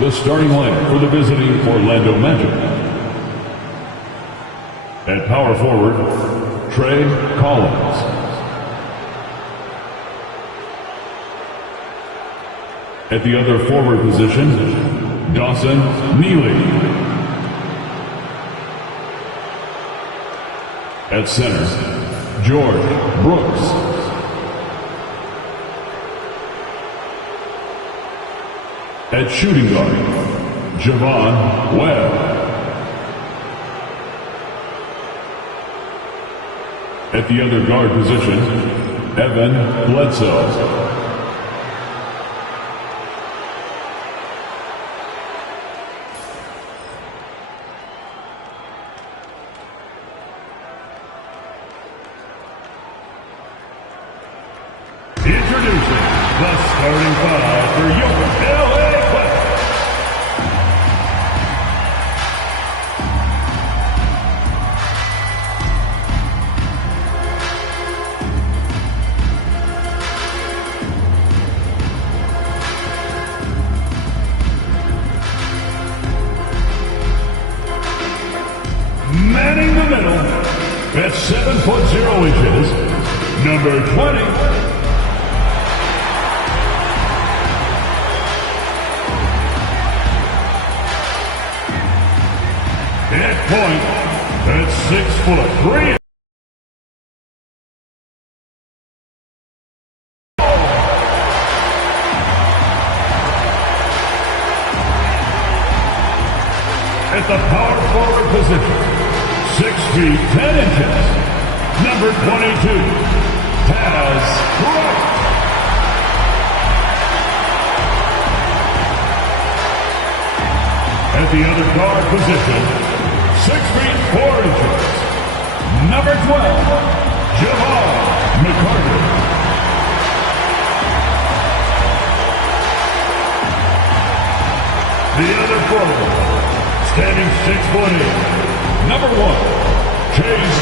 The starting lineup for the visiting Orlando Magic. At power forward, Trey Collins. At the other forward position, Dawson Neely. At center, George Brooks. At shooting guard, Javon Webb. At the other guard position, Evan Bledsoe. Introducing the starting five for your LA Clippers. Manning the middle at 7'0" number 20. At point, at 6'3". At the power forward position, 6 feet 10 inches, number 22, Taz Craft. At the other guard position, 6 feet 4 inches, number 12, Javon McCarter. The other forward, standing 6'8", number 1, Chase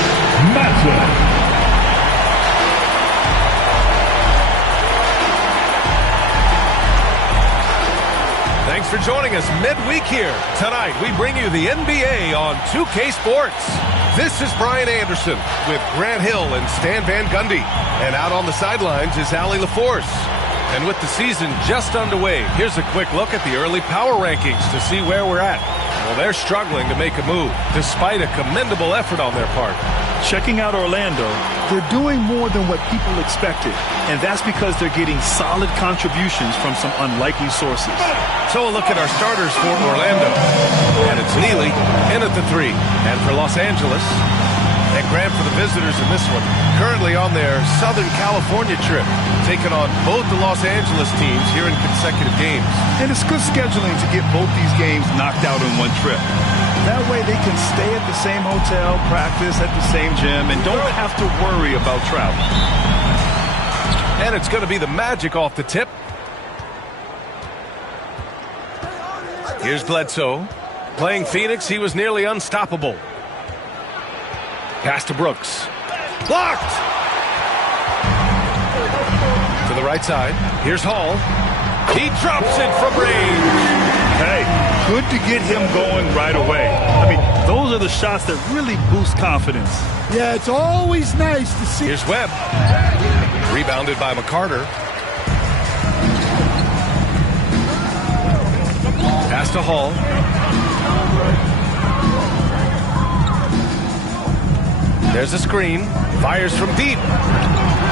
Matson. Thanks for joining us midweek here. Tonight, we bring you the NBA on 2K Sports. This is Brian Anderson with Grant Hill and Stan Van Gundy. And out on the sidelines is Allie LaForce. And with the season just underway, here's a quick look at the early power rankings to see where we're at. Well, they're struggling to make a move, despite a commendable effort on their part. Checking out Orlando, they're doing more than what people expected, and that's because they're getting solid contributions from some unlikely sources. So a look at our starters for Orlando. And it's Neely in at the 3. And for Los Angeles, and Grant for the visitors in this one, currently on their Southern California trip, taking on both the Los Angeles teams here in consecutive games. And it's good scheduling to get both these games knocked out in one trip. That way they can stay at the same hotel, practice at the same gym, and don't have to worry about travel. And it's going to be the Magic off the tip. Here's Bledsoe. Playing Phoenix, he was nearly unstoppable. Pass to Brooks. Blocked! To the right side. Here's Hall. He drops it from range. Hey, good to get him going right away. I mean, those are the shots that really boost confidence. Yeah, it's always nice to see. Here's Webb. Rebounded by McCarter. Pass to Hall. There's a screen. Fires from deep.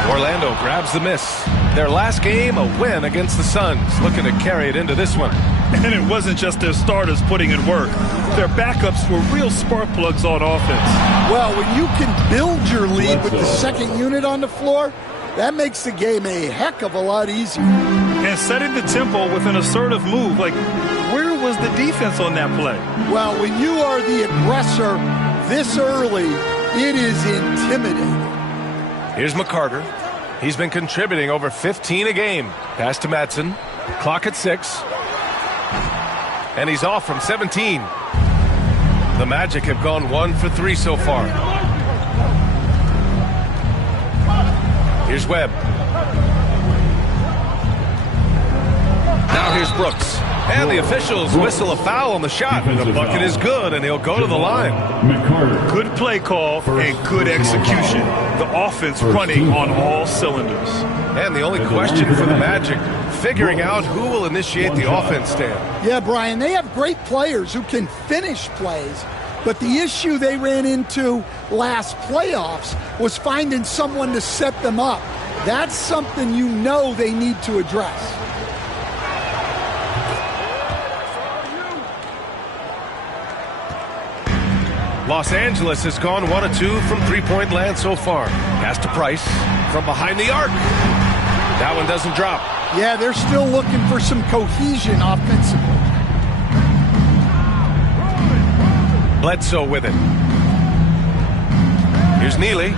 Orlando grabs the miss. Their last game, a win against the Suns. Looking to carry it into this one. And it wasn't just their starters putting in work. Their backups were real spark plugs on offense. Well, when you can build your lead with the second unit on the floor, that makes the game a heck of a lot easier. And setting the tempo with an assertive move. Like, where was the defense on that play? Well, when you are the aggressor this early, it is intimidating. Here's McCarter. He's been contributing over 15 a game. Pass to Madsen. Clock at 6. And he's off from 17. The Magic have gone 1 for 3 so far. Here's Webb. Now here's Brooks. And the officials whistle a foul on the shot. The bucket is good, and he'll go to the line. Good play call and good execution. The offense running on all cylinders. And the only question for the Magic, figuring out who will initiate the offense, Stan. Yeah, Brian, they have great players who can finish plays, but the issue they ran into last playoffs was finding someone to set them up. That's something you know they need to address. Los Angeles has gone 1 of 2 from three-point land so far. Pass to Price from behind the arc. That one doesn't drop. Yeah, they're still looking for some cohesion offensively. Bledsoe with it. Here's Neely.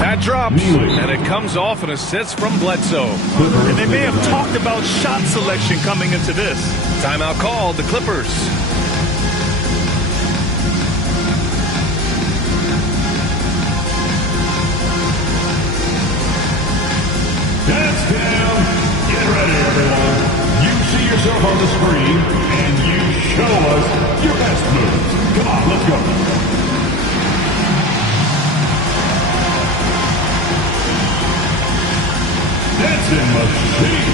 That drops, and it comes off an assist from Bledsoe. And they may have talked about shot selection coming into this. Timeout called, the Clippers. That's down. Get ready, everyone. You see yourself on the screen, and you show us your best moves. Come on, let's go. Dancing machine.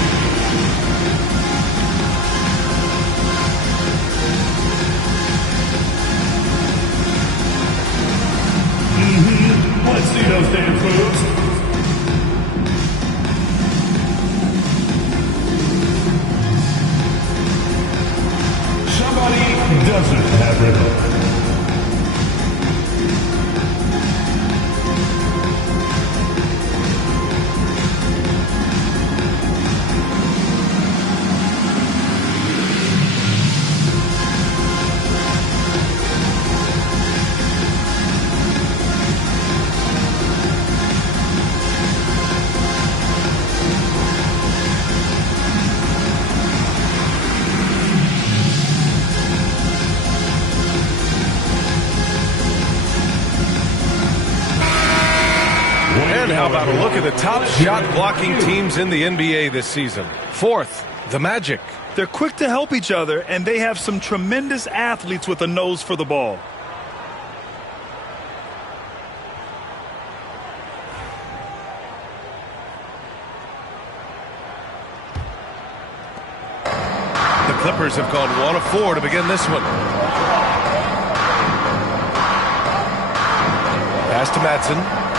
Let's see those dance moves. Somebody doesn't have rhythm. And how about a look at the top shot blocking teams in the NBA this season? Fourth, the Magic. They're quick to help each other, and they have some tremendous athletes with a nose for the ball. The Clippers have gone 1 of 4 to begin this one. Pass to Madsen.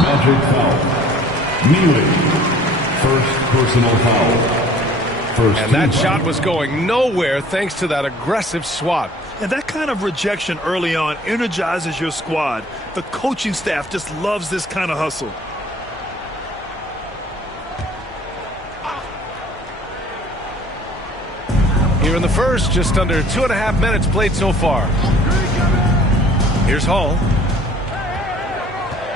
Magic foul. Neely. First personal foul. First And that shot was going nowhere thanks to that aggressive swat. And that kind of rejection early on energizes your squad. The coaching staff just loves this kind of hustle. Here in the first, just under 2.5 minutes played so far. Here's Hall.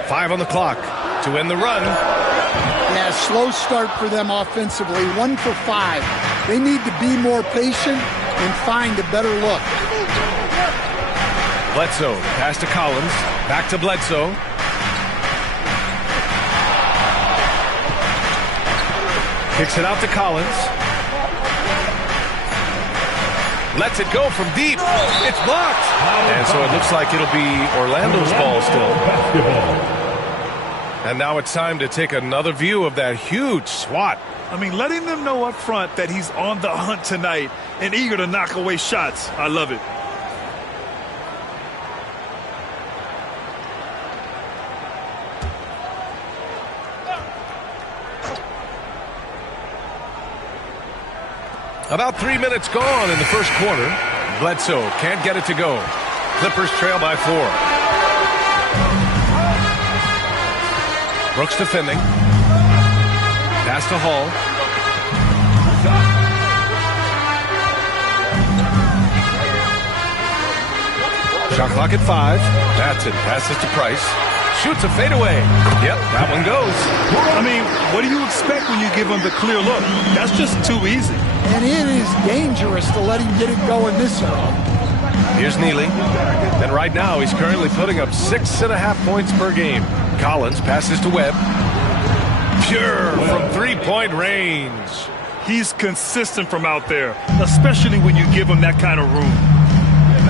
5 on the clock to end the run. Yeah, slow start for them offensively. 1 for 5. They need to be more patient and find a better look. Bledsoe, pass to Collins. Back to Bledsoe. Kicks it out to Collins. Lets it go from deep. It's blocked. And so it looks like it'll be Orlando's ball still. Basketball. And now it's time to take another view of that huge swat. I mean, letting them know up front that he's on the hunt tonight and eager to knock away shots. I love it. About 3 minutes gone in the first quarter. Bledsoe can't get it to go. Clippers trail by 4. Brooks defending. Pass to Hall. Shot clock at 5. Batson passes to Price. Shoots a fadeaway. Yep, that one goes. I mean, what do you expect when you give him the clear look? That's just too easy. And it is dangerous to let him get it going this early. Here's Neely. And right now, he's currently putting up 6.5 points per game. Collins passes to Webb. Pure from three-point range. He's consistent from out there, especially when you give him that kind of room.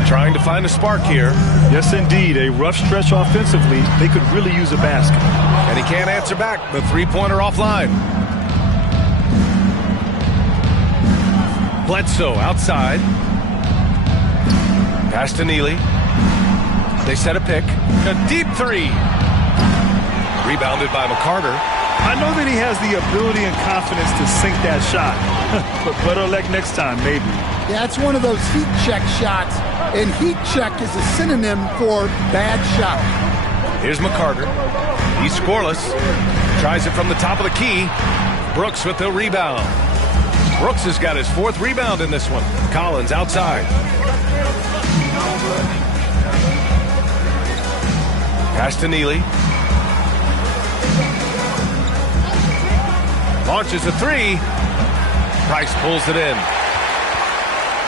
Trying to find a spark here. Yes, indeed. A rough stretch offensively. They could really use a basket. And he can't answer back. The three-pointer offline. Bledsoe outside. Pass to Neely. They set a pick. A deep three. Rebounded by McCarter. I know that he has the ability and confidence to sink that shot. But better luck next time, maybe. Yeah, it's one of those heat check shots. And heat check is a synonym for bad shot. Here's McCarter. He's scoreless. Tries it from the top of the key. Brooks with the rebound. Brooks has got his 4th rebound in this one. Collins outside. Pass to Neely. Launches a 3. Price pulls it in.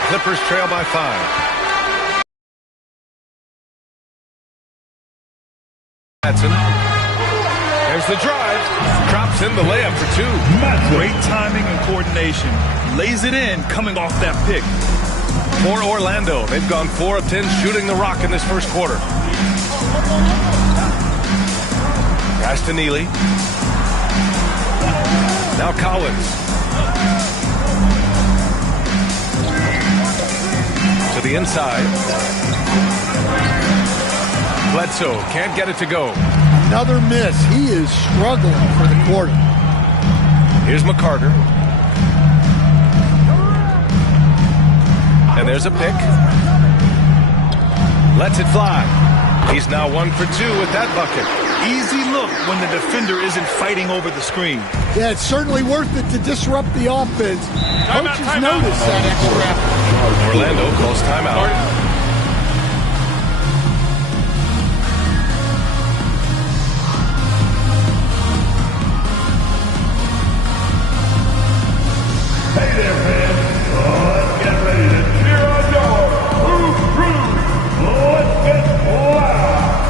Clippers trail by 5. There's the drive. Drops in the layup for 2. Great timing and coordination. Lays it in coming off that pick. For Orlando, they've gone 4 of 10 shooting the rock in this first quarter. Pass to Neely. Now Collins. To the inside. Bledsoe can't get it to go. Another miss. He is struggling for the quarter. Here's McCarter. And there's a pick. Lets it fly. He's now 1 for 2 with that bucket. Easy look when the defender isn't fighting over the screen. Yeah, it's certainly worth it to disrupt the offense. Coaches notice that extra effort. Orlando calls timeout. Hey there, fans. Let's get ready to cheer on your Hoop Crew. Let's get loud.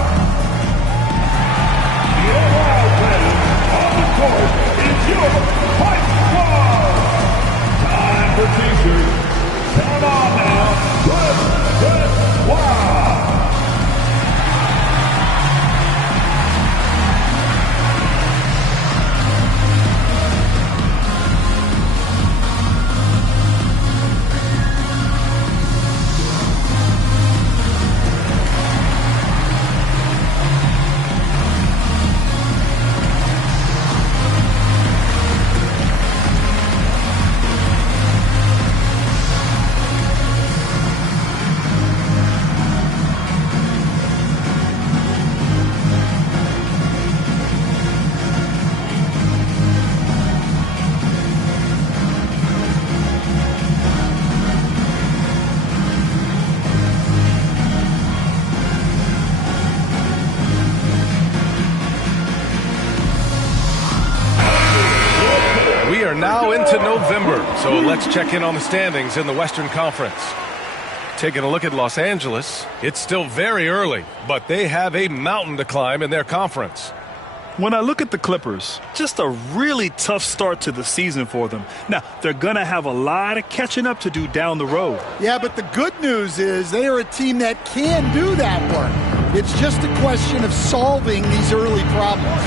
Your loud presence on the court is your Fight Squad. Time for t-shirts. Come on now. Let's get wild. Now into November, so let's check in on the standings in the Western Conference. Taking a look at Los Angeles, it's still very early, but they have a mountain to climb in their conference. When I look at the Clippers, just a really tough start to the season for them. Now, they're going to have a lot of catching up to do down the road. Yeah, but the good news is they are a team that can do that work. It's just a question of solving these early problems.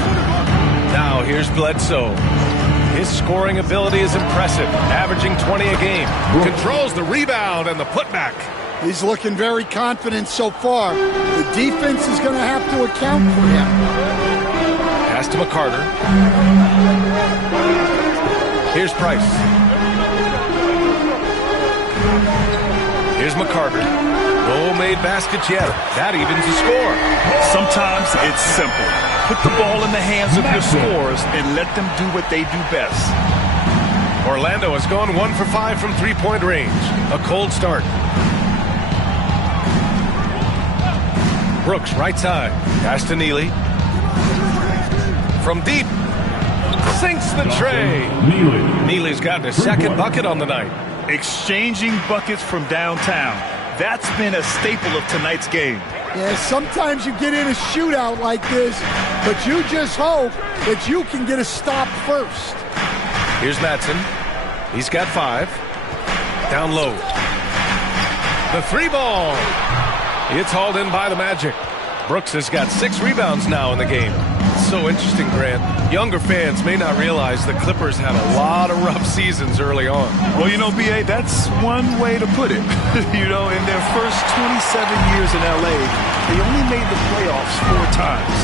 Now here's Bledsoe. His scoring ability is impressive, averaging 20 a game. Controls the rebound and the putback. He's looking very confident so far. The defense is going to have to account for him. Pass to McCarter. Here's Price. Here's McCarter. No made baskets yet. That evens the score. Sometimes it's simple. Put the ball in the hands of your scorers and let them do what they do best. Orlando has gone 1 for 5 from three-point range. A cold start. Brooks, right side. Pass to Neely. From deep. Sinks the tray. Neely's gotten his second bucket on the night. Exchanging buckets from downtown. That's been a staple of tonight's game. Yeah, sometimes you get in a shootout like this, but you just hope that you can get a stop first. Here's Matson. He's got 5. Down low. The 3-ball. It's hauled in by the Magic. Brooks has got 6 rebounds now in the game. It's so interesting, Grant. Younger fans may not realize the Clippers had a lot of rough seasons early on. Well, you know, B.A., that's one way to put it. You know, in their first 27 years in L.A., they only made the playoffs 4 times.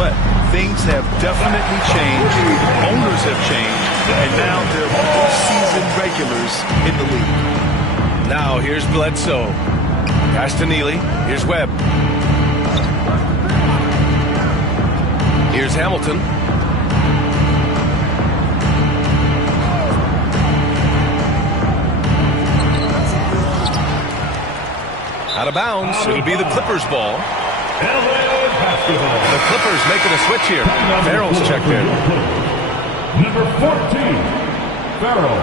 But things have definitely changed. Owners have changed. And now they're postseason regulars in the league. Now here's Bledsoe. Pass to Neely. Here's Webb. Here's Hamilton. Out of bounds. It'll be the Clippers' ball. The Clippers making a switch here. Farrell's checked in. Number 14, Farrell.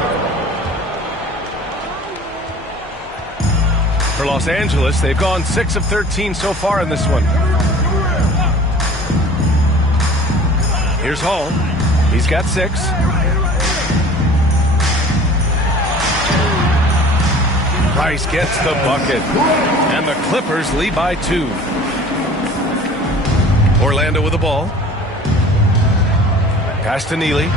For Los Angeles, they've gone 6 of 13 so far in this one. Here's Hall. He's got 6. Price gets the bucket. And the Clippers lead by 2. Orlando with the ball. Pass to Neely.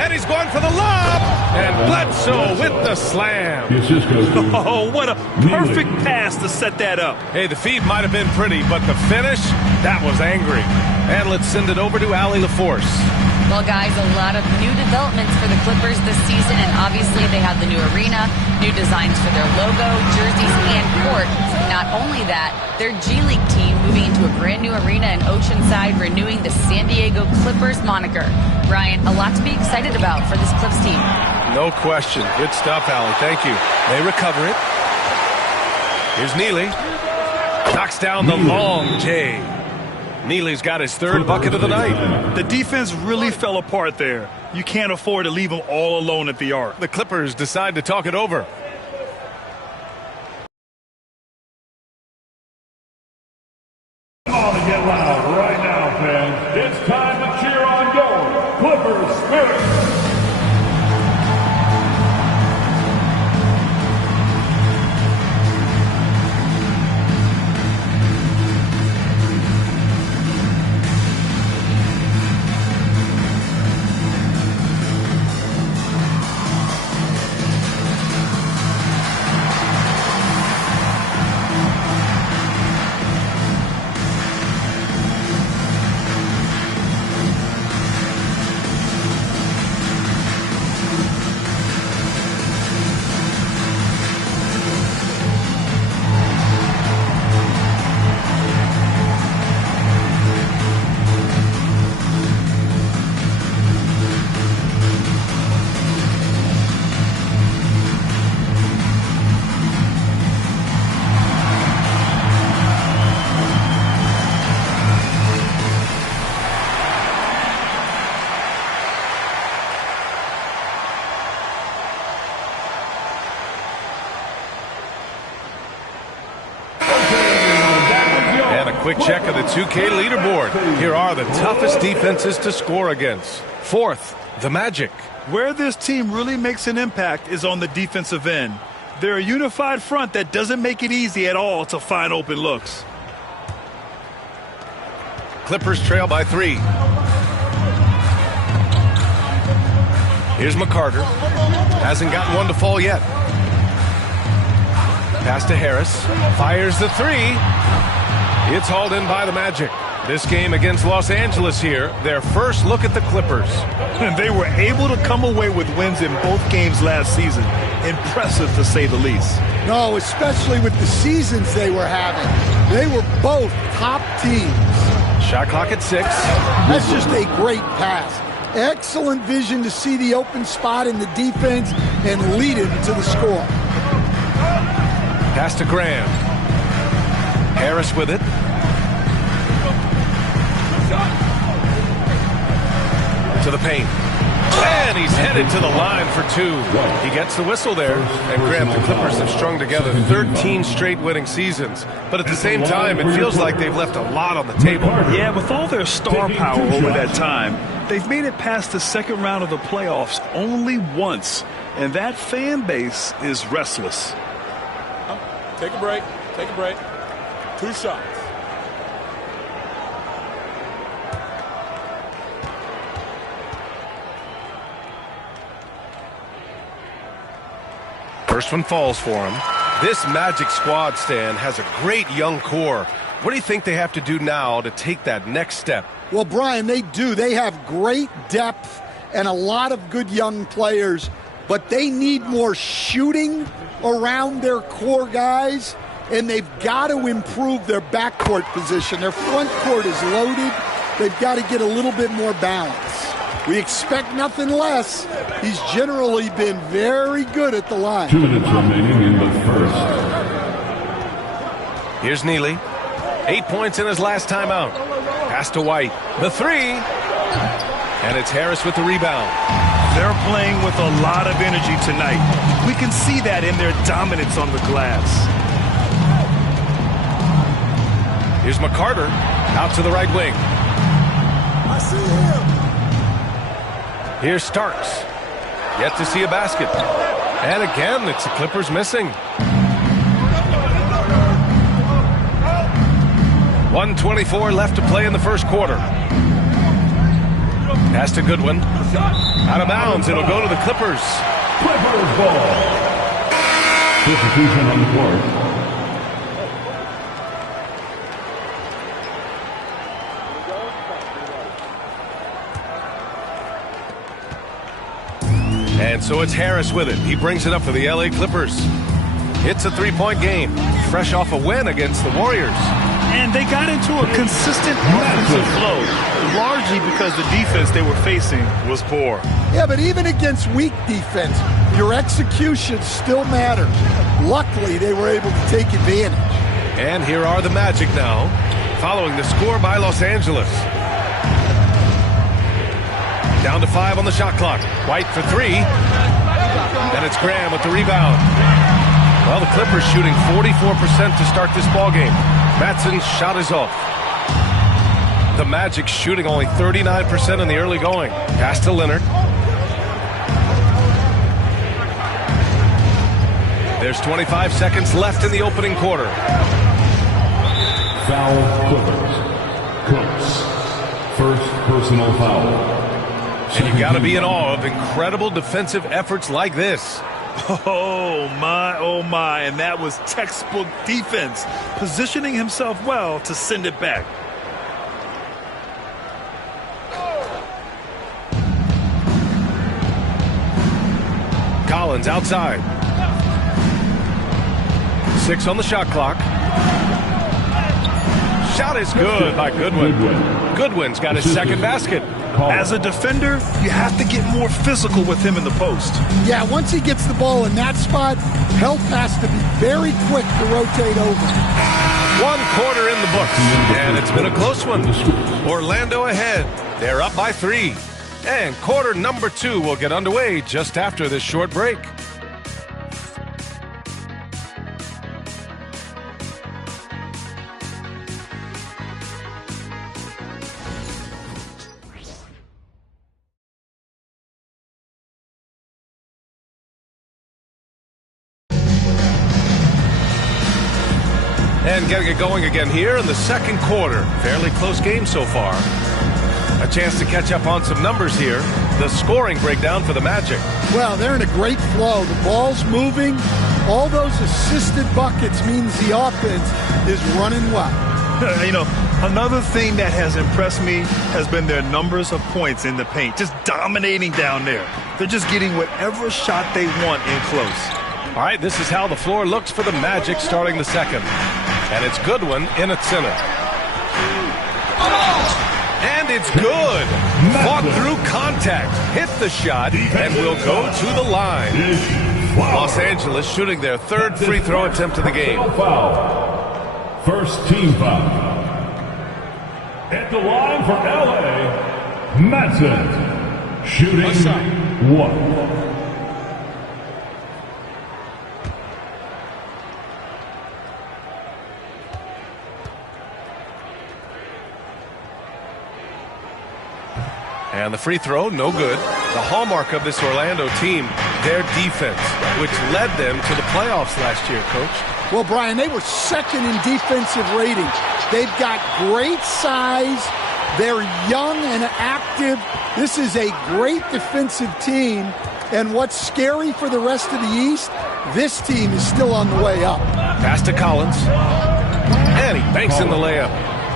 And he's going for the lob. And Bledsoe with the slam. Oh, what a perfect pass to set that up. Hey, the feed might have been pretty, but the finish, that was angry. And let's send it over to Allie LaForce. Well, guys, a lot of new developments for the Clippers this season, and obviously they have the new arena, new designs for their logo, jerseys, and court. Not only that, their G League team moving into a brand new arena in Oceanside, renewing the San Diego Clippers moniker. Brian, a lot to be excited about for this Clips team. No question. Good stuff, Allie. Thank you. They recover it. Here's Neely. Knocks down the long J. Neely's got his 3rd bucket of the night. The defense really fell apart there. You can't afford to leave them all alone at the arc. The Clippers decide to talk it over. Come on and get loud right now, fans. It's time to cheer on your Clippers spirit. Quick check of the 2K leaderboard. Here are the toughest defenses to score against. 4th, the Magic. Where this team really makes an impact is on the defensive end. They're a unified front that doesn't make it easy at all to find open looks. Clippers trail by 3. Here's McCarter. Hasn't gotten one to fall yet. Pass to Harris. Fires the 3. It's hauled in by the Magic. This game against Los Angeles here, their first look at the Clippers. And they were able to come away with wins in both games last season. Impressive, to say the least. No, especially with the seasons they were having. They were both top teams. Shot clock at 6. That's just a great pass. Excellent vision to see the open spot in the defense and lead it to the score. Pass to Graham. Harris with it. To the paint. And he's headed to the line for 2. He gets the whistle there. And Graham, the Clippers have strung together 13 straight winning seasons. But at the same time, it feels like they've left a lot on the table. Yeah, with all their star power over that time, they've made it past the second round of the playoffs only once. And that fan base is restless. Take a break. Take a break. 2 shots. First one falls for him. This Magic squad, Stan, has a great young core. What do you think they have to do now to take that next step? Well, Brian, they do. They have great depth and a lot of good young players, but they need more shooting around their core guys, and they've got to improve their backcourt position. Their front court is loaded. They've got to get a little bit more balance. We expect nothing less. He's generally been very good at the line. 2 minutes remaining in the first. Here's Neely. 8 points in his last time out. Pass to White. The 3. And it's Harris with the rebound. They're playing with a lot of energy tonight. We can see that in their dominance on the glass. Here's McCarter out to the right wing. I see him. Here's Starks. Yet to see a basket. And again, it's the Clippers missing. 1:24 left to play in the first quarter. Pass to Goodwin. Out of bounds. It'll go to the Clippers. Clippers ball. Substitution on the court. And so it's Harris with it. He brings it up for the LA Clippers. It's a 3-point game, fresh off a win against the Warriors. And they got into a consistent offensive flow, largely because the defense they were facing was poor. Yeah, but even against weak defense, your execution still matters. Luckily, they were able to take advantage. And here are the Magic now, following the score by Los Angeles. Down to 5 on the shot clock. White for 3. And it's Graham with the rebound. Well, the Clippers shooting 44% to start this ballgame. Matson's shot is off. The Magic shooting only 39% in the early going. Pass to Leonard. There's 25 seconds left in the opening quarter. Foul Clippers. Cooks. First personal foul. And you got to be in awe of incredible defensive efforts like this. Oh my, and that was textbook defense, positioning himself well to send it back. Collins outside. 6 on the shot clock. Shot is good by Goodwin. Goodwin's got his second basket. As a defender, you have to get more physical with him in the post. Yeah, once he gets the ball in that spot, help has to be very quick to rotate over. 1 quarter in the books, and it's been a close one. Orlando ahead. They're up by 3. And quarter number 2 will get underway just after this short break. And getting it going again here in the second quarter. Fairly close game so far. A chance to catch up on some numbers here. The scoring breakdown for the Magic. Well, they're in a great flow. The ball's moving. All those assisted buckets means the offense is running well. You know, another thing that has impressed me has been their numbers of points in the paint. Just dominating down there. They're just getting whatever shot they want in close. All right, this is how the floor looks for the Magic starting the second. And it's Goodwin in at center. And it's good. Fought through contact, hit the shot, and will go to the line. Los Angeles shooting their third free throw attempt of the game. First team foul. At the line for LA, Madsen. Shooting one. And the free throw, no good. The hallmark of this Orlando team, their defense, which led them to the playoffs last year, Coach. Well, Brian, they were second in defensive rating. They've got great size. They're young and active. This is a great defensive team. And what's scary for the rest of the East, this team is still on the way up. Pass to Collins. And he banks in the layup.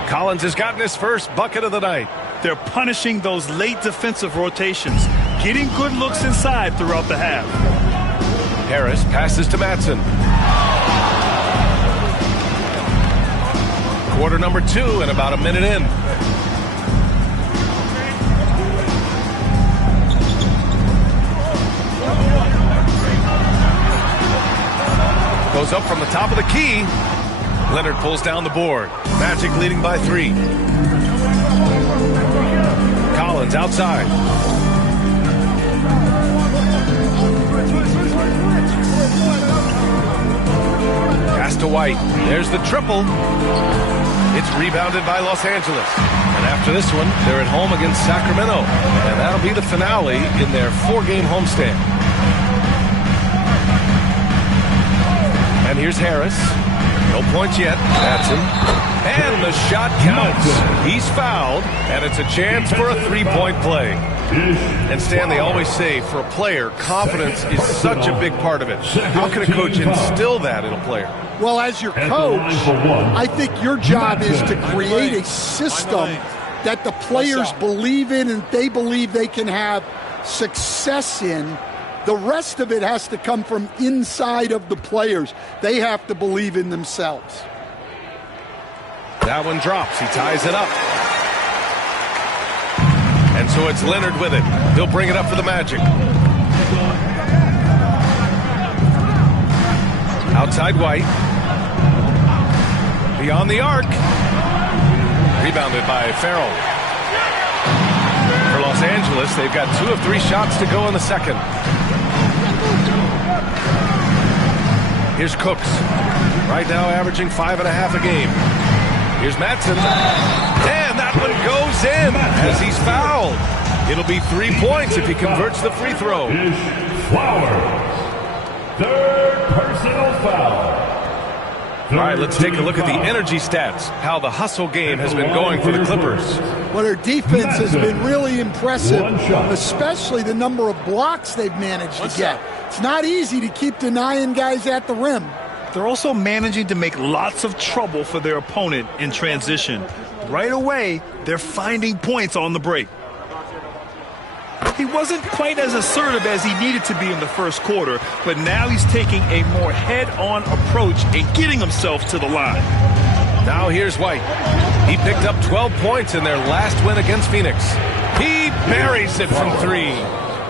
Collins has gotten his first bucket of the night. They're punishing those late defensive rotations, getting good looks inside throughout the half. Harris passes to Madsen. Quarter number 2 and about a minute in. Goes up from the top of the key. Leonard pulls down the board. Magic leading by 3. Collins outside. Pass to White. There's the triple. It's rebounded by Los Angeles. And after this one, they're at home against Sacramento. And that'll be the finale in their 4-game homestand. And here's Harris. No points yet. That's him. And the shot counts. He's fouled, and it's a chance for a 3-point play. And Stan, they always say, for a player, confidence is such a big part of it. How can a coach instill that in a player? Well, as your coach, I think your job is to create a system that the players believe in and they believe they can have success in. The rest of it has to come from inside of the players. They have to believe in themselves. That one drops. He ties it up. And so it's Leonard with it. He'll bring it up for the Magic. Outside White. Beyond the arc. Rebounded by Farrell. For Los Angeles, they've got 2 of 3 shots to go in the second. Here's Cooks. Right now averaging 5.5 a game. Here's Madsen. And that one goes in as he's fouled. It'll be 3 points if he converts the free throw. Flowers. Third personal foul. All right, let's take a look at the energy stats, how the hustle game has been going for the Clippers. Well, their defense has been really impressive, especially the number of blocks they've managed to get. It's not easy to keep denying guys at the rim. They're also managing to make lots of trouble for their opponent in transition. Right away, they're finding points on the break. He wasn't quite as assertive as he needed to be in the first quarter, but now he's taking a more head-on approach and getting himself to the line. Now here's White. He picked up 12 points in their last win against Phoenix. He buries it from 3.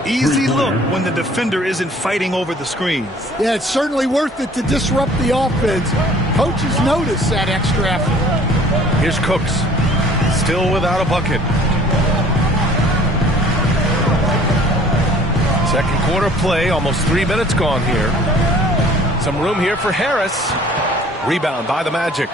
Easy look when the defender isn't fighting over the screens. Yeah, it's certainly worth it to disrupt the offense. Coaches notice that extra effort. Here's Cooks. Still without a bucket. Second quarter play, almost 3 minutes gone here. Some room here for Harris. Rebound by the Magic.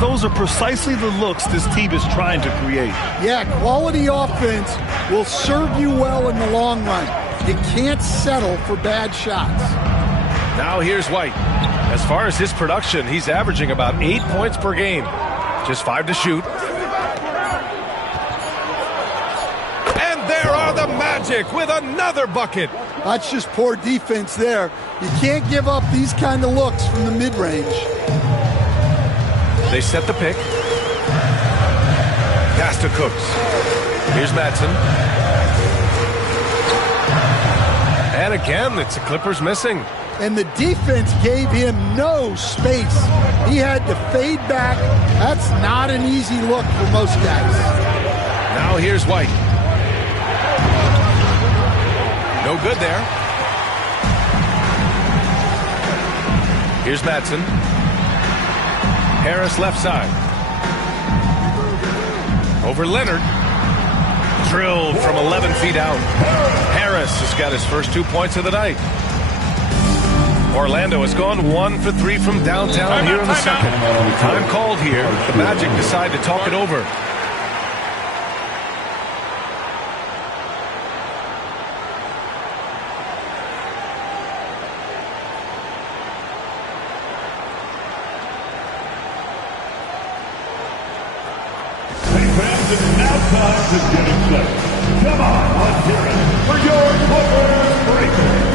Those are precisely the looks this team is trying to create. Yeah, quality offense will serve you well in the long run. You can't settle for bad shots. Now here's White. As far as his production, he's averaging about 8 points per game. Just 5 to shoot. And there are the Magic with another bucket. That's just poor defense there. You can't give up these kind of looks from the mid-range. They set the pick. Pass to Cooks. Here's Madsen. And again, it's the Clippers missing. And the defense gave him no space. He had to fade back. That's not an easy look for most guys. Now here's White. No good there. Here's Madsen. Harris left side. Over Leonard. Drilled from 11 feet out. Harris has got his first 2 points of the night. Orlando has gone 1 for 3 from downtown here in the second. Time called here. The Magic decide to talk it over. It's now time to get excited. Come on, let's hear it for your Clippers Breakers.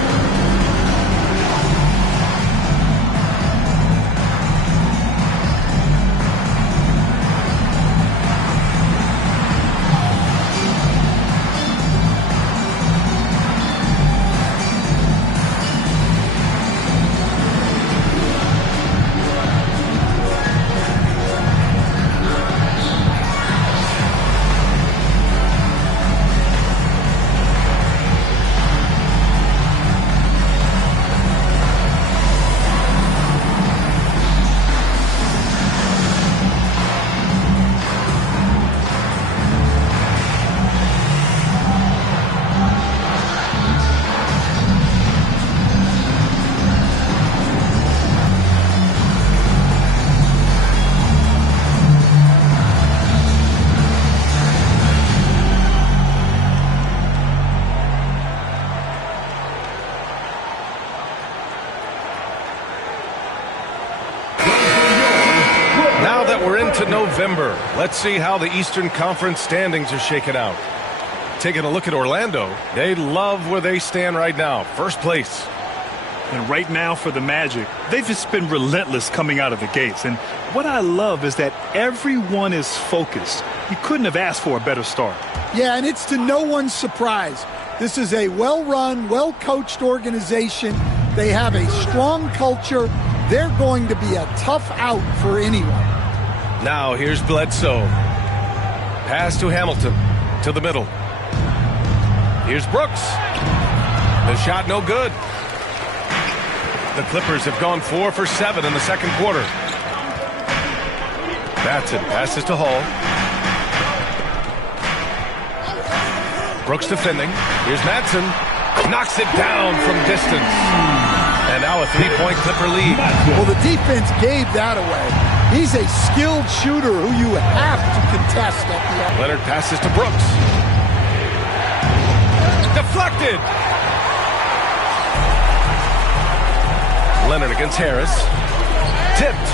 To November. Let's see how the Eastern Conference standings are shaken out. Taking a look at Orlando, they love where they stand right now. First place. And right now for the Magic, they've just been relentless coming out of the gates. And what I love is that everyone is focused. You couldn't have asked for a better start. Yeah, and it's to no one's surprise. This is a well-run, well-coached organization. They have a strong culture. They're going to be a tough out for anyone. Now here's Bledsoe. Pass to Hamilton. To the middle. Here's Brooks. The shot no good. The Clippers have gone 4 for 7 in the second quarter. Madsen passes to Hall. Brooks defending. Here's Madsen. Knocks it down from distance. And now a 3-point Clipper lead. Well, the defense gave that away. He's a skilled shooter who you have to contest at the end. Leonard passes to Brooks. Deflected. Leonard against Harris. Tipped.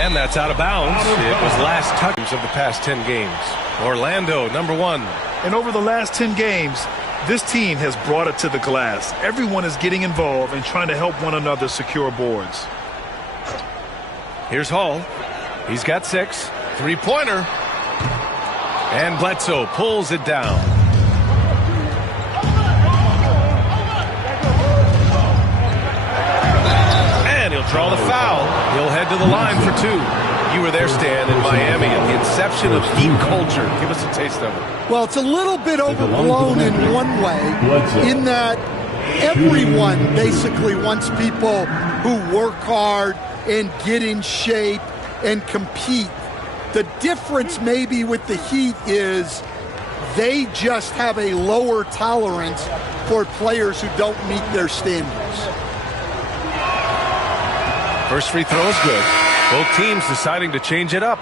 And that's out of bounds. It was last touches of the past 10 games. Orlando, number 1. And over the last 10 games, this team has brought it to the glass. Everyone is getting involved and trying to help one another secure boards. Here's Hall. He's got 6. 3-pointer. And Bledsoe pulls it down. And he'll draw the foul. He'll head to the line for 2. You were there, Stan, in Miami at the inception of Heat culture. Give us a taste of it. Well, it's a little bit overblown in one way, in that everyone basically wants people who work hard and get in shape and compete. The difference maybe with the Heat is they just have a lower tolerance for players who don't meet their standards. First free throw is good. Both teams deciding to change it up.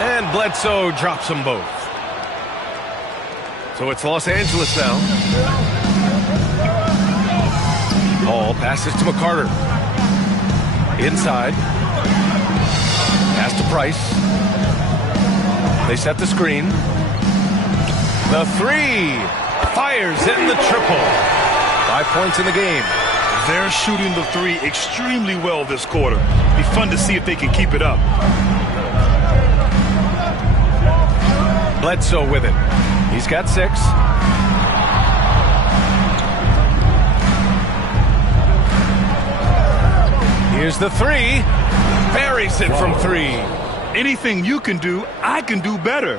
And Bledsoe drops them both. So it's Los Angeles now. Hall passes to McCarter. Inside. Pass to Price. They set the screen. The three. Fires in the triple. 5 points in the game. They're shooting the three extremely well this quarter. Be fun to see if they can keep it up. Bledsoe with it. He's got 6. Here's the three. Buries it from 3. Anything you can do, I can do better.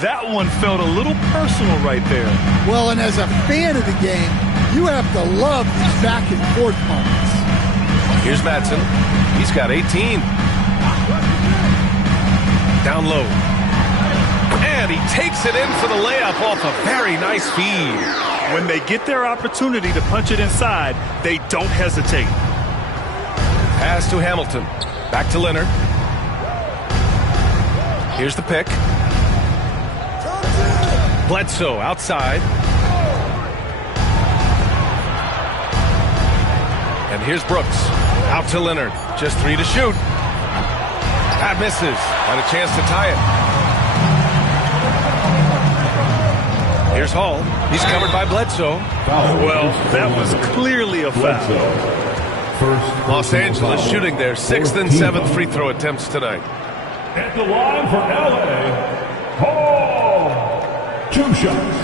That one felt a little personal right there. Well, and as a fan of the game, you have to love these back and forth moments. Here's Madsen. He's got 18. Down low. And he takes it in for the layup off a very nice feed. When they get their opportunity to punch it inside, they don't hesitate. Pass to Hamilton. Back to Leonard. Here's the pick. Bledsoe outside. And here's Brooks. Out to Leonard. Just 3 to shoot. That misses. And a chance to tie it. Here's Hall. He's covered by Bledsoe. Well, that was clearly a foul. Los Angeles shooting their 6th and 7th free throw attempts tonight. At the line for LA, Hall. 2 shots.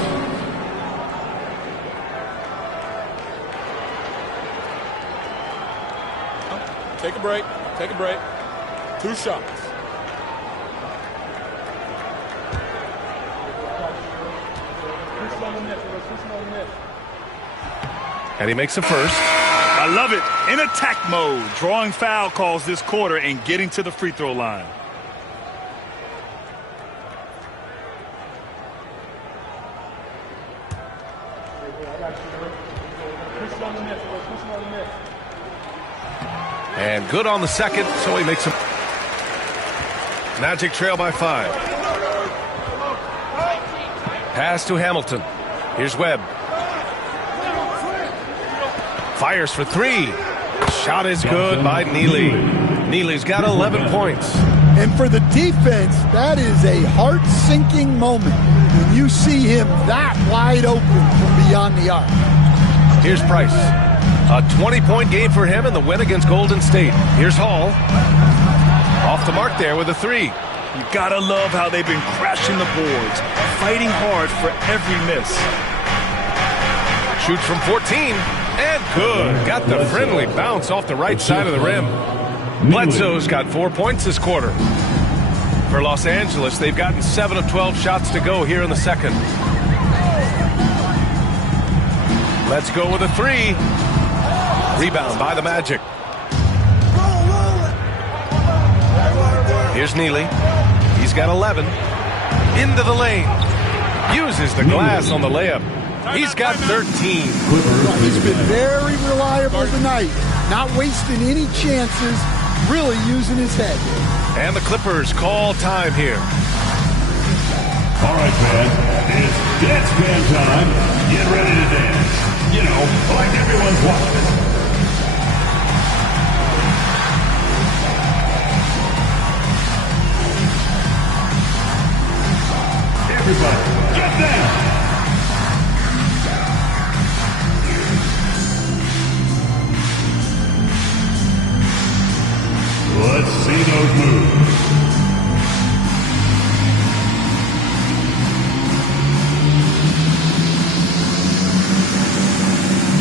Take a break. Take a break. 2 shots. And he makes a first. I love it. In attack mode, drawing foul calls this quarter and getting to the free throw line. And good on the second, so he makes a... Magic trail by 5. Pass to Hamilton. Here's Webb. Fires for 3. Shot is good by Neely. Neely's got 11 points. And for the defense, that is a heart-sinking moment when you see him that wide open from beyond the arc. Here's Price. A 20-point game for him in the win against Golden State. Here's Hall. Off the mark there with a 3. You gotta love how they've been crashing the boards, fighting hard for every miss. Shoots from 14. And good. Got the friendly bounce off the right side of the rim. Bledsoe's got 4 points this quarter. For Los Angeles, they've gotten 7 of 12 shots to go here in the second. Let's go with a 3. Rebound by the Magic. Here's Neely. He's got 11. Into the lane. Uses the glass on the layup. He's got 13. He's been very reliable tonight. Not wasting any chances. Really using his head. And the Clippers call time here. All right, fans. It's dance band time. Get ready to dance. You know, like everyone's watching. Everybody, get down. Let's see those moves.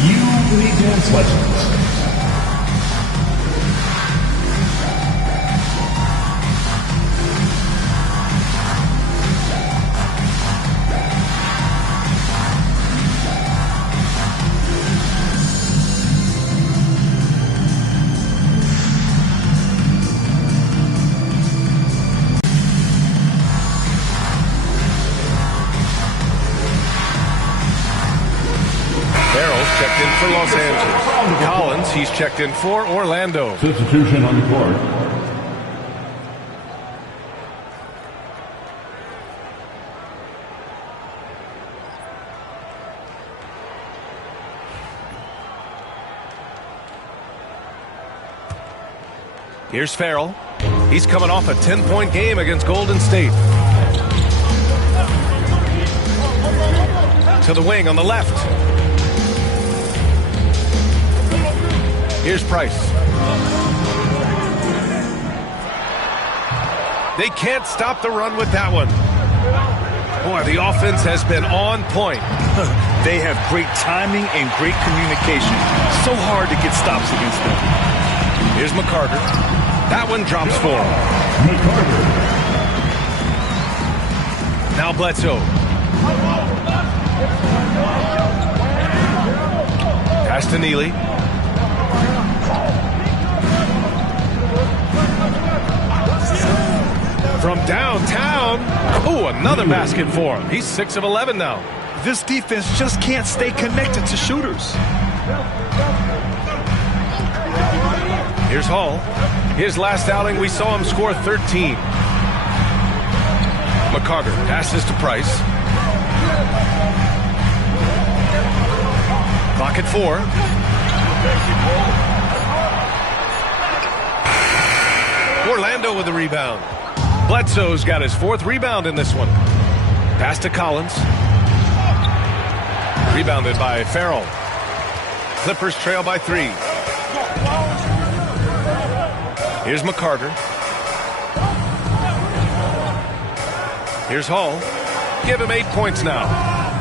You need dance legends. Checked in for Los Angeles. Collins, he's checked in for Orlando. Substitution on the court. Here's Farrell. He's coming off a 10-point game against Golden State. To the wing on the left. Here's Price. They can't stop the run with that one. Boy, the offense has been on point. They have great timing and great communication. So hard to get stops against them. Here's McCarter. That one drops for him. McCarter. Now Bledsoe. Pass to Neely. From downtown. Oh, another basket for him. He's 6 of 11 now. This defense just can't stay connected to shooters. Here's Hall. His last outing, we saw him score 13. McCarter passes to Price. Clock at 4. Orlando with the rebound. Bledsoe's got his 4th rebound in this one. Pass to Collins. Rebounded by Farrell. Clippers trail by 3. Here's McCarter. Here's Hall. Give him 8 points now.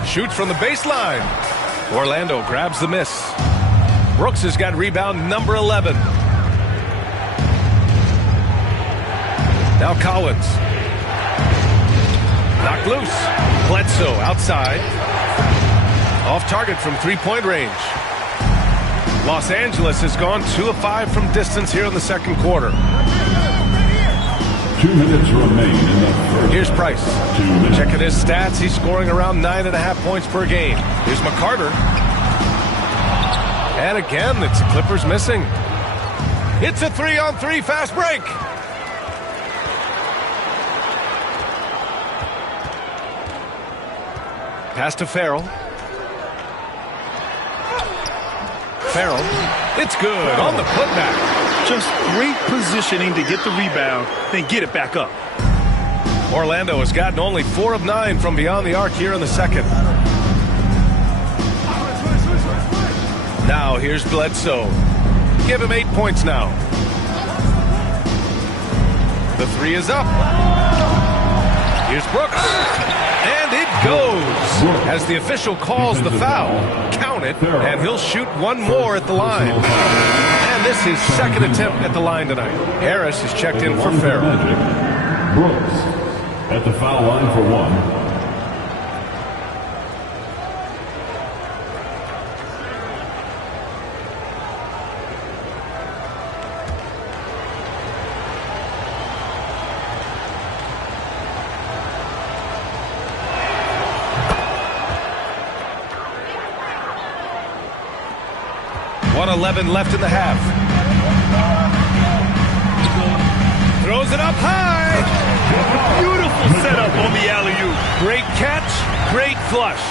Shoots from the baseline. Orlando grabs the miss. Brooks has got rebound number 11. Now Collins. Knocked loose. Bledsoe outside. Off target from 3-point range. Los Angeles has gone 2 of 5 from distance here in the second quarter. 2 minutes remain in the first. Here's Price. 2 minutes. Checking his stats, he's scoring around 9.5 points per game. Here's McCarter. And again, it's the Clippers missing. It's a 3-on-3 fast break. Pass to Farrell. Farrell. It's good on the putback. Just great positioning to get the rebound, then get it back up. Orlando has gotten only 4 of 9 from beyond the arc here in the second. Now here's Bledsoe. Give him 8 points now. The 3 is up. Here's Brooks. And it goes as the official calls the foul. Count it, and he'll shoot 1 more at the line. And this is 2nd attempt at the line tonight. Harris is checked in for Farrell. Brooks at the foul line for 1. .11 left in the half. Throws it up high. Beautiful setup on the alley-oop. Great catch, great flush.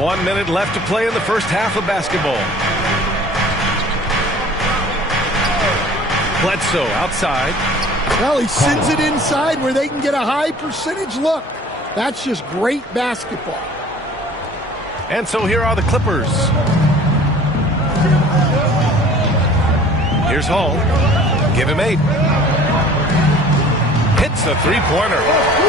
1 minute left to play in the first half of basketball. Bledsoe outside. Well, he sends it inside where they can get a high percentage look. That's just great basketball. And so here are the Clippers. Here's Hall. Give him 8. Hits a 3-pointer.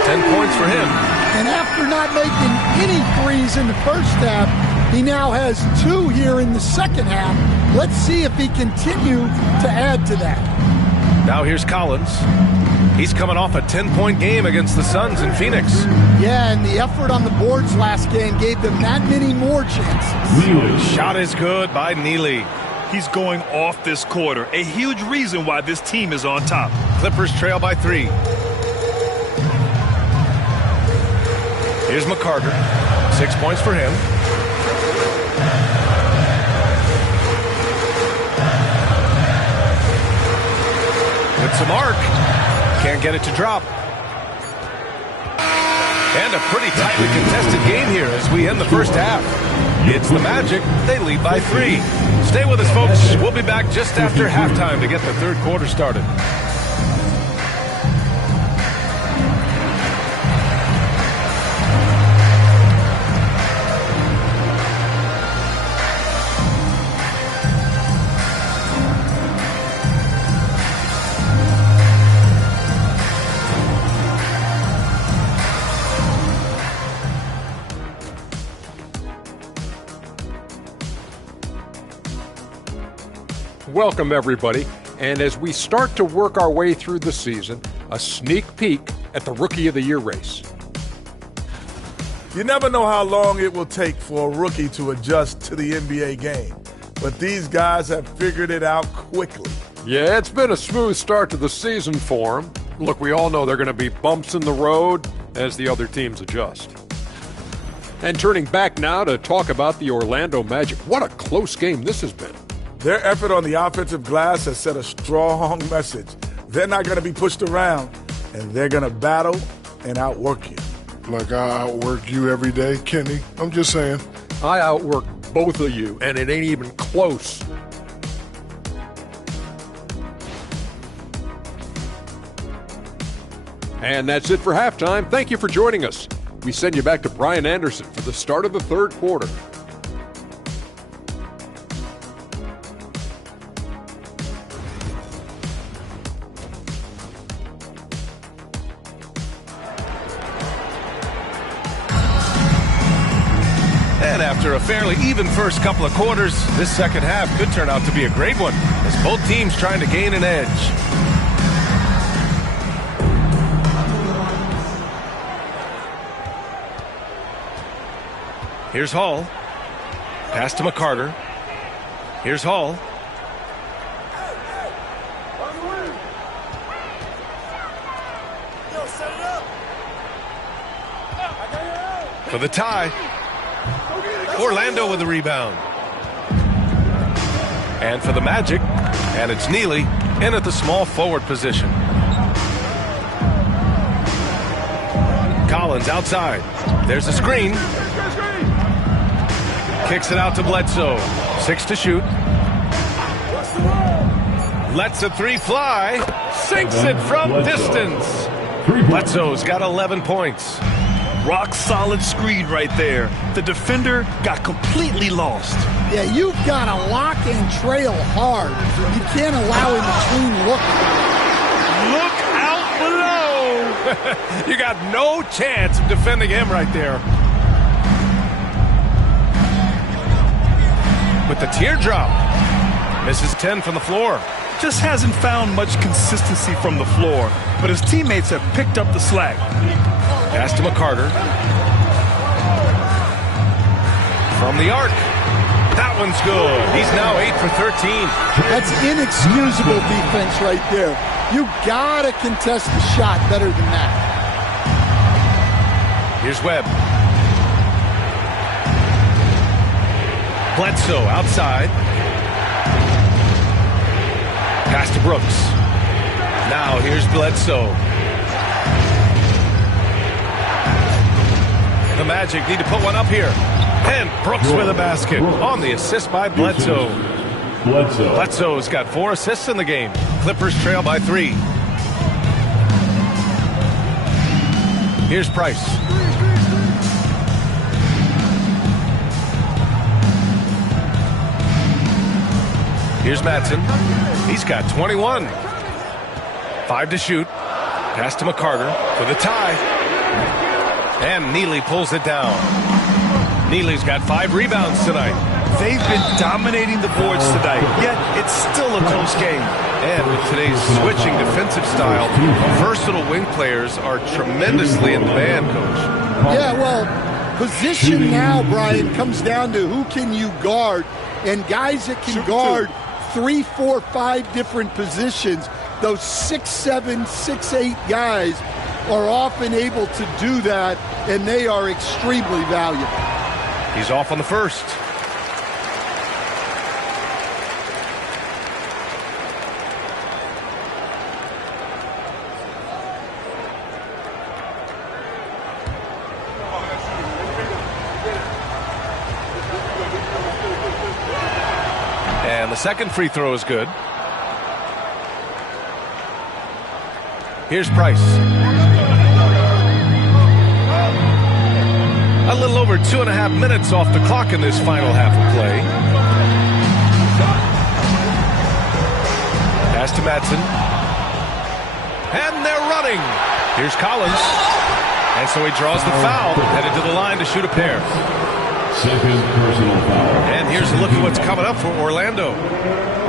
10 points for him. And after not making any threes in the first half, he now has 2 here in the second half. Let's see if he continue to add to that. Now here's Collins. He's coming off a 10-point game against the Suns in Phoenix. Yeah, and the effort on the boards last game gave them that many more chances. Neely. Shot is good by Neely. He's going off this quarter. A huge reason why this team is on top. Clippers trail by 3. Here's McCarter. 6 points for him. With some arc. Can't get it to drop. And a pretty tightly contested game here as we end the first half. It's the Magic. They lead by 3. Stay with us, folks. We'll be back just after halftime to get the third quarter started. Welcome, everybody. And as we start to work our way through the season, a sneak peek at the Rookie of the Year race. You never know how long it will take for a rookie to adjust to the NBA game, but these guys have figured it out quickly. Yeah, it's been a smooth start to the season for them. Look, we all know there are going to be bumps in the road as the other teams adjust. And turning back now to talk about the Orlando Magic. What a close game this has been. Their effort on the offensive glass has sent a strong message. They're not going to be pushed around, and they're going to battle and outwork you. Like I outwork you every day, Kenny. I'm just saying. I outwork both of you, and it ain't even close. And that's it for halftime. Thank you for joining us. We send you back to Brian Anderson for the start of the third quarter. And after a fairly even first couple of quarters, this second half could turn out to be a great one as both teams trying to gain an edge. Here's Hall. Pass to McCarter. Here's Hall. For the tie. Orlando with the rebound. And for the Magic, and it's Neely in at the small forward position. Collins outside. There's a screen. Kicks it out to Bledsoe. 6 to shoot. Lets a 3 fly. Sinks it from distance. Bledsoe's got 11 points. Rock solid screen right there. The defender got completely lost. Yeah, you've got to lock and trail hard. You can't allow in between look. Look out below. You got no chance of defending him right there. With the teardrop. Misses 10 from the floor. Just hasn't found much consistency from the floor, but his teammates have picked up the slack. Pass to McCarter. From the arc. That one's good. He's now 8 for 13. That's inexcusable defense right there. You gotta contest the shot better than that. Here's Webb. Bledsoe outside. Pass to Brooks. Now here's Bledsoe. The Magic need to put one up here. And Brooks with a basket on the assist by Bledsoe. Bledsoe's got 4 assists in the game. Clippers trail by 3. Here's Price. Here's Madsen. He's got 21. 5 to shoot. Pass to McCarter for the tie. And Neely pulls it down. Neely's got 5 rebounds tonight. They've been dominating the boards tonight, yet it's still a close game. And with today's switching defensive style, versatile wing players are tremendously in demand, Coach. Yeah, well, position now, Brian, comes down to who can you guard. And guys that can guard 3, 4, 5 different positions, those 6'7", 6'8" guys are often able to do that, and they are extremely valuable. He's off on the first. And the second free throw is good. Here's Price. A little over 2.5 minutes off the clock in this final half of play. Pass to Madsen. And they're running. Here's Collins. And so he draws the foul, headed to the line to shoot a pair. Second personal foul. And here's a look at what's coming up for Orlando.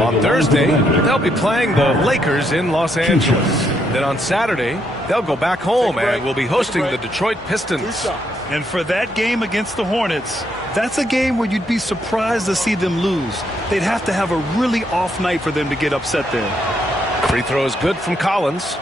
On Thursday, they'll be playing the Lakers in Los Angeles. Then on Saturday, they'll go back home and will be hosting the Detroit Pistons. And for that game against the Hornets, that's a game where you'd be surprised to see them lose. They'd have to have a really off night for them to get upset there. Free throw is good from Collins.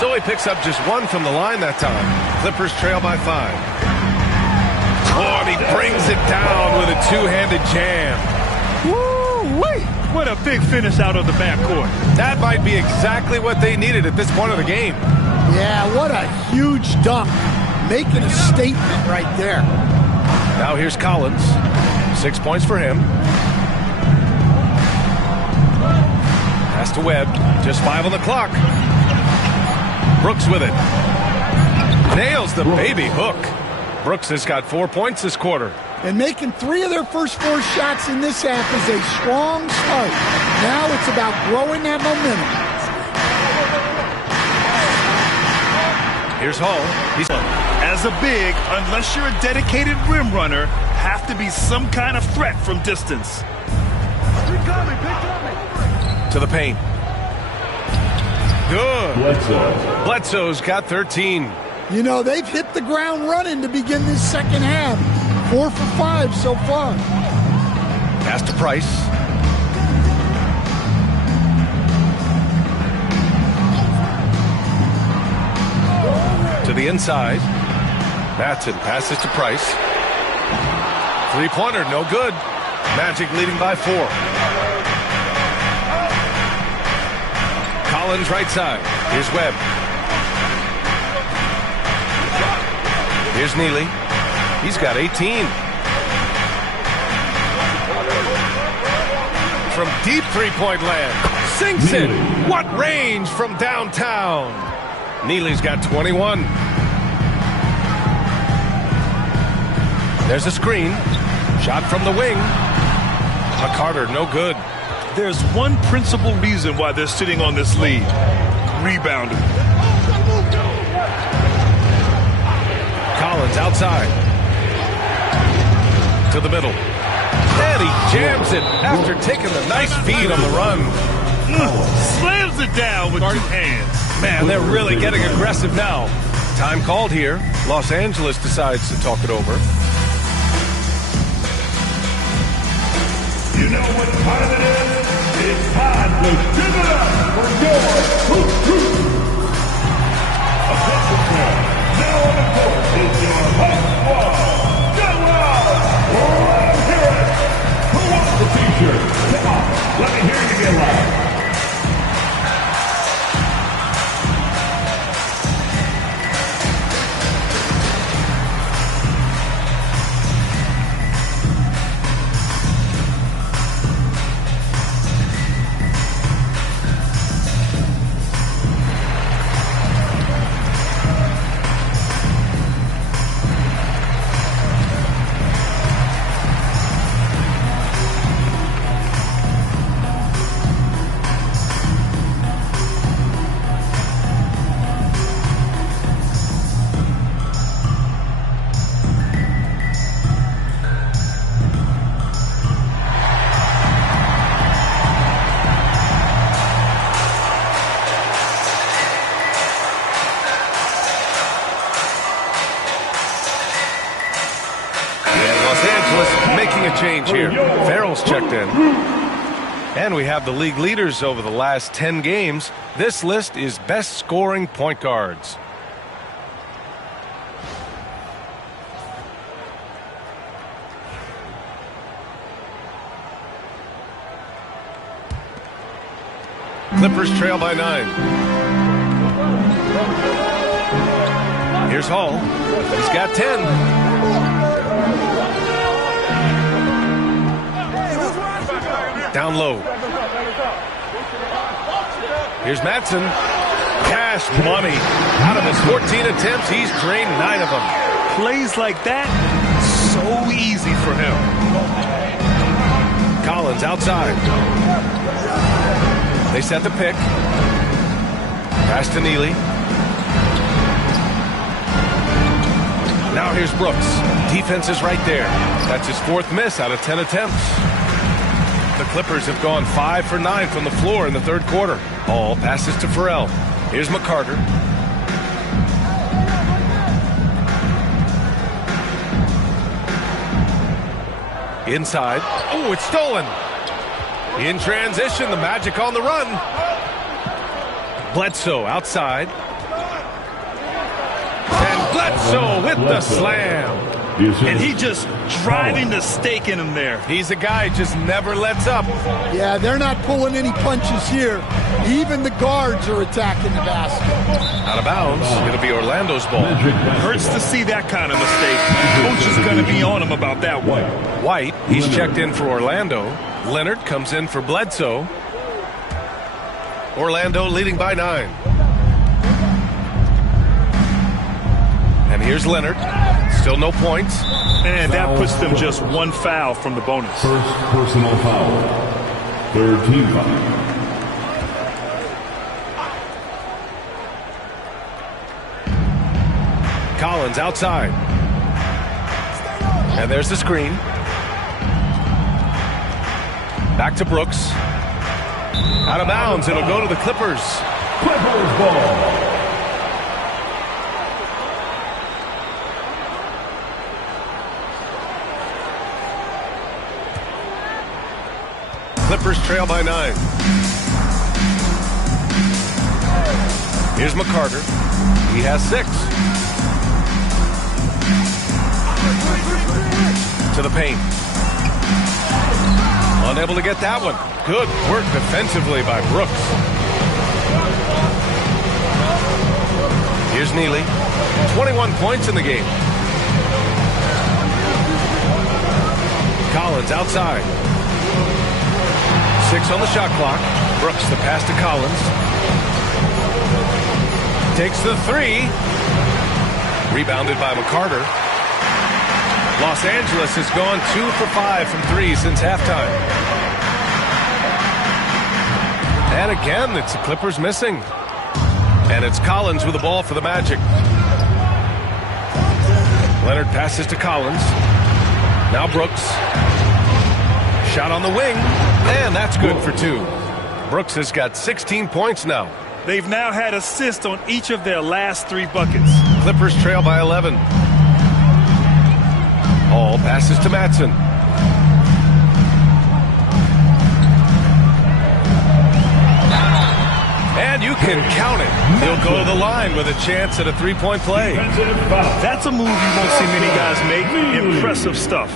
So he picks up just one from the line that time. Clippers trail by 5. Oh, and he brings it down with a two-handed jam. Woo-wee! What a big finish out of the backcourt. That might be exactly what they needed at this point of the game. Yeah, what a huge dunk. Making a statement right there. Now here's Collins. 6 points for him. Pass to Webb. Just 5 on the clock. Brooks with it. Nails the baby hook. Brooks has got 4 points this quarter. And making 3 of their first 4 shots in this half is a strong start. Now it's about growing that momentum. Here's Hall. As a big, unless you're a dedicated rim runner, have to be some kind of threat from distance. To the paint. Good. Bledsoe's got 13. You know, they've hit the ground running to begin this second half. 4 for 5 so far. Pass to Price. To the inside. Madsen passes to Price. Three-pointer, no good. Magic leading by 4. Collins right side. Here's Webb. Here's Neely. He's got 18. From deep three-point land. Sinks it. What range from downtown. Neely's got 21. There's a screen. Shot from the wing. McCarter, no good. There's one principal reason why they're sitting on this lead. Rebounding. Collins outside. To the middle. And he jams it after taking the nice feed on the run. Slams it down with 2 hands. Man, they're really getting aggressive now. Time called here. Los Angeles decides to talk it over. You know what time it is? It's time to give it up for your Hoop Crew. Attention now. Now on the court is your Hype Squad. Go out! Let's hear it. Who wants the t-shirt? Come on, let me hear you get loud. Change here. Farrell's checked in. And we have the league leaders over the last 10 games. This list is best scoring point guards. Clippers trail by 9. Here's Hall. He's got 10. Down low. Here's Madsen. Cash money. Out of his 14 attempts, he's drained 9 of them. Plays like that, so easy for him. Collins outside. They set the pick. Pass to Neely. Now here's Brooks. Defense is right there. That's his 4th miss out of 10 attempts. The Clippers have gone 5 for 9 from the floor in the 3rd quarter. All passes to Farrell. Here's McCarter. Inside. Oh, it's stolen. In transition, the Magic on the run. Bledsoe outside. And Bledsoe with the slam. And he just driving the stake in him there. He's a guy who just never lets up. Yeah, they're not pulling any punches here. Even the guards are attacking the basket. Out of bounds. It'll be Orlando's ball. Hurts to see that kind of mistake. Coach is going to be on him about that one. White, he's checked in for Orlando. Leonard comes in for Bledsoe. Orlando leading by 9. And here's Leonard. Still no points. And that puts them just 1 foul from the bonus. First personal foul. 3rd team foul. Collins outside. And there's the screen. Back to Brooks. Out of bounds. It'll go to the Clippers. Clippers ball. Clippers trail by 9. Here's McCarter. He has 6. To the paint. Unable to get that one. Good work defensively by Brooks. Here's Neely. 21 points in the game. Collins outside. 6 on the shot clock. Brooks the pass to Collins. Takes the 3. Rebounded by McCarter. Los Angeles has gone 2 for 5 from 3 since halftime. And again, it's the Clippers missing. And it's Collins with the ball for the Magic. Leonard passes to Collins. Now Brooks. Shot on the wing. And that's good for 2. Brooks has got 16 points now. They've now had assists on each of their last 3 buckets. Clippers trail by 11. All passes to Madsen. And you can count it. He'll go to the line with a chance at a 3-point play. That's a move you won't see many guys make. Impressive stuff.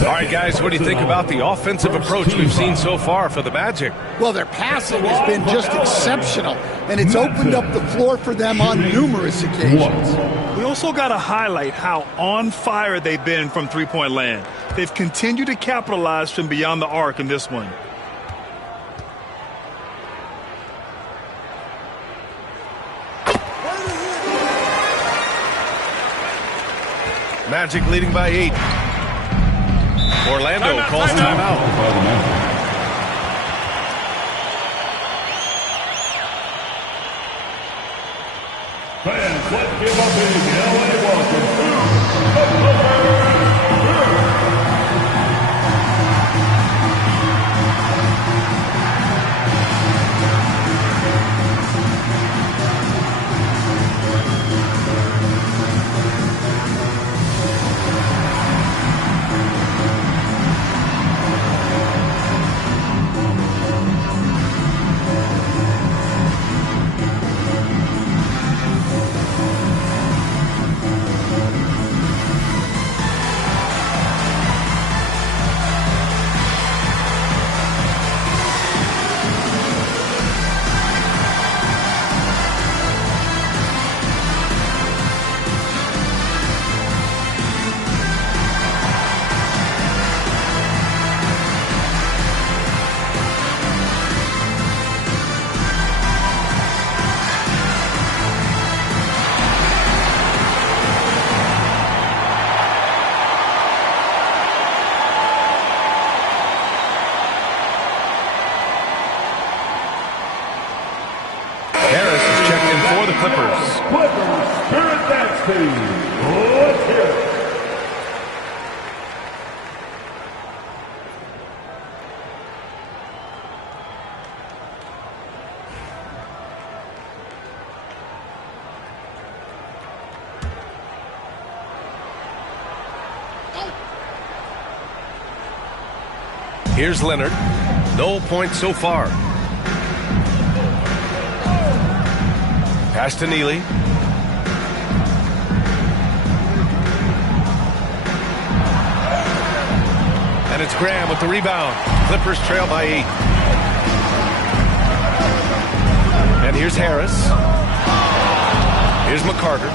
All right, guys, what do you think about the offensive approach we've seen so far for the Magic? Well, their passing has been just exceptional, and it's opened up the floor for them on numerous occasions. We also got to highlight how on fire they've been from three-point land. They've continued to capitalize from beyond the arc in this one. Magic leading by 8. Orlando calls timeout. Fans, let's give a big LA welcome to the Clippers. Clippers. Clippers Spirit Dance Team. Let's hear it. Here's Leonard. No points so far. Pass to Neely. And it's Graham with the rebound. Clippers trail by 8. And here's Harris. Here's McCarter.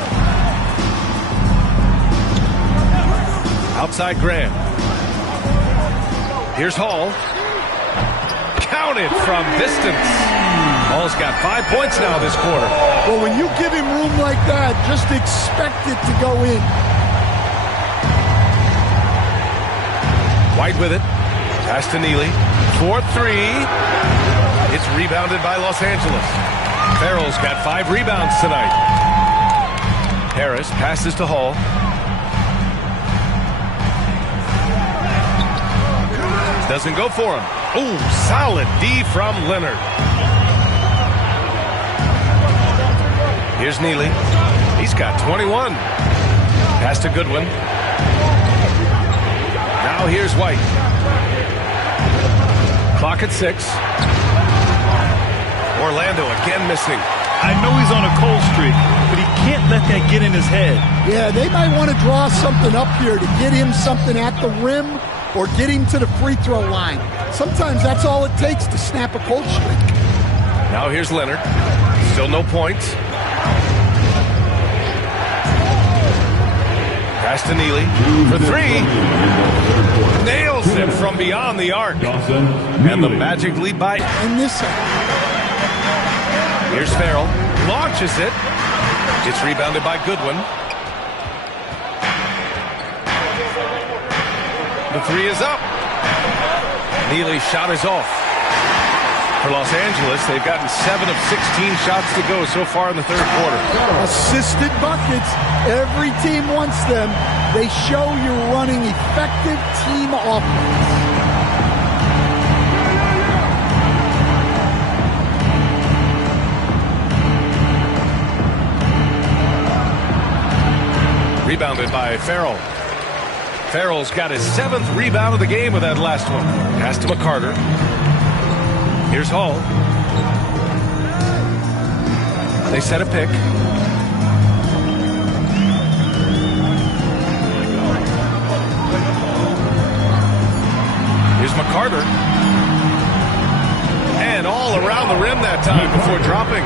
Outside Graham. Here's Hall. Counted from distance. Hall's got 5 points now this quarter. Well, when you give him room like that, just expect it to go in. White with it. Pass to Neely. 4-3. It's rebounded by Los Angeles. Farrell's got 5 rebounds tonight. Harris passes to Hall. Doesn't go for him. Ooh, solid D from Leonard. Here's Neely. He's got 21. Pass to Goodwin. Now here's White. Clock at 6. Orlando again missing. I know he's on a cold streak, but he can't let that get in his head. Yeah, they might want to draw something up here to get him something at the rim or get him to the free throw line. Sometimes that's all it takes to snap a cold streak. Now here's Leonard. Still no points. Pass to Neely for 3. Nails it from beyond the arc. And the Magic lead by. And this. Here's Farrell. Launches it. It's rebounded by Goodwin. The 3 is up. Neely's shot is off. For Los Angeles, they've gotten 7 of 16 shots to go so far in the third quarter. Assisted buckets. Every team wants them. They show you're running effective team offense. Rebounded by Farrell. Farrell's got his 7th rebound of the game with that last one. Pass to McCarter. Here's Hall. They set a pick. Here's McCarter. And all around the rim that time before dropping.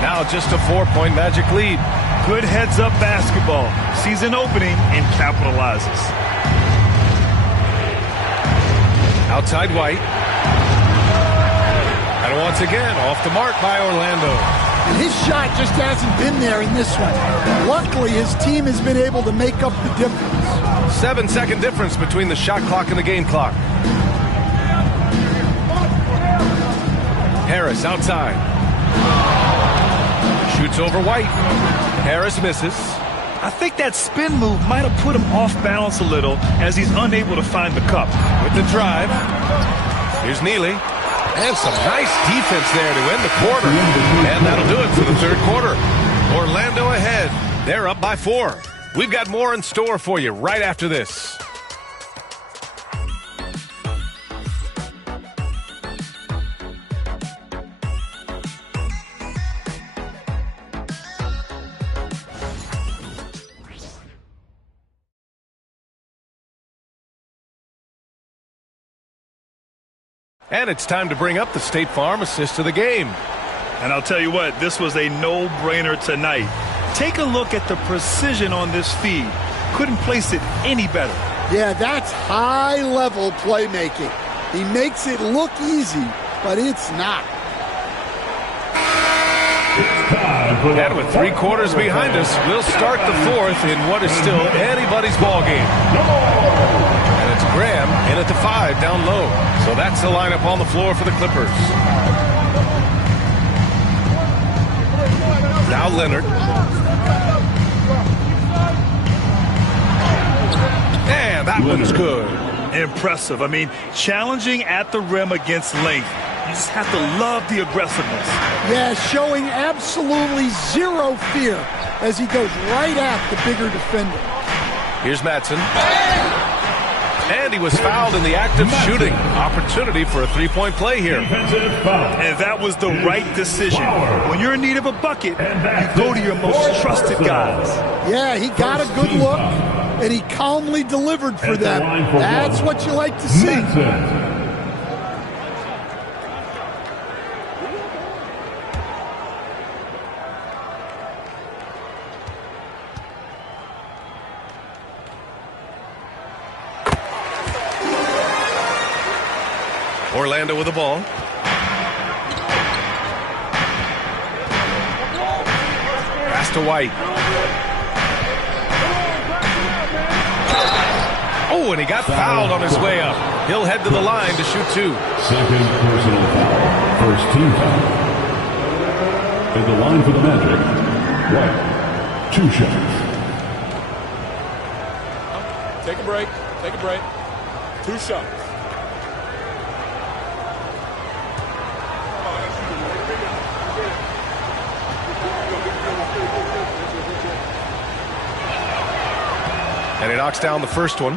Now just a 4-point Magic lead. Good heads-up basketball. Sees an opening and capitalizes. Outside White. And once again, off the mark by Orlando. And his shot just hasn't been there in this one. Luckily, his team has been able to make up the difference. 7-second difference between the shot clock and the game clock. Harris outside. Shoots over White. Harris misses. I think that spin move might have put him off balance a little as he's unable to find the cup. With the drive. Here's Neely. And some nice defense there to end the quarter. And that'll do it for the third quarter. Orlando ahead. They're up by 4. We've got more in store for you right after this. And it's time to bring up the State Farm assist of the game. And I'll tell you what, this was a no-brainer tonight. Take a look at the precision on this feed. Couldn't place it any better. Yeah, that's high-level playmaking. He makes it look easy, but it's not. And with 3 quarters behind us, we'll start the 4th in what is still anybody's ball game. And it's Graham in at the 5 down low. So that's the lineup on the floor for the Clippers. Now Leonard. And that one's good. Impressive. I mean, challenging at the rim against length. You just have to love the aggressiveness. Yeah, showing absolutely zero fear as he goes right at the bigger defender. Here's Madsen. And he was fouled in the act of shooting. Opportunity for a three-point play here. And that was the right decision. When you're in need of a bucket, you go to your most trusted guys. Yeah, he got a good look, and he calmly delivered for them. That's what you like to see. Orlando with the ball. Pass to White. Oh, and he got fouled on his way up. He'll head to the line to shoot two. Second personal foul. First team foul. At the line for the Magic, White. 2 shots. Take a break. Take a break. 2 shots. And he knocks down the first one.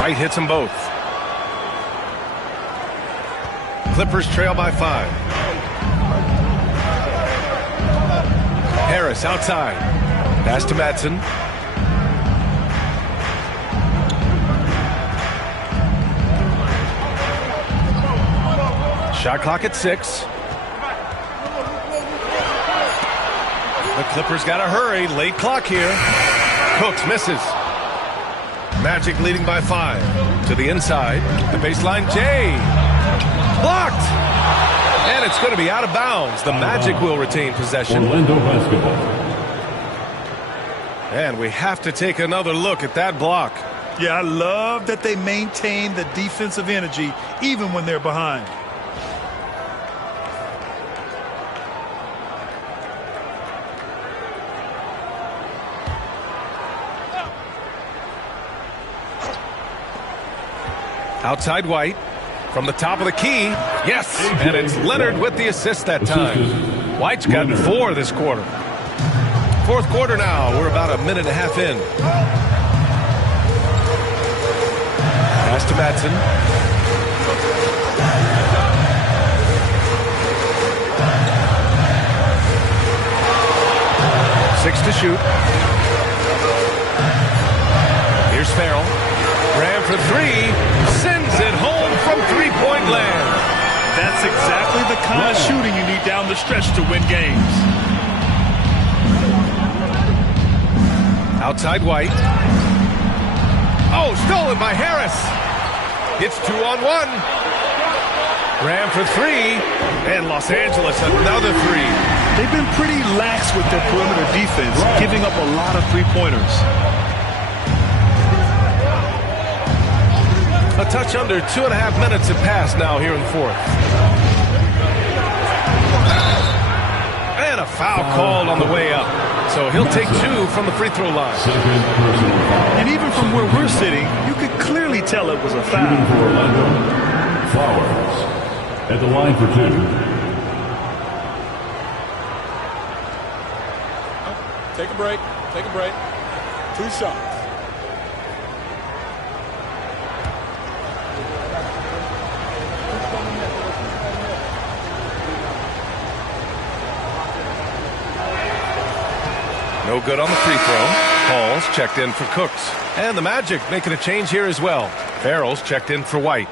White hits them both. Clippers trail by 5. Harris outside. Pass to Madsen. Shot clock at 6. The Clippers got to hurry. Late clock here. Cooks misses. Magic leading by 5. To the inside. The baseline. Jay. Blocked. And it's going to be out of bounds. The Magic will retain possession. Orlando basketball. And we have to take another look at that block. Yeah, I love that they maintain the defensive energy even when they're behind. Outside White. From the top of the key. Yes, and it's Leonard with the assist that time. White's gotten 4 this quarter. Fourth quarter now. We're about a minute and a half in. Pass to Madsen. Six to shoot. Here's Farrell. Graham for 3. Sends it home from three-point land. That's exactly the kind of shooting you need down the stretch to win games. Outside White. Oh, stolen by Harris. It's 2-on-1. Graham for 3. And Los Angeles another 3. They've been pretty lax with their perimeter defense, giving up a lot of three-pointers. A touch under 2.5 minutes have passed now here in the fourth. And a foul called on the way up. So he'll take 2 from the free throw line. And even from where we're sitting, you could clearly tell it was a foul. Shooting for Orlando, Flowers. At the line for 2. Take a break. Take a break. 2 shots. No good on the free throw. Hall's checked in for Cooks. And the Magic making a change here as well. Farrell's checked in for White.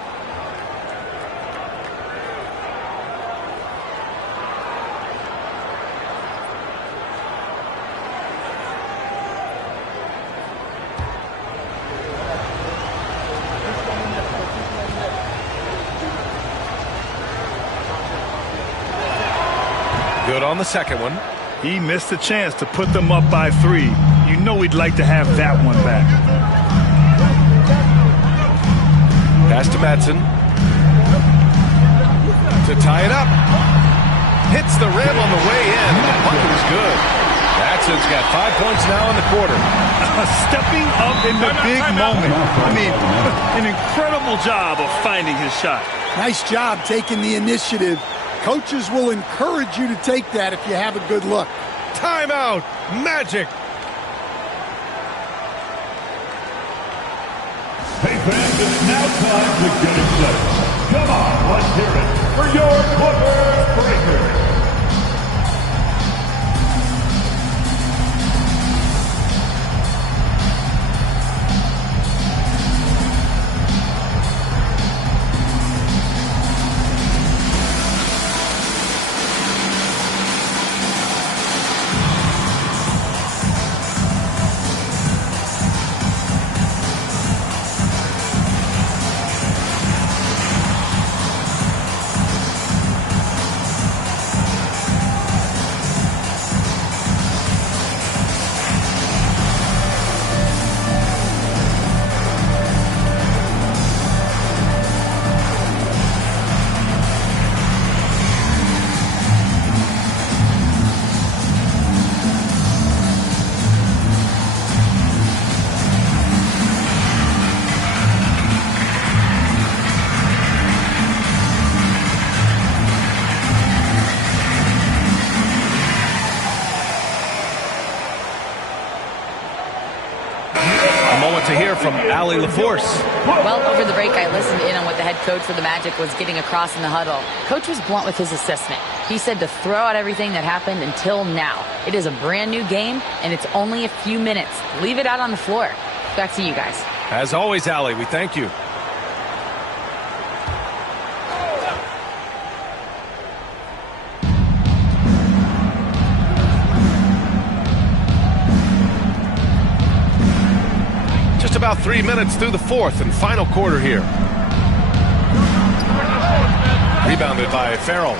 on the second one. He missed a chance to put them up by 3. You know he'd like to have that one back. Pass to Madsen. To tie it up. Hits the rim on the way in. The bucket is good. Madsen's got 5 points now in the quarter. Stepping up in the big moment. I mean, an incredible job of finding his shot. Nice job taking the initiative. Coaches will encourage you to take that if you have a good look. Timeout. Magic. Hey fans, it's now time to get excited. Come on, let's hear it for your Clippers Breakers. To hear from Allie LaForce. Well, over the break, I listened in on what the head coach for the Magic was getting across in the huddle. Coach was blunt with his assessment. He said to throw out everything that happened until now. It is a brand new game, and it's only a few minutes. Leave it out on the floor. Back to you guys. As always, Allie, we thank you. Just about 3 minutes through the fourth and final quarter here. Rebounded by Farrell.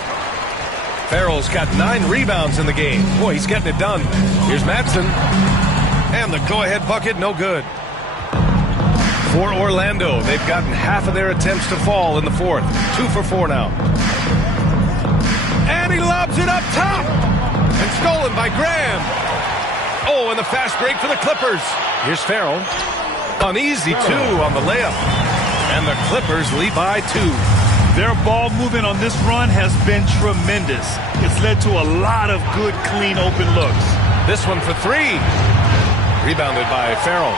Farrell's got 9 rebounds in the game. Boy, he's getting it done. Here's Madsen. And the go-ahead bucket, no good. For Orlando, they've gotten half of their attempts to fall in the fourth. 2 for 4 now. And he lobs it up top. And stolen by Graham. Oh, and the fast break for the Clippers. Here's Farrell. An easy 2 on the layup. And the Clippers lead by 2. Their ball movement on this run has been tremendous. It's led to a lot of good, clean, open looks. This one for 3. Rebounded by Farrell.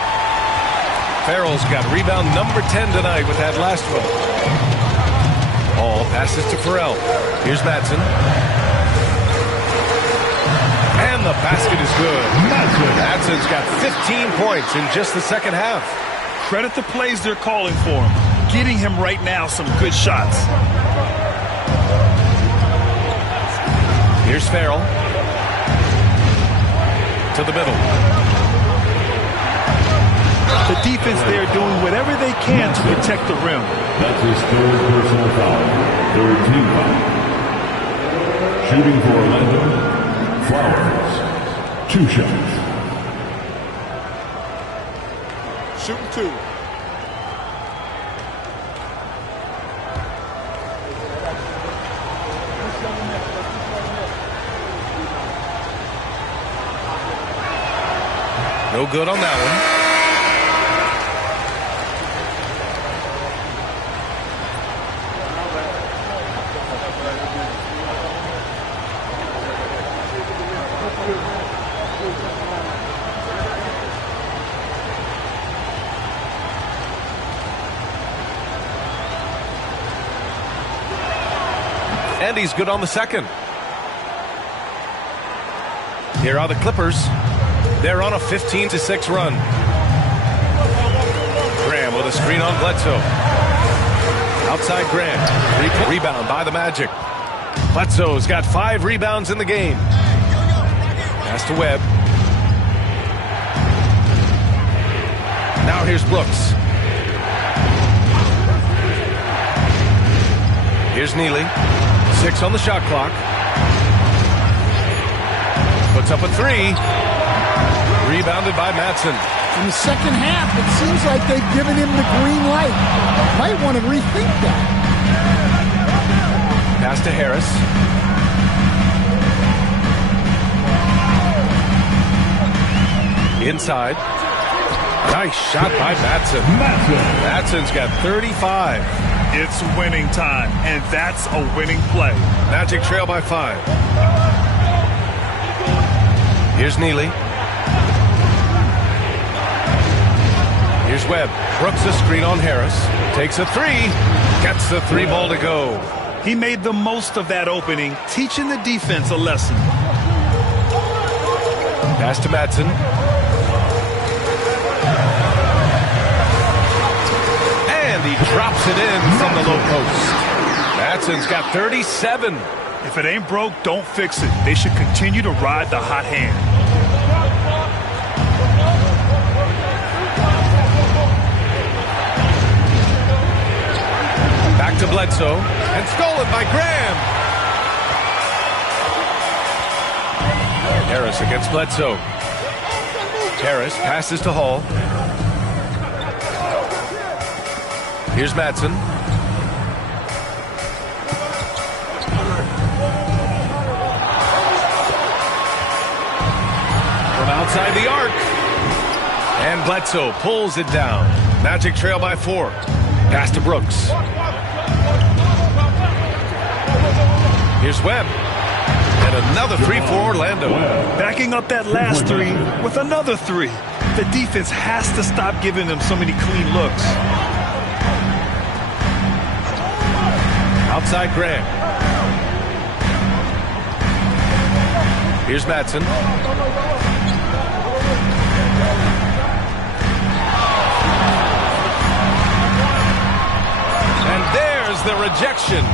Farrell's got rebound number 10 tonight with that last one. All passes to Farrell. Here's Madsen. And the basket is good. Madsen's got 15 points in just the second half. Credit the plays they're calling for him. Getting him right now some good shots. Here's Farrell. To the middle. The defense there doing whatever they can to protect the rim. That's his 3rd personal foul. 3rd team foul. Shooting for Orlando. Flowers, 2 shots. Shooting 2. No good on that one. And he's good on the second. Here are the Clippers. They're on a 15-6 run. Graham with a screen on Bledsoe. Outside Graham. Rebound by the Magic. Bledsoe's got 5 rebounds in the game. Pass to Webb. Now here's Brooks. Here's Neely. 6 on the shot clock. Puts up a three. Rebounded by Madsen. In the second half, it seems like they've given him the green light. Might want to rethink that. Pass to Harris. Inside. Nice shot by Madsen. Madsen's got 35. It's winning time, and that's a winning play. Magic trail by 5. Here's Neely. Here's Webb. Brooks a screen on Harris. Takes a three. Gets the 3 ball to go. He made the most of that opening, teaching the defense a lesson. Pass to Madsen. And he drops it in from the low post. Madsen's got 37. If it ain't broke, don't fix it. They should continue to ride the hot hand. Back to Bledsoe. And stolen by Graham. Harris against Bledsoe. Harris passes to Hall. Here's Madsen. From outside the arc. And Bledsoe pulls it down. Magic trail by 4. Pass to Brooks. Here's Webb. And another three for Orlando. Backing up that last three with another three. The defense has to stop giving them so many clean looks. Outside Graham. Here's Madsen. And there's the rejection.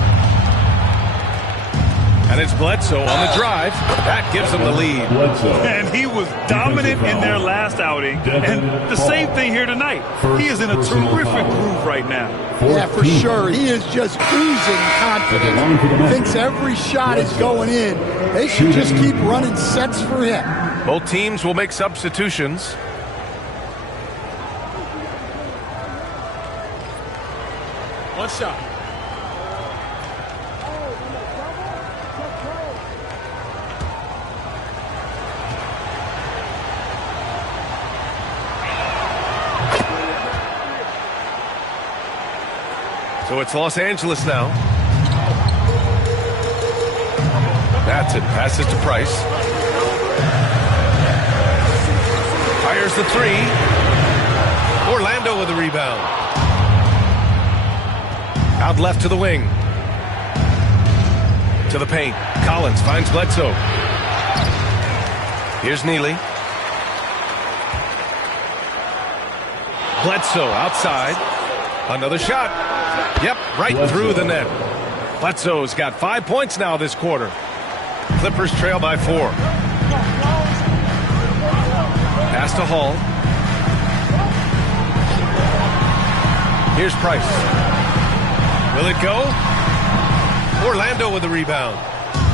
And it's Bledsoe on the drive. That gives them the lead. And he was dominant in their last outing. And the same thing here tonight. He is in a terrific groove right now. Yeah, for sure. He is just oozing confidence. Thinks every shot is going in. They should just keep running sets for him. Both teams will make substitutions. One shot. So it's Los Angeles now. Madsen passes to Price. Fires the three. Orlando with the rebound. Out left to the wing. To the paint. Collins finds Bledsoe. Here's Neely. Bledsoe outside. Another shot. Yep, right through the net. Bledsoe's got 5 points now this quarter. Clippers trail by 4. Pass to Hall. Here's Price. Will it go? Orlando with the rebound.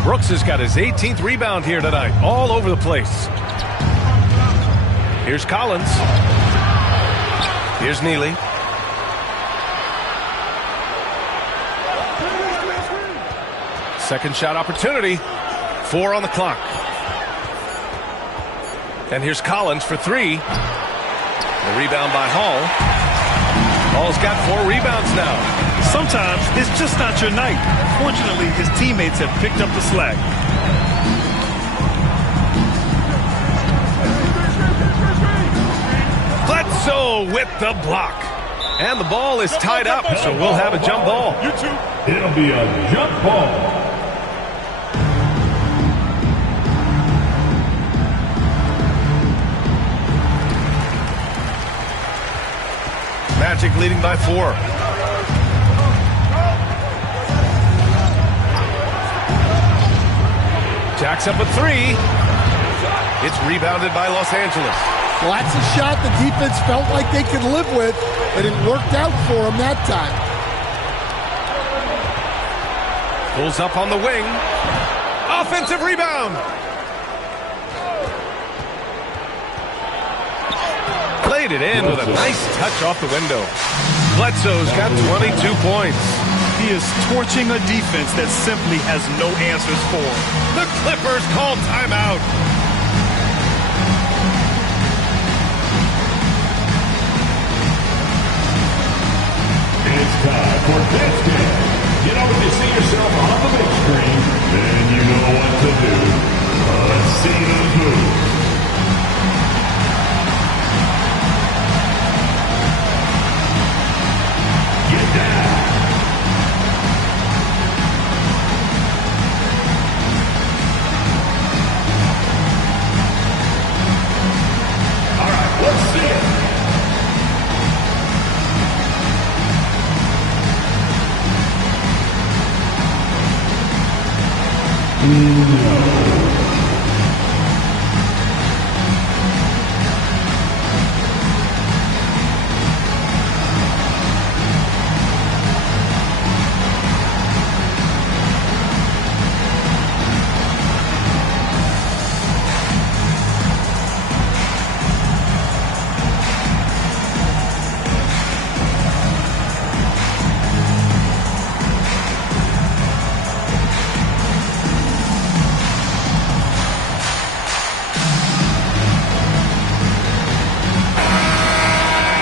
Brooks has got his 18th rebound here tonight. All over the place. Here's Collins. Here's Neely. Second shot opportunity. 4 on the clock. And here's Collins for 3. The rebound by Hall. Hall's got 4 rebounds now. Sometimes it's just not your night. Fortunately, his teammates have picked up the slack. Bledsoe with the block. And the ball is tied up, so we'll have a jump ball. It'll be a jump ball. Magic leading by 4. Jacks up a 3. It's rebounded by Los Angeles. Well, that's a shot the defense felt like they could live with, but it worked out for them that time. Pulls up on the wing. Offensive rebound. laid it in with a nice touch off the window. Bledsoe's got 22 points. He is torching a defense that simply has no answers for. The Clippers call timeout. It's time for this game. You know, when you see yourself on the big screen, then you know what to do. Let's see them move. Get down. All right, let's see it.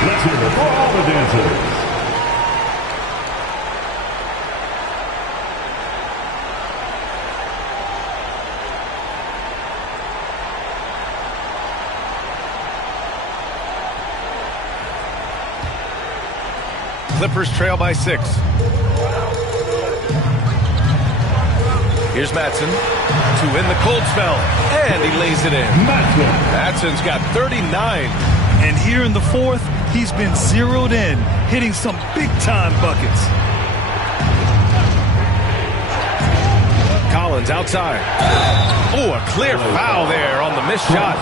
Let's hear it for all the dancers. Clippers trail by 6. Here's Matson to win the cold spell, and he lays it in. Matson's got 39. And here in the fourth, he's been zeroed in, hitting some big-time buckets. Collins outside. Oh, a clear foul there on the missed shot.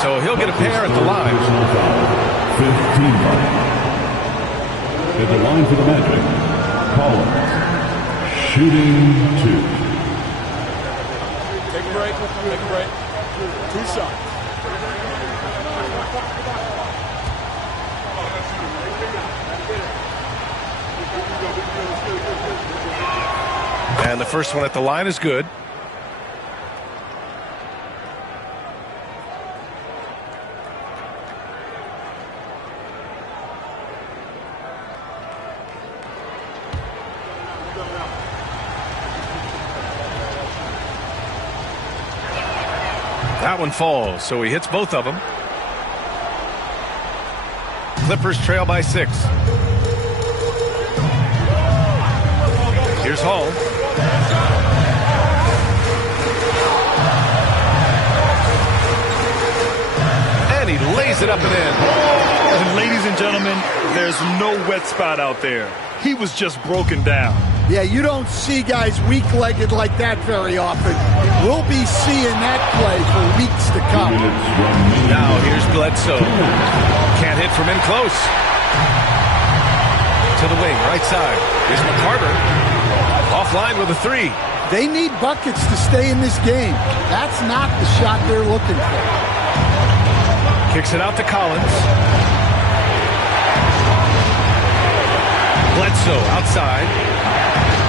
So he'll get a pair at the line. 15. At the line for the Magic, Collins, shooting 2. Take a break. Take a break. 2 shots. And the first one at the line is good. That one falls, so he hits both of them. Clippers trail by 6. Here's Hall. And he lays it up and in. And ladies and gentlemen, there's no wet spot out there. He was just broken down. Yeah, you don't see guys weak-legged like that very often. We'll be seeing that play for weeks to come. Now here's Bledsoe. Can't hit from in close. To the wing, right side. Here's McCarter. Offline with a 3. They need buckets to stay in this game. That's not the shot they're looking for. Kicks it out to Collins. Bledsoe outside.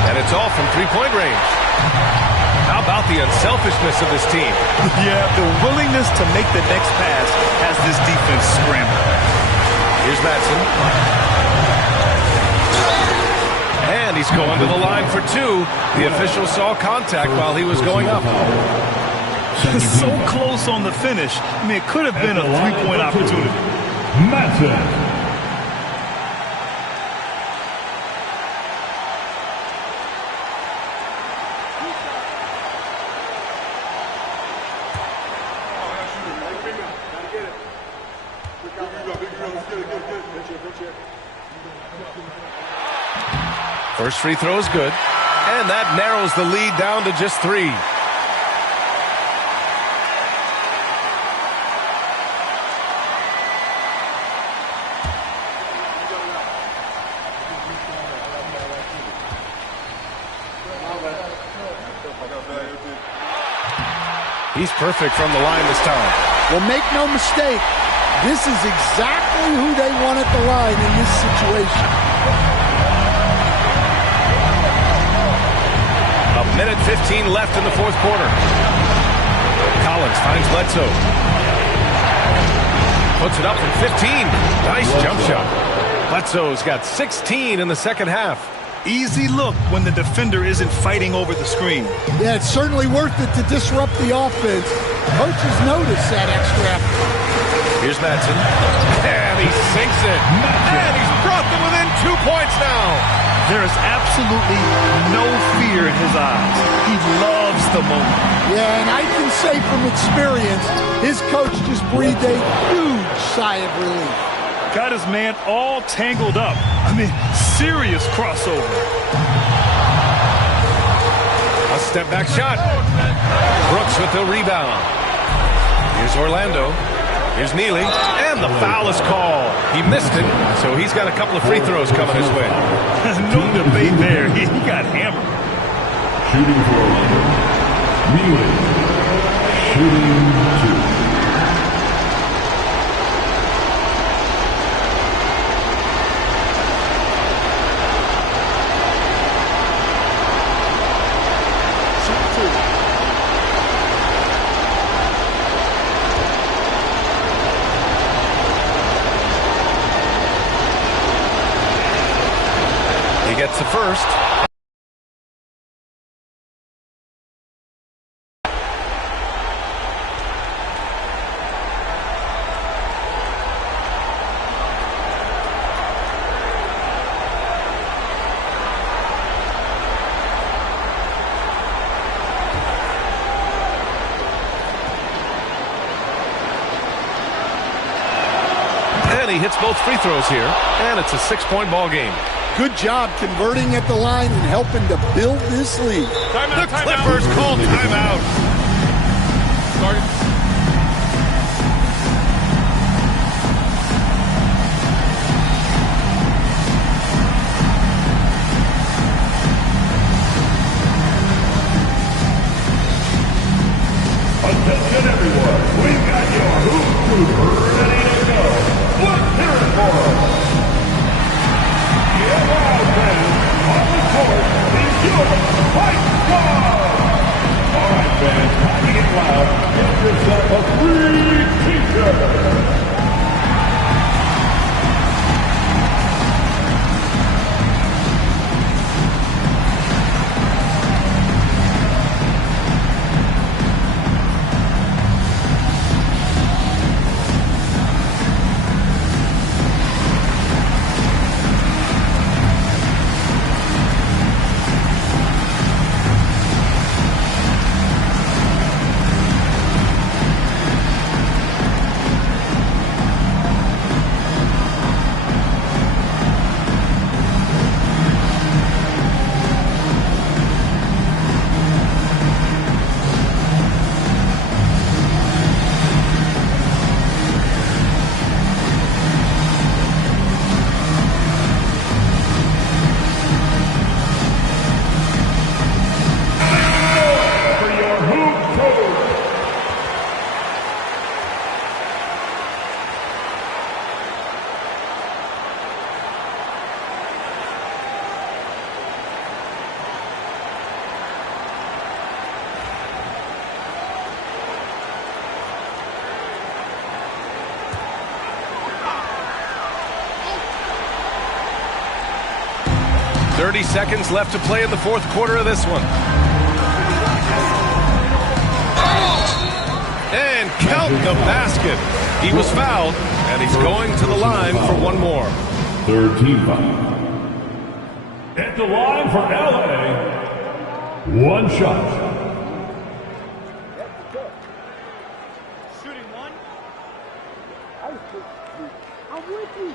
And it's all from three-point range. How about the unselfishness of this team? Yeah, the willingness to make the next pass has this defense scrambling. Here's Matson. And he's going to the line for 2. The official saw contact while he was going up. So close on the finish. I mean, it could have been a three-point opportunity. Matson. First free throw is good. And that narrows the lead down to just 3. He's perfect from the line this time. Well, make no mistake, this is exactly who they want at the line in this situation. A minute 15 left in the fourth quarter. Collins finds Bledsoe. Puts it up from 15. Nice jump shot. Bledsoe's got 16 in the second half. Easy look when the defender isn't fighting over the screen. Yeah, it's certainly worth it to disrupt the offense. Coaches notice that extra effort. Here's Madsen. And he sinks it. And he's brought them within 2 points now. There is absolutely no fear in his eyes. He loves the moment. Yeah, and I can say from experience, his coach just breathed a huge sigh of relief. Got his man all tangled up. I mean, serious crossover. A step back shot. Brooks with the rebound. Here's Orlando. Here's Neely. And the foul is called. He missed it, so he's got a couple of free throws coming his way. No debate there. He got hammered. Shooting for Orlando. Neely. Shooting 2. Gets the first. And he hits both free throws here, and it's a 6-point ball game. Good job converting at the line and helping to build this lead. The Clippers call timeout. Sorry. Attention everyone, we've got your hoop crew ready to go. Let's hear it for us. Yeah, wow, fans, on the court is your fight squad. All right, fans, time to get loud. Get yourself a free t-shirt. .30 seconds left to play in the fourth quarter of this one. And count the basket. He was fouled, and he's going to the line for one more. Third team foul. At the line for LA, one shot. Shooting one. I'm with you.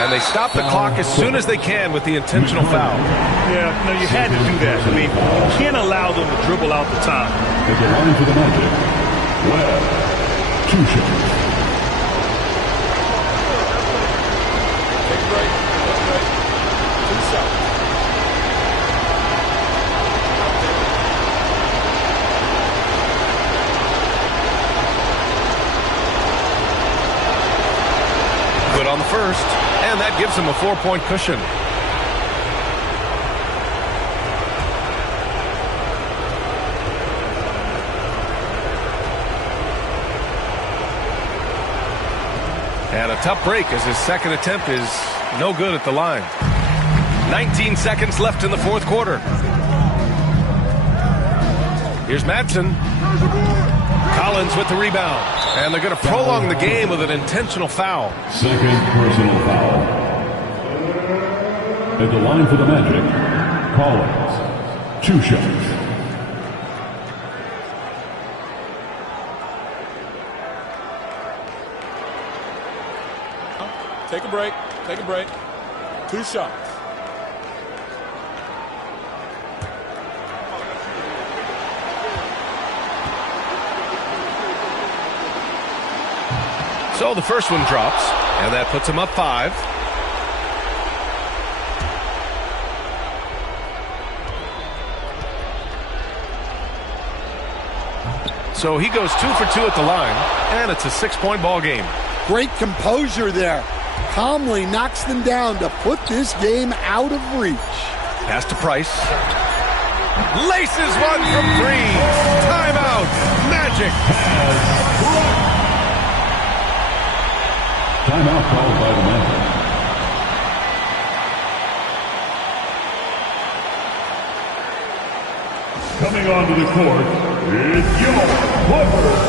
And they stop the clock as soon as they can with the intentional foul. Yeah, no, you had to do that. I mean, you can't allow them to dribble out the top. At the line for the Magic, Webb, 2 shots. And that gives him a 4-point cushion. And a tough break as his second attempt is no good at the line. 19 seconds left in the fourth quarter. Here's Madsen. Collins with the rebound. And they're going to prolong the game with an intentional foul. Second personal foul. At the line for the Magic, Collins. 2 shots. Take a break. Take a break. 2 shots. So the first one drops, and that puts him up 5. So he goes 2 for 2 at the line, and it's a 6-point ball game. Great composure there. Calmly knocks them down to put this game out of reach. Pass to Price. Laces one from 3. Timeout. Magic. Timeout called by the Magic. Coming onto the court is your Clippers.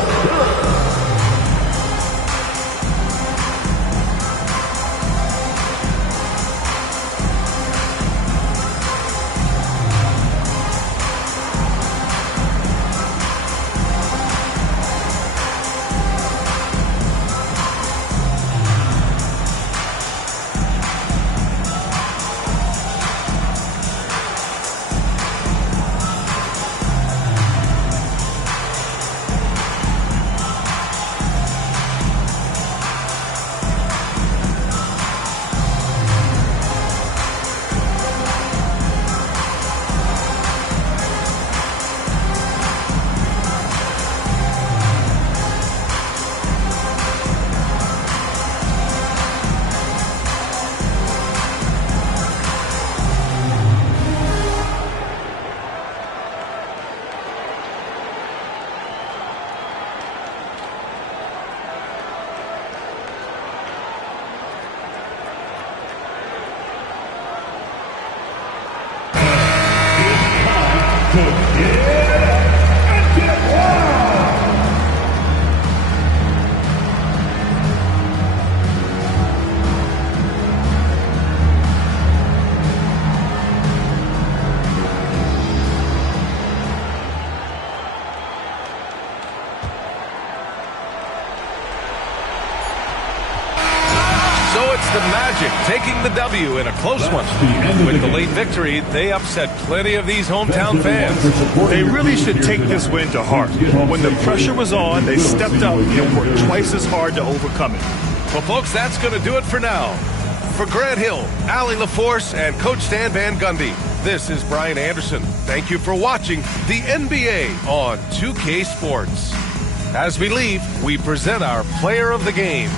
The Magic taking the W in a close one. With the late victory, they upset plenty of these hometown fans. They really should take this win to heart. When the pressure was on, they stepped up and worked twice as hard to overcome it. Well, folks, that's going to do it for now. For Grant Hill, Allie LaForce, and Coach Stan Van Gundy, this is Brian Anderson. Thank you for watching the NBA on 2K Sports. As we leave, we present our player of the game.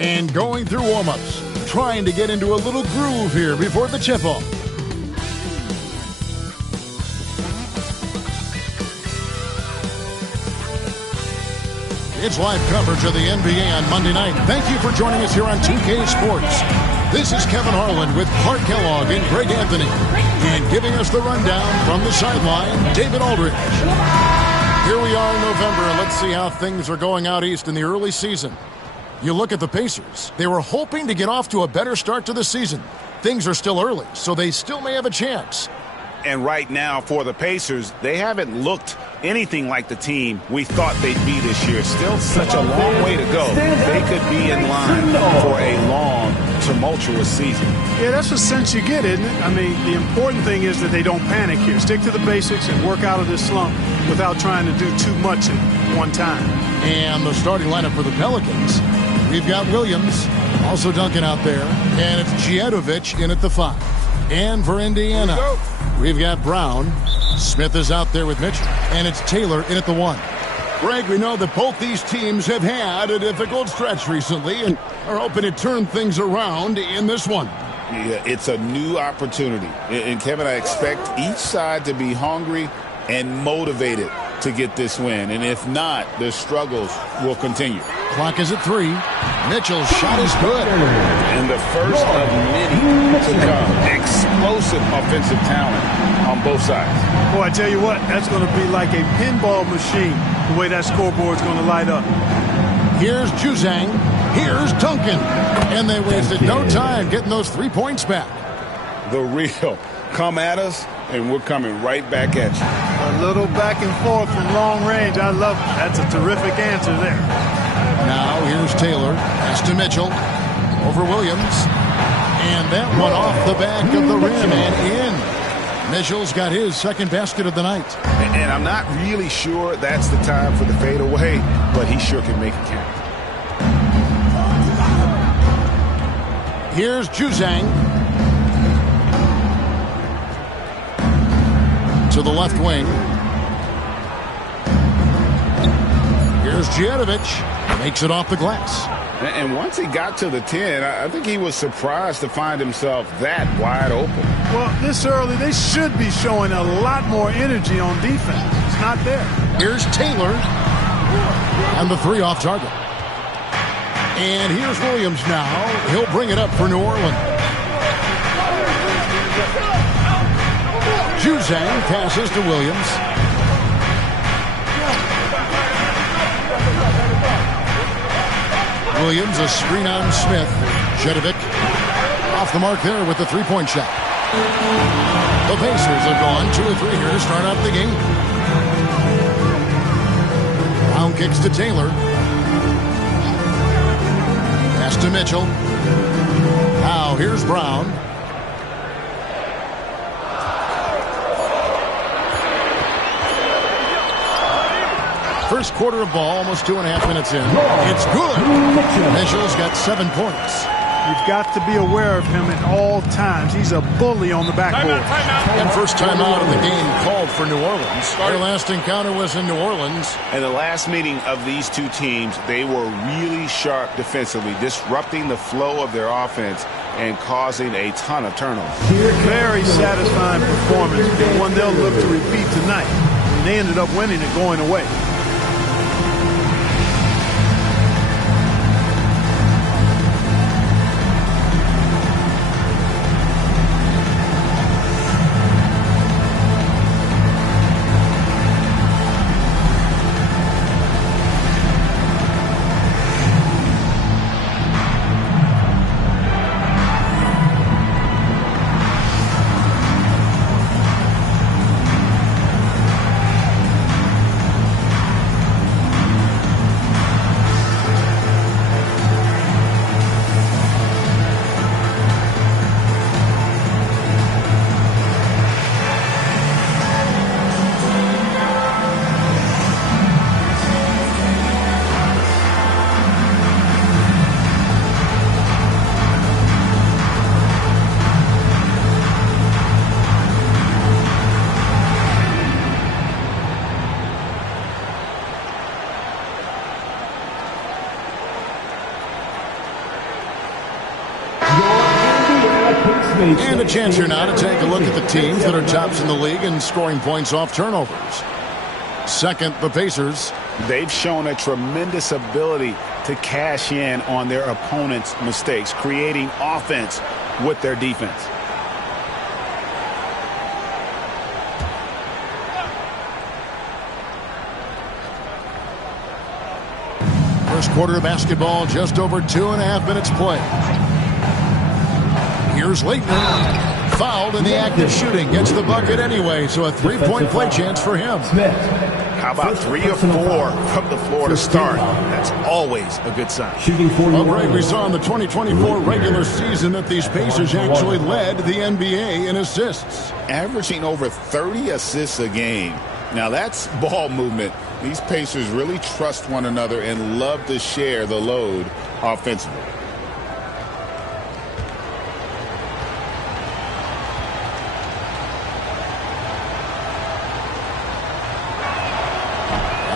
And going through warm-ups, trying to get into a little groove here before the tip-off. It's live coverage of the NBA on Monday night. Thank you for joining us here on 2K Sports. This is Kevin Harlan with Clark Kellogg and Greg Anthony. And giving us the rundown from the sideline, David Aldridge. Here we are in November. Let's see how things are going out east in the early season. You look at the Pacers. They were hoping to get off to a better start to the season. Things are still early, so they still may have a chance. And right now for the Pacers, they haven't looked anything like the team we thought they'd be this year. Still such a long way to go. They could be in line for a long, tumultuous season. Yeah, that's the sense you get, isn't it? I mean, the important thing is that they don't panic here. Stick to the basics and work out of this slump without trying to do too much at one time. And the starting lineup for the Pelicans, we've got Williams, also dunking out there, and it's Djedovic in at the 5. And for Indiana, we've got Brown. Smith is out there with Mitchell, and it's Taylor in at the 1. Greg, we know that both these teams have had a difficult stretch recently and are hoping to turn things around in this one. Yeah, it's a new opportunity. And Kevin, I expect each side to be hungry and motivated to get this win. And if not, the struggles will continue. Clock is at 3. Mitchell's shot is good. And the first of many to come. Explosive offensive talent on both sides. Boy, I tell you what, that's going to be like a pinball machine, the way that scoreboard's going to light up. Here's Juzang. Here's Duncan. And they wasted no time getting those 3 points back. The real. Come at us, and we're coming right back at you. A little back and forth from long range. I love it. That's a terrific answer there. Now here's Taylor. Pass to Mitchell. Over Williams. And that one off the back of the rim and in. Mitchell's got his second basket of the night. And I'm not really sure that's the time for the fadeaway, but he sure can make it count. Here's Juzang. To the left wing. Here's Djedovic. Makes it off the glass. And once he got to the 10, I think he was surprised to find himself that wide open. Well, this early, they should be showing a lot more energy on defense. It's not there. Here's Taylor. And the 3 off target. And here's Williams now. He'll bring it up for New Orleans. Juzang passes to Williams. Williams, a screen on Smith. Djedovic off the mark there with the 3-point shot. The Pacers have gone 2 or 3 here to start out the game. Brown kicks to Taylor. Pass to Mitchell. Now here's Brown. First quarter of ball, almost 2.5 minutes in. It's good. Mitchell's got 7 points. You've got to be aware of him at all times. He's a bully on the backboard. And first time out of the game called for New Orleans. Their last encounter was in New Orleans. And the last meeting of these two teams, they were really sharp defensively, disrupting the flow of their offense and causing a ton of turnovers. Very satisfying performance, and one they'll look to repeat tonight. And they ended up winning it going away. chance here now to take a look at the teams that are tops in the league in scoring points off turnovers. Second, the Pacers. They've shown a tremendous ability to cash in on their opponent's mistakes, creating offense with their defense. First quarter of basketball, just over 2.5 minutes play. Here's Leitner. Fouled in the act of shooting. Gets the bucket anyway, so a three-point play chance for him. How about 3 or 4 from the floor to start? That's always a good sign. Well, Greg, we saw in the 2024 regular season that these Pacers actually led the NBA in assists. Averaging over 30 assists a game. Now that's ball movement. These Pacers really trust one another and love to share the load offensively.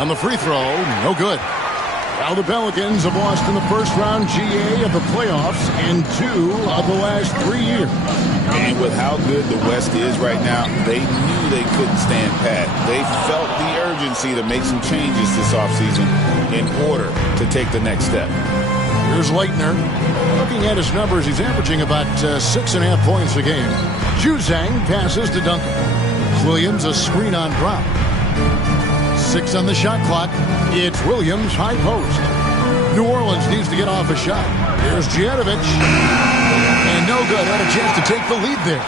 On the free throw, no good. Now the Pelicans have lost in the first round GA of the playoffs in 2 of the last 3 years. And with how good the West is right now, they knew they couldn't stand pat. They felt the urgency to make some changes this offseason in order to take the next step. Here's Leitner. Looking at his numbers, he's averaging about 6.5 points a game. Juzang passes to Duncan. Williams a screen on Brown. 6 on the shot clock. It's Williams high post. New Orleans needs to get off a shot. Here's Djetovic. And no good. Had a chance to take the lead there.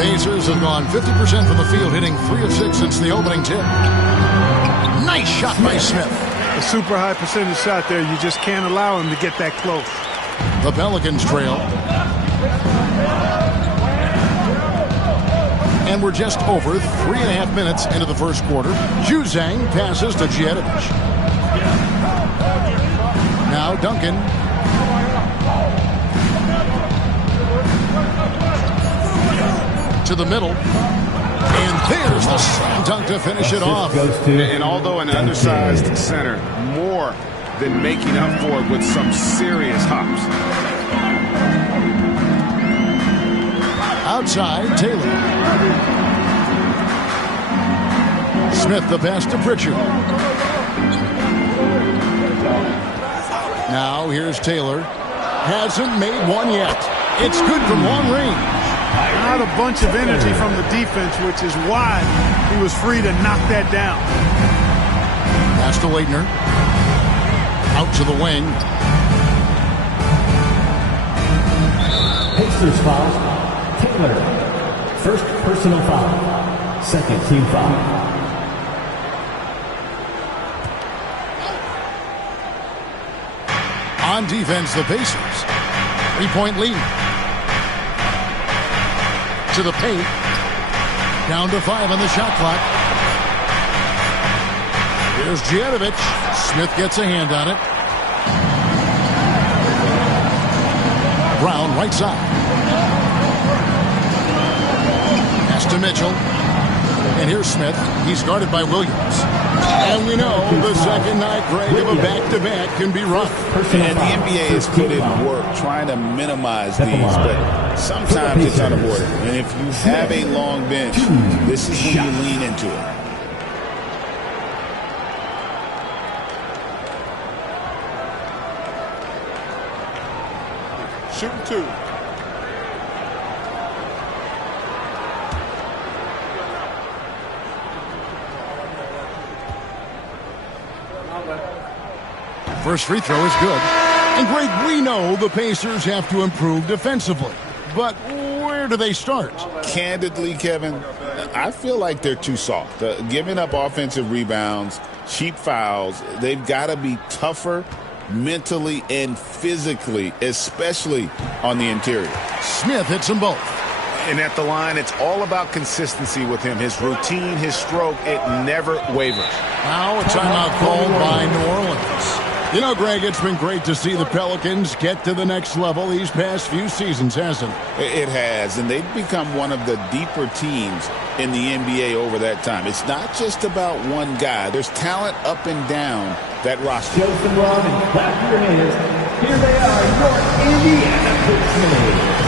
Pacers have gone 50% from the field, hitting 3 of 6 since the opening tip. Nice shot by Smith. A super high percentage shot there. You just can't allow him to get that close. The Pelicans trail. And we're just over 3.5 minutes into the first quarter. Juzang passes to Djetovic. Now Duncan. To the middle. And there's the slam dunk to finish it off. And although an undersized center, more than making up for it with some serious hops. Outside, Taylor. Smith the pass to Pritchard. Now here's Taylor. Hasn't made one yet. It's good from long range. Not a bunch of energy from the defense, which is why he was free to knock that down. Pass to Leitner. Out to the wing. Pacers foul. Taylor, first personal foul, second team foul. On defense, the Pacers. 3-point lead. To the paint. Down to 5 on the shot clock. Here's Djetovic. Smith gets a hand on it. Brown right side. To Mitchell. And here's Smith. He's guarded by Williams. And we know the second night, Greg, of a back-to-back can be rough. And the NBA has put in work trying to minimize these, but sometimes it's unavoidable. And if you have a long bench, this is when you lean into it. Shooting 2. First free throw is good. And Greg, we know the Pacers have to improve defensively. But where do they start? Candidly, Kevin, I feel like they're too soft. Giving up offensive rebounds, cheap fouls, they've got to be tougher mentally and physically, especially on the interior. Smith hits them both. And at the line, it's all about consistency with him. His routine, his stroke, it never wavers. Now a timeout called by New Orleans. You know, Greg, it's been great to see the Pelicans get to the next level these past few seasons, hasn't it? It has, and they've become one of the deeper teams in the NBA over that time. It's not just about one guy. There's talent up and down that roster. Show some love and clap your hands. Here they are, your Indiana Pacers.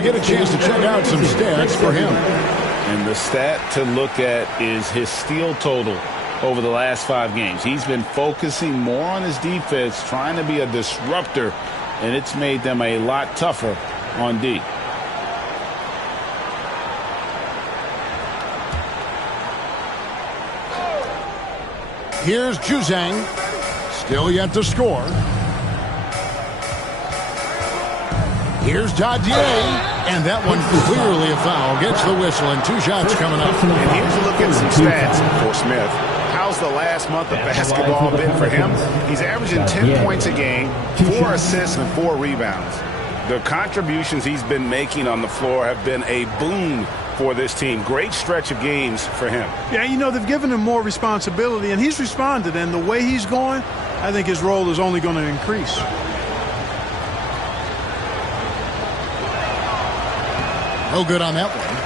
we get a chance to check out some stats for him. And the stat to look at is his steal total over the last 5 games. He's been focusing more on his defense, trying to be a disruptor, and it's made them a lot tougher on D. Here's Juzang. Still yet to score. Here's Dadier. And that one clearly a foul. Gets the whistle and 2 shots coming up. And here's a look at some stats for Smith. How's the last month of basketball been for him? He's averaging 10 points a game, 4 assists, and 4 rebounds. The contributions he's been making on the floor have been a boon for this team. Great stretch of games for him. Yeah, you know, they've given him more responsibility, and he's responded. And the way he's going, I think his role is only going to increase. No good on that one.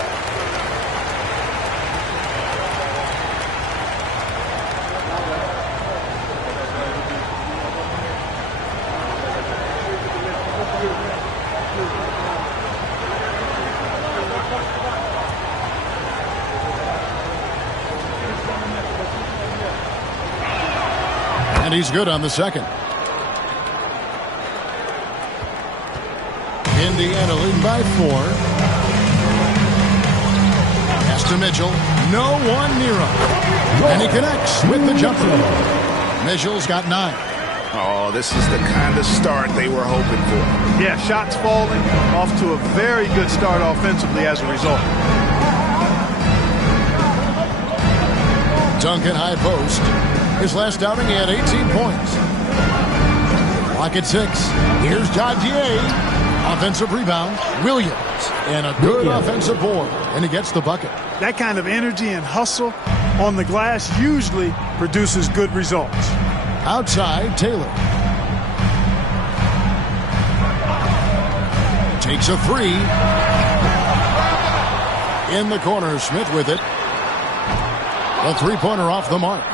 And he's good on the second. Indiana leading by 4. Pass to Mitchell. No one near him. And he connects with the jumper. Mitchell's got 9. Oh, this is the kind of start they were hoping for. Yeah, shots falling. Off to a very good start offensively as a result. Duncan high post. His last outing, he had 18 points. Clock at 6. Here's Dadier. Offensive rebound. Williams. And a good offensive board. And he gets the bucket. That kind of energy and hustle on the glass usually produces good results. Outside, Taylor. Takes a 3. In the corner, Smith with it. A 3-pointer off the mark.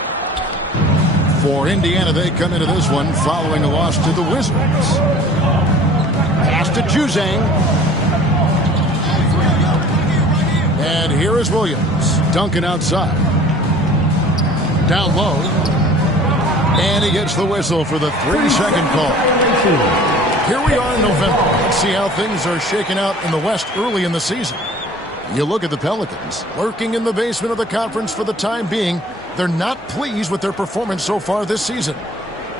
For Indiana, they come into this one following a loss to the Wizards. Pass to Juzang. And here is Williams. Duncan outside. Down low. And he gets the whistle for the 3-second call. Here we are in November. Let's see how things are shaking out in the West early in the season. You look at the Pelicans, lurking in the basement of the conference for the time being. They're not pleased with their performance so far this season.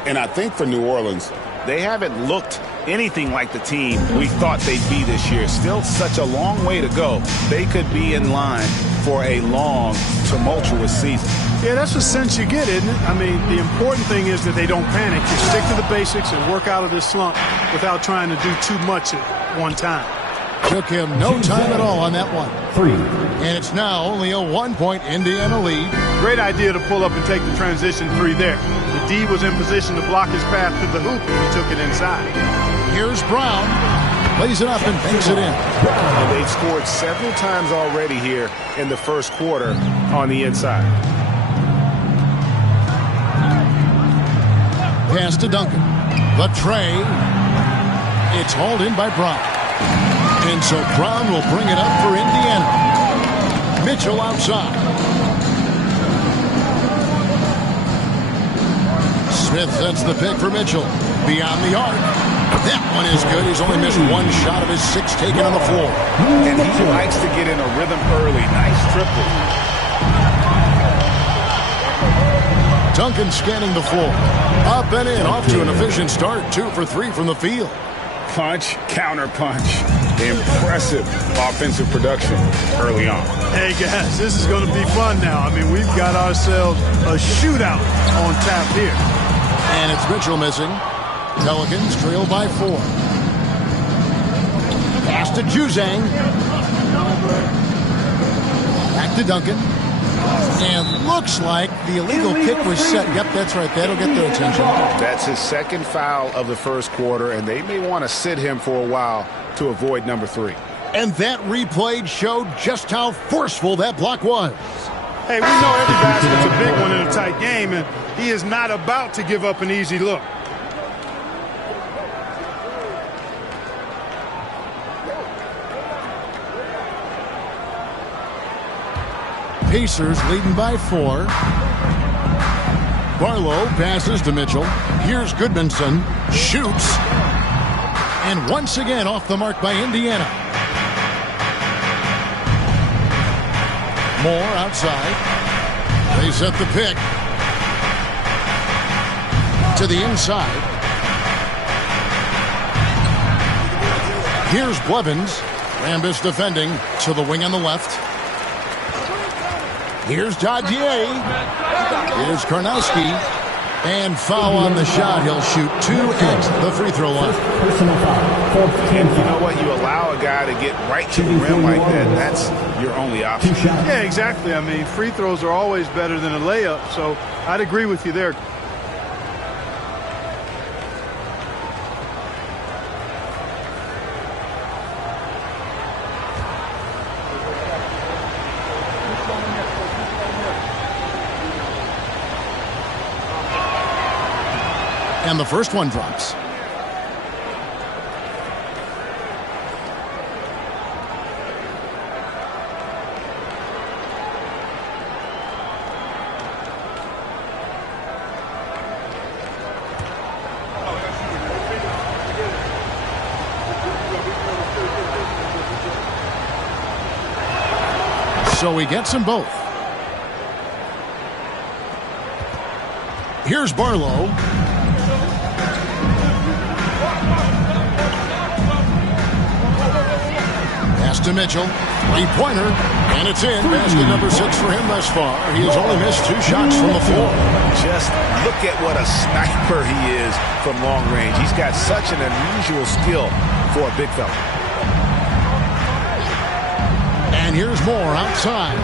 And I think for New Orleans, they haven't looked anything like the team we thought they'd be this year. Still such a long way to go. They could be in line for a long, tumultuous season. Yeah, that's the sense you get, isn't it? I mean, the important thing is that they don't panic. You stick to the basics and work out of this slump without trying to do too much at one time. Took him no time at all on that one. 3. And it's now only a 1-point Indiana lead. Great idea to pull up and take the transition 3 there. The D was in position to block his path to the hoop, and he took it inside. Here's Brown. Plays it up and banks it in. And they've scored several times already here in the first quarter on the inside. Pass to Duncan. The tray. It's hauled in by Brown. And so Brown will bring it up for Indiana. Mitchell outside. Smith sets the pick for Mitchell. Beyond the arc. That one is good. He's only missed 1 shot of his 6 taken on the floor. And he likes to get in a rhythm early. Nice triple. Duncan scanning the floor. Up and in. Off to an efficient start. 2 for 3 from the field. Punch, counter punch. Impressive offensive production early on. Hey, guys, this is going to be fun now. I mean, we've got ourselves a shootout on tap here. And it's Mitchell missing. Pelicans trail by 4. Pass to Juzang. Back to Duncan. And looks like the illegal kick was set. Yep, that's right. That'll get their attention. That's his second foul of the first quarter, and they may want to sit him for a while to avoid number 3. And that replay showed just how forceful that block was. Hey, we know every basket's a big one in a tight game, and he is not about to give up an easy look. Pacers leading by 4. Barlow passes to Mitchell. Here's Goodmanson. Shoots. And once again off the mark by Indiana. Moore outside. They set the pick. To the inside. Here's Blevins. Rambis defending to the wing on the left. Here's Dadier. Here's Karnowski. And foul on the shot. He'll shoot 2 at the free throw line. Personal foul. And you know what? You allow a guy to get right to the rim like that. That's your only option. Yeah, exactly. I mean, free throws are always better than a layup. So I'd agree with you there. And the first one drops. So he gets them both. Here's Barlow. Pass to Mitchell. Three-pointer. And it's in. Basket number 6 for him thus far. He has only missed 2 shots from the floor. Just look at what a sniper he is from long range. He's got such an unusual skill for a big fella. And here's Moore outside.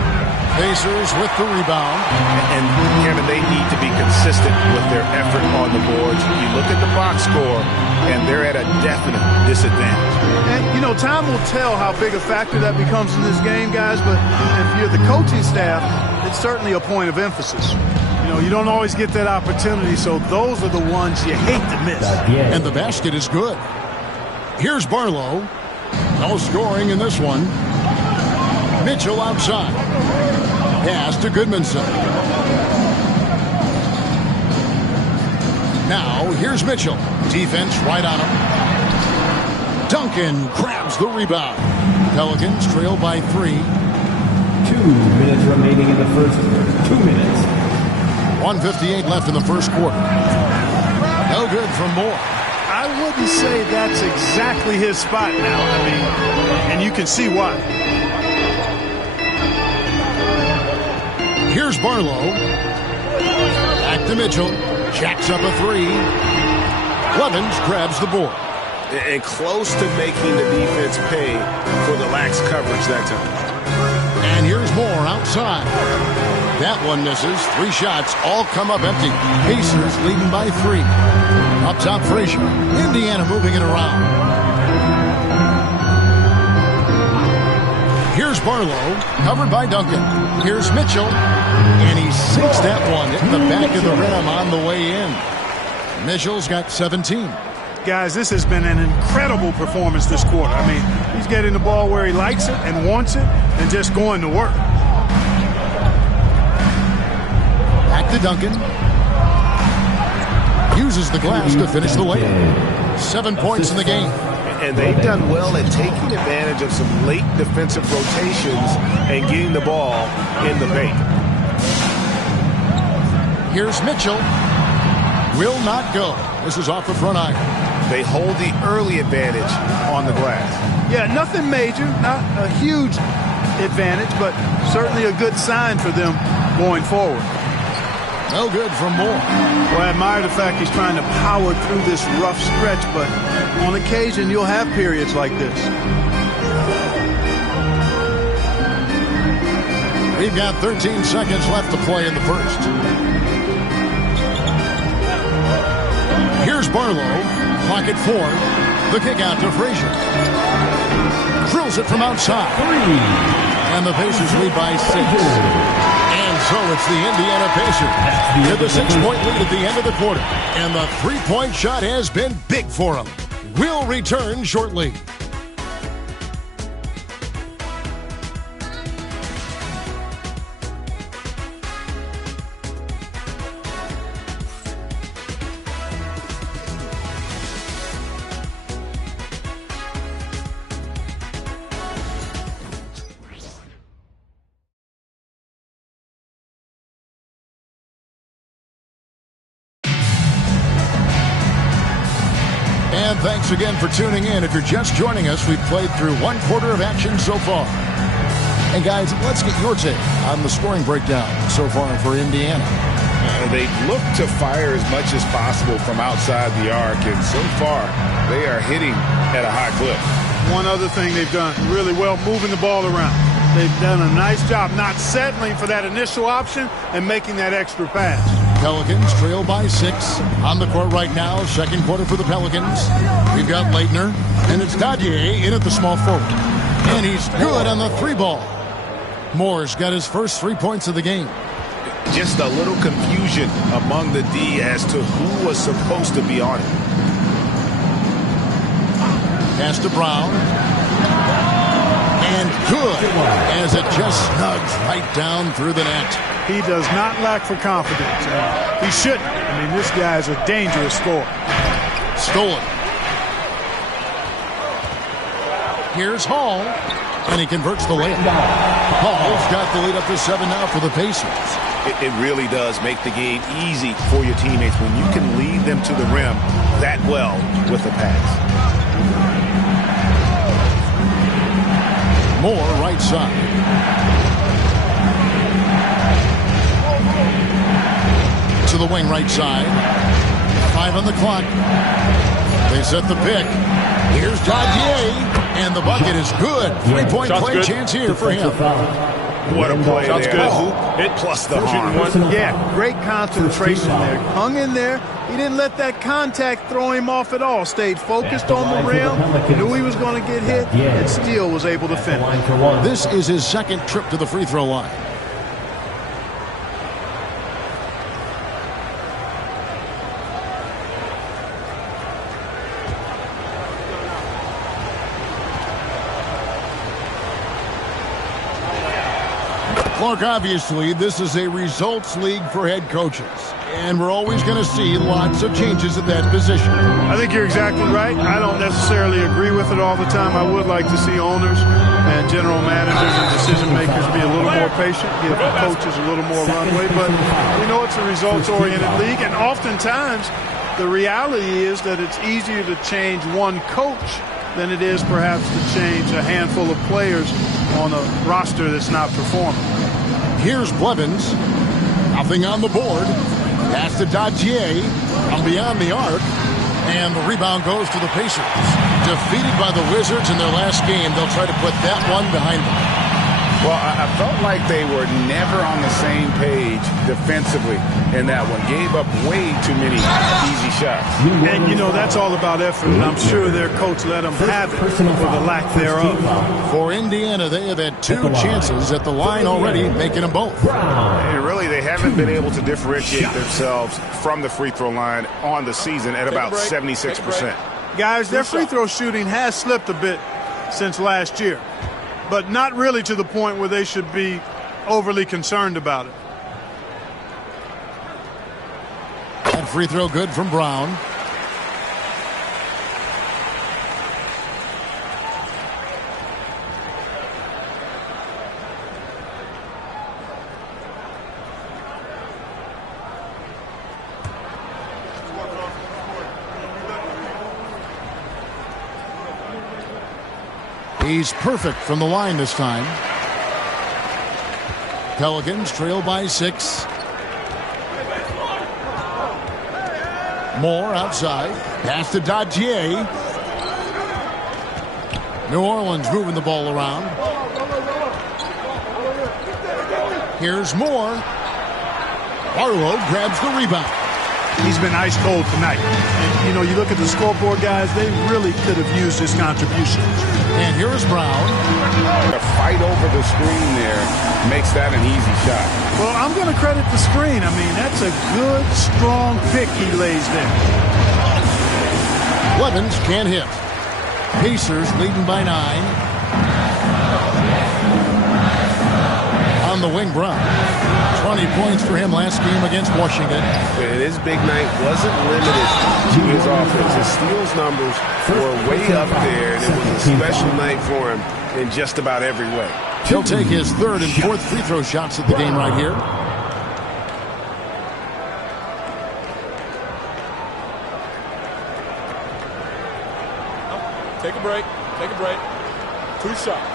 Pacers with the rebound. And Kevin, they need to be consistent with their effort on the boards. You look at the box score, and they're at a definite disadvantage. And, you know, time will tell how big a factor that becomes in this game, guys, but if you're the coaching staff, it's certainly a point of emphasis. You know, you don't always get that opportunity, so those are the ones you hate to miss. And the basket is good. Here's Barlow. No scoring in this one. Mitchell outside. Pass to Goodmanson. Now, here's Mitchell. Defense right on him. Duncan grabs the rebound. Pelicans trail by 3. 2 minutes remaining in the first. 2 minutes. 1:58 left in the first quarter. No good from Moore. I wouldn't say that's exactly his spot now. I mean, and you can see why. Here's Barlow. Back to Mitchell. Jacks up a 3. Blevins grabs the board. And close to making the defense pay for the lax coverage that time. And here's Moore outside. That one misses. 3 shots all come up empty. Pacers leading by 3. Up top, Frazier. Indiana moving it around. Here's Barlow, covered by Duncan. Here's Mitchell, and he sinks that one in the back of the rim on the way in. Mitchell's got 17. Guys, this has been an incredible performance this quarter. I mean, he's getting the ball where he likes it and wants it and just going to work. Back to Duncan. Uses the glass to finish the layup. 7 points in the game. And they've done well at taking advantage of some late defensive rotations and getting the ball in the paint. Here's Mitchell. Will not go. This is off the front iron. They hold the early advantage on the glass. Yeah, nothing major, not a huge advantage, but certainly a good sign for them going forward. No good from Moore. Well, I admire the fact he's trying to power through this rough stretch, but on occasion you'll have periods like this. We've got 13 seconds left to play in the first. Here's Barlow, pocket 4. The kick out to Frazier. Drills it from outside. 3. And the Pacers lead by 6. And so it's the Indiana Pacers with a 6-point lead at the end of the quarter. And the 3-point shot has been big for them. We'll return shortly. And thanks again for tuning in. If you're just joining us, we've played through one quarter of action so far. And guys, let's get your take on the scoring breakdown so far for Indiana. They look to fire as much as possible from outside the arc, and so far they are hitting at a high clip. One other thing they've done really well, moving the ball around. They've done a nice job not settling for that initial option and making that extra pass. Pelicans trail by 6. On the court right now, second quarter for the Pelicans. We've got Leitner, and it's Dadier in at the small forward. And he's good on the 3-ball. Moore's got his first 3 points of the game. Just a little confusion among the D as to who was supposed to be on it. Pass to Brown. And good, as it just snugs right down through the net. He does not lack for confidence. He shouldn't. I mean, this guy is a dangerous scorer. Stolen. Here's Hall, and he converts the layup. Hall's got the lead up to 7 now for the Pacers. It really does make the game easy for your teammates when you can lead them to the rim that well with a pass. Moore right side. To the wing right side. 5 on the clock. They set the pick. Here's Dadier, and the bucket is good. 3-point play chance here for him. What a play Sounds there. good. Hit plus the harm. Yeah, great concentration there. Hung in there. He didn't let that contact throw him off at all. Stayed focused on the rim. Knew he was going to get hit, and still was able to finish. This is his second trip to the free throw line. Clark, obviously, this is a results league for head coaches, and we're always going to see lots of changes at that position. I think you're exactly right. I don't necessarily agree with it all the time. I would like to see owners and general managers and decision makers be a little more patient, give coaches a little more runway, but we know it's a results-oriented league, and oftentimes the reality is that it's easier to change one coach than it is perhaps to change a handful of players on a roster that's not performing. Here's Blevins. Nothing on the board. Pass to Dadier. From beyond the arc. And the rebound goes to the Pacers. Defeated by the Wizards in their last game, they'll try to put that one behind them. Well, I felt like they were never on the same page defensively in that one. Gave up way too many easy shots. And, you know, that's all about effort, and I'm sure their coach let them have it for the lack thereof. For Indiana, they have had 2 chances at the line already, making them both. And really, they haven't been able to differentiate themselves from the free throw line on the season at about 76%. Guys, their free throw shooting has slipped a bit since last year, but not really to the point where they should be overly concerned about it. That free throw good from Brown. He's perfect from the line this time. Pelicans trail by 6. Moore outside. Pass to Dadier. New Orleans moving the ball around. Here's Moore. Barlow grabs the rebound. He's been ice cold tonight. And, you know, you look at the scoreboard, guys, they really could have used his contribution. And here's Brown. The fight over the screen there makes that an easy shot. Well, I'm going to credit the screen. I mean, that's a good, strong pick he lays there. Blevins can't hit. Pacers leading by 9. On the wing, Brown. 20 points for him last game against Washington. And his big night wasn't limited to his offense. His steals numbers were way up there, and it was a special night for him in just about every way. He'll take his 3rd and 4th free throw shots at the game right here. Take a break. Take a break. 2 shots.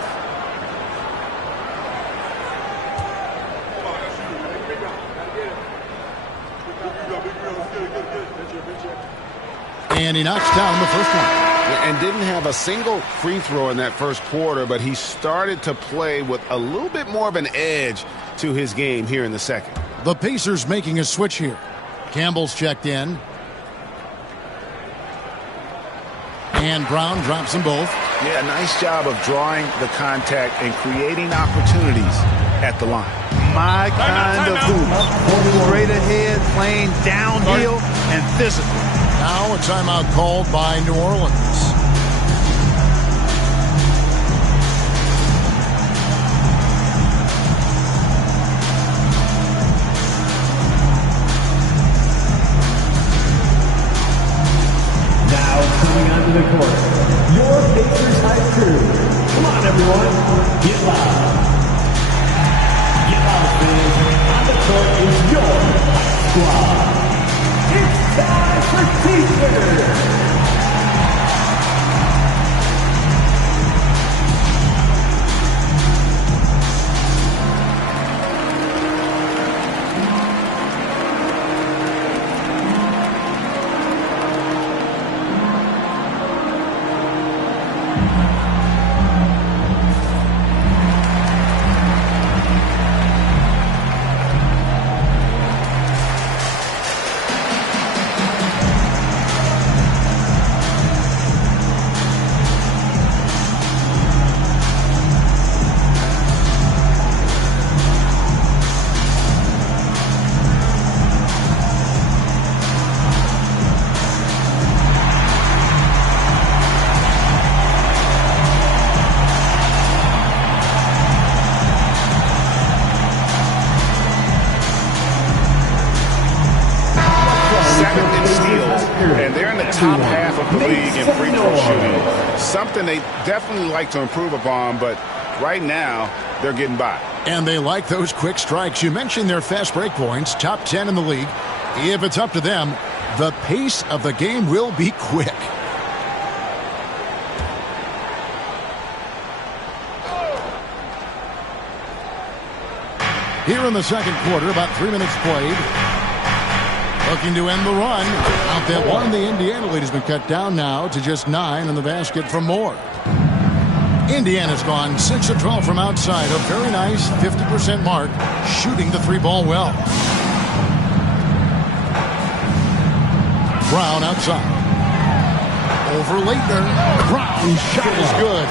And he knocks down the first one. And didn't have a single free throw in that first quarter, but he started to play with a little bit more of an edge to his game here in the second. The Pacers making a switch here. Campbell's checked in. And Brown drops them both. Yeah, nice job of drawing the contact and creating opportunities at the line. My kind of hoop. Straight ahead, playing downhill and physical. Now a timeout called by New Orleans. Now coming onto the court, your Pacers High crew. Come on, everyone, get loud. Get loud, fans. On the court is your squad. It's time for Pacers. Something they definitely like to improve upon, but right now they're getting by. And they like those quick strikes. You mentioned their fast break points, top 10 in the league. If it's up to them, the pace of the game will be quick. Here in the second quarter, about 3 minutes played. Looking to end the run. Out that one, the Indiana lead has been cut down now to just 9 in the basket from Moore. Indiana's gone 6 of 12 from outside. A very nice 50% mark, shooting the 3-ball well. Brown outside. Over Leitner. Brown's shot is good.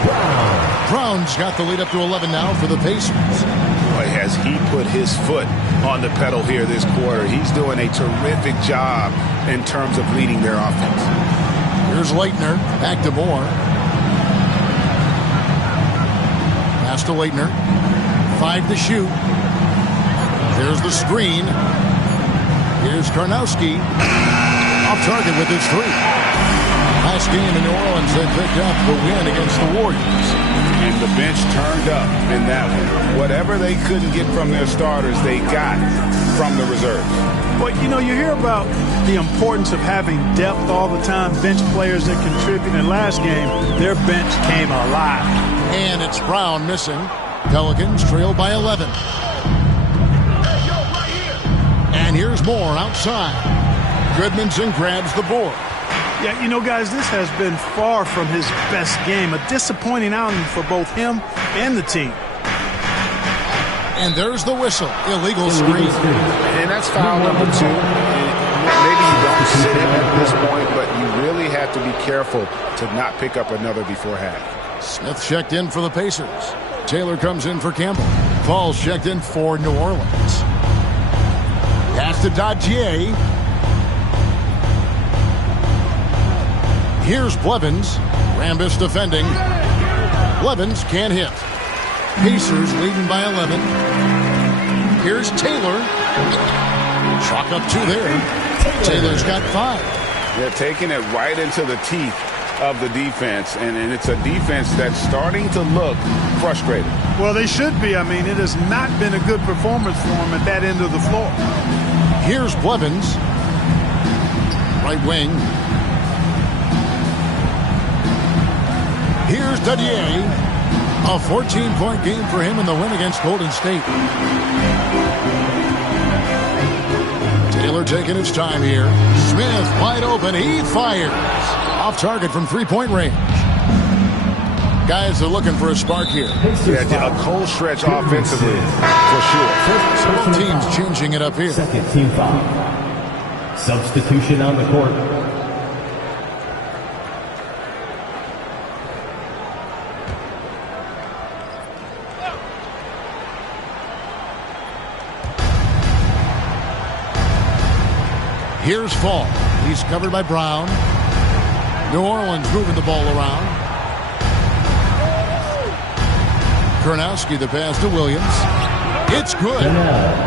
Brown's got the lead up to 11 now for the Pacers. Boy, has he put his foot on the pedal here this quarter. He's doing a terrific job in terms of leading their offense. Here's Leitner. Back to Moore. Pass to Leitner. 5 to shoot. There's the screen. Here's Karnowski. Off target with his 3. Last game in New Orleans, they picked up the win against the Warriors. And the bench turned up in that one. Whatever they couldn't get from their starters, they got from the reserves. Well, you know, you hear about the importance of having depth all the time, bench players that contribute. In last game, their bench came alive. And it's Brown missing. Pelicans trail by 11. And here's Moore outside. Goodmanson grabs the board. Yeah, you know, guys, this has been far from his best game. A disappointing outing for both him and the team. And there's the whistle. Illegal screen. And that's foul number 2. Maybe you don't sit him at this point, but you really have to be careful to not pick up another before half. Smith checked in for the Pacers. Taylor comes in for Campbell. Falls checked in for New Orleans. Pass to Dodgier. Here's Blevins. Rambis defending. Blevins can't hit. Pacers leading by 11. Here's Taylor. Chalk up 2 there. Taylor's got 5. They're taking it right into the teeth of the defense, and it's a defense that's starting to look frustrated. Well, they should be. I mean, it has not been a good performance for them at that end of the floor. Here's Blevins. Right wing. Here's Dadier. A 14-point game for him in the win against Golden State. Taylor taking his time here. Smith wide open. He fires. Off target from three-point range. Guys are looking for a spark here. Yeah, a cold stretch offensively, for sure. Both teams changing it up here. Second team foul. Substitution on the court. Here's Fall. He's covered by Brown. New Orleans moving the ball around. Karnowski, the pass to Williams. It's good.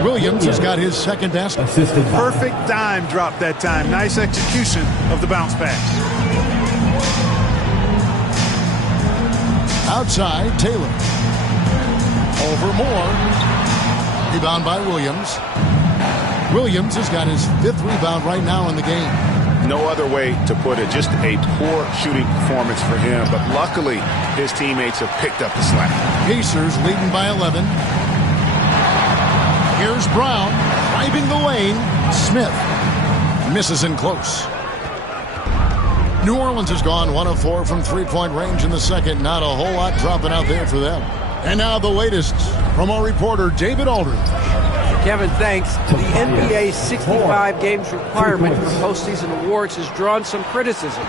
Williams has got his second basket. Perfect dime drop that time. Nice execution of the bounce pass. Outside, Taylor. Over Moore. Rebound by Williams. Williams has got his fifth rebound right now in the game. No other way to put it. Just a poor shooting performance for him. But luckily, his teammates have picked up the slack. Pacers leading by 11. Here's Brown driving the lane. Smith misses in close. New Orleans has gone 1 of 4 from three-point range in the second. Not a whole lot dropping out there for them. And now the latest from our reporter, David Aldridge. Kevin, thanks. The NBA's 65 games requirement for postseason awards has drawn some criticism.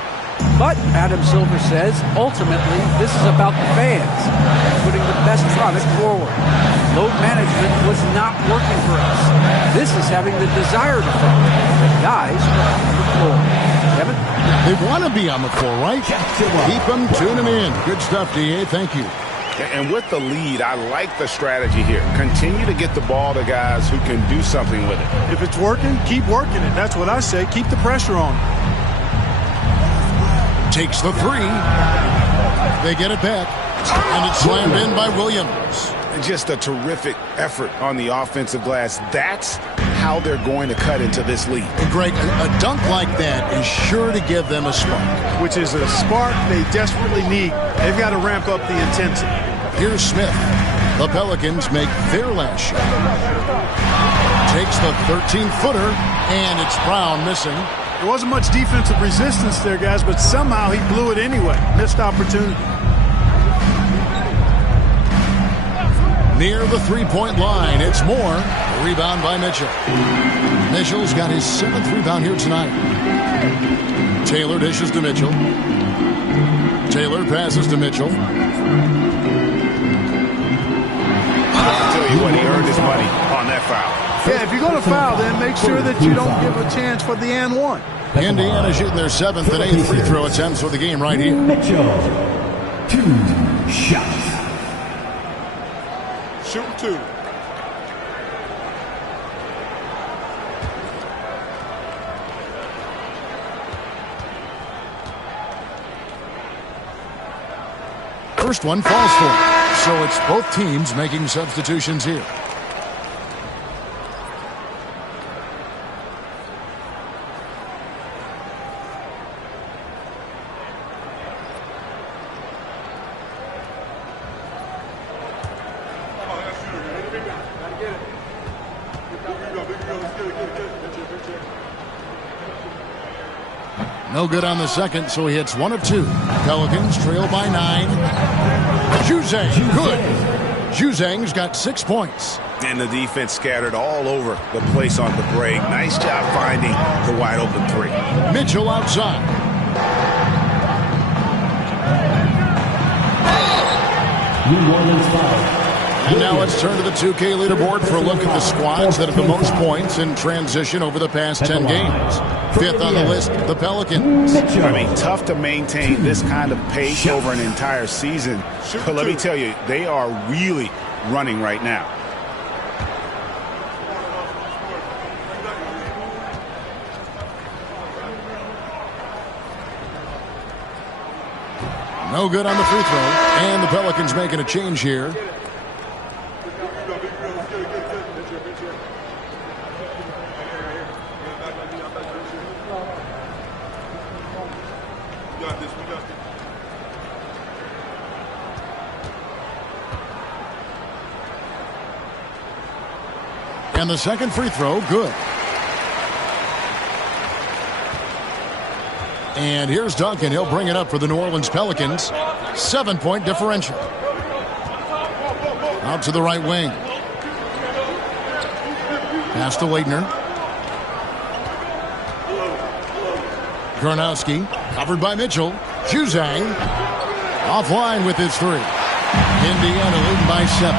But, Adam Silver says, ultimately, this is about the fans, putting the best product forward. Load management was not working for us. This is having the desired effect. The guys are on the floor. Kevin? They want to be on the floor, right? Keep them, tune them in. Good stuff, D.A. Thank you. And with the lead, I like the strategy here. Continue to get the ball to guys who can do something with it. If it's working, keep working it. That's what I say. Keep the pressure on. Takes the three. They get it back. And it's slammed in by Williams. Just a terrific effort on the offensive glass. That's how they're going to cut into this lead. And Greg, a dunk like that is sure to give them a spark. Which is a spark they desperately need. They've got to ramp up the intensity. Here's Smith. The Pelicans make their last shot. Takes the 13-footer, and it's Brown missing. There wasn't much defensive resistance there, guys, but somehow he blew it anyway. Missed opportunity. Near the three-point line, it's Moore. A rebound by Mitchell. Mitchell's got his 7th rebound here tonight. Taylor dishes to Mitchell. Taylor passes to Mitchell. I'll tell you what, he earned his money on that foul. Yeah, if you're going to foul, then make sure that you don't give a chance for the and one. Indiana shooting their 7th and 8th free throw attempts for the game right here. Mitchell, 2 shots. Shoot 2. First one falls for him. So it's both teams making substitutions here. No good on the second, so he hits 1 of 2. Pelicans trail by 9. Juzang, good. Juzang's got 6 points. And the defense scattered all over the place on the break. Nice job finding the wide open 3. Mitchell outside. New Orleans foul. And now let's turn to the 2K leaderboard for a look at the squads that have the most points in transition over the past 10 games. 5th on the list, the Pelicans. I mean, tough to maintain this kind of pace over an entire season. But let me tell you, they are really running right now. No good on the free throw. And the Pelicans making a change here. And the second free throw, good. And here's Duncan. He'll bring it up for the New Orleans Pelicans. 7-point differential. Out to the right wing. Pass to Leitner. Karnowski, covered by Mitchell. Juzang, offline with his three. Indiana leading by 7.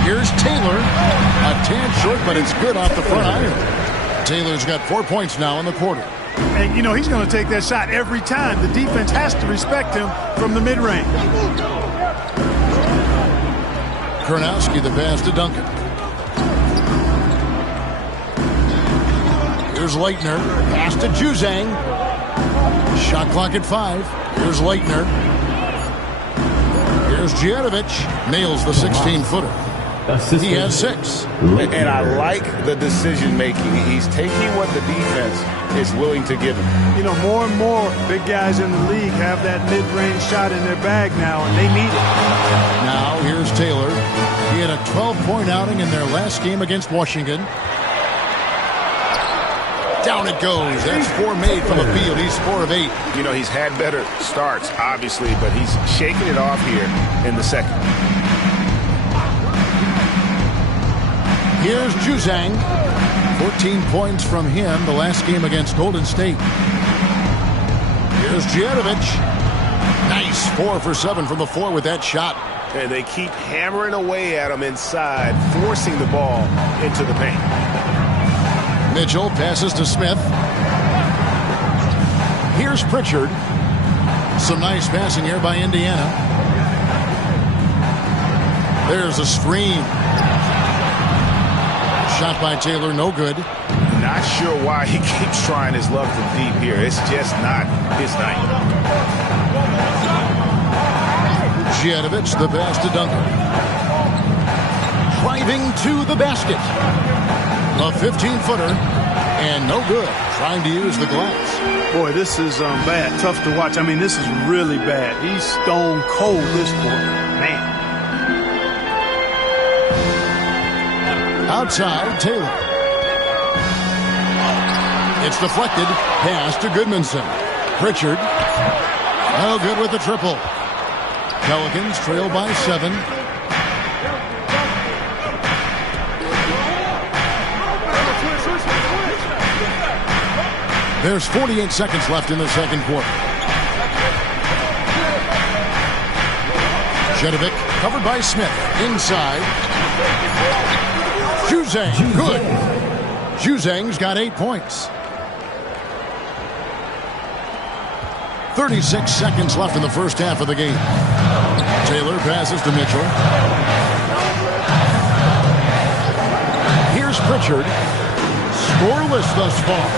Here's Taylor. A tad short, but it's good off the front iron. Taylor's got 4 points now in the quarter. And, you know, he's going to take that shot every time. The defense has to respect him from the mid-range. Karnowski, the pass to Duncan. Here's Leitner. Pass to Juzang. Shot clock at 5. Here's Leitner. Here's Djanovic. Nails the 16-footer. He has 6. And I like the decision-making. He's taking what the defense is willing to give him. You know, more and more big guys in the league have that mid-range shot in their bag now, and they need it. Now, here's Taylor. He had a 12-point outing in their last game against Washington. Down it goes. That's 4 made from the field. He's 4 of 8. You know, he's had better starts, obviously, but he's shaking it off here in the second. Here's Juzang. 14 points from him the last game against Golden State. Here's Djanovic. Nice 4 for 7 from the floor with that shot. And they keep hammering away at him inside, forcing the ball into the paint. Mitchell passes to Smith. Here's Pritchard. Some nice passing here by Indiana. There's a screen. Shot by Taylor, no good. Not sure why he keeps trying his luck from deep here. It's just not his night. Djanovic, the pass to Duncan. Driving to the basket. A 15-footer, and no good. Trying to use the glass. Boy, this is bad. Tough to watch. I mean, this is really bad. He's stone cold this quarter. Man. Outside, Taylor. It's deflected. Pass to Goodmanson. Pritchard. No good with the triple. Pelicans trail by 7. There's 48 seconds left in the second quarter. Djanovic covered by Smith. Inside. Juzang, good. Juzang's got 8 points. 36 seconds left in the first half of the game. Taylor passes to Mitchell. Here's Pritchard. Scoreless thus far.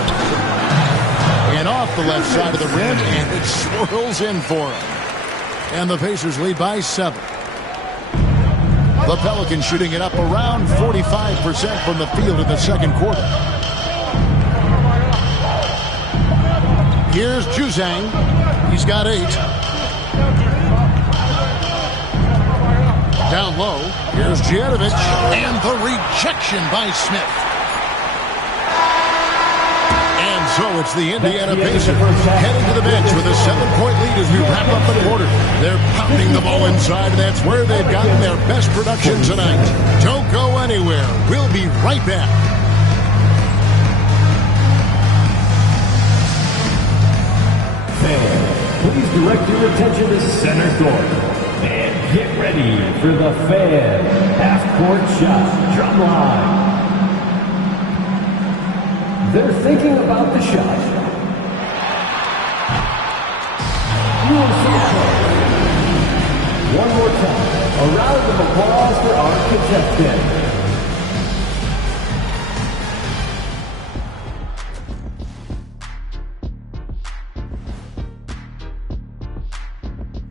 And off the left side of the rim, and it swirls in for him. And the Pacers lead by 7. The Pelicans shooting it up around 45% from the field in the second quarter. Here's Juzang. He's got 8. Down low. Here's Djanovic. And the rejection by Smith. And so it's the Indiana Pacers heading to the bench with a 7-point lead as we wrap up the quarter. They're pounding the ball inside, and that's where they've gotten their best production tonight. Don't go anywhere. We'll be right back. Fans, please direct your attention to center court. And get ready for the Fan half-court shot drum line. They're thinking about the shot. One more time, a round of applause for our contestant.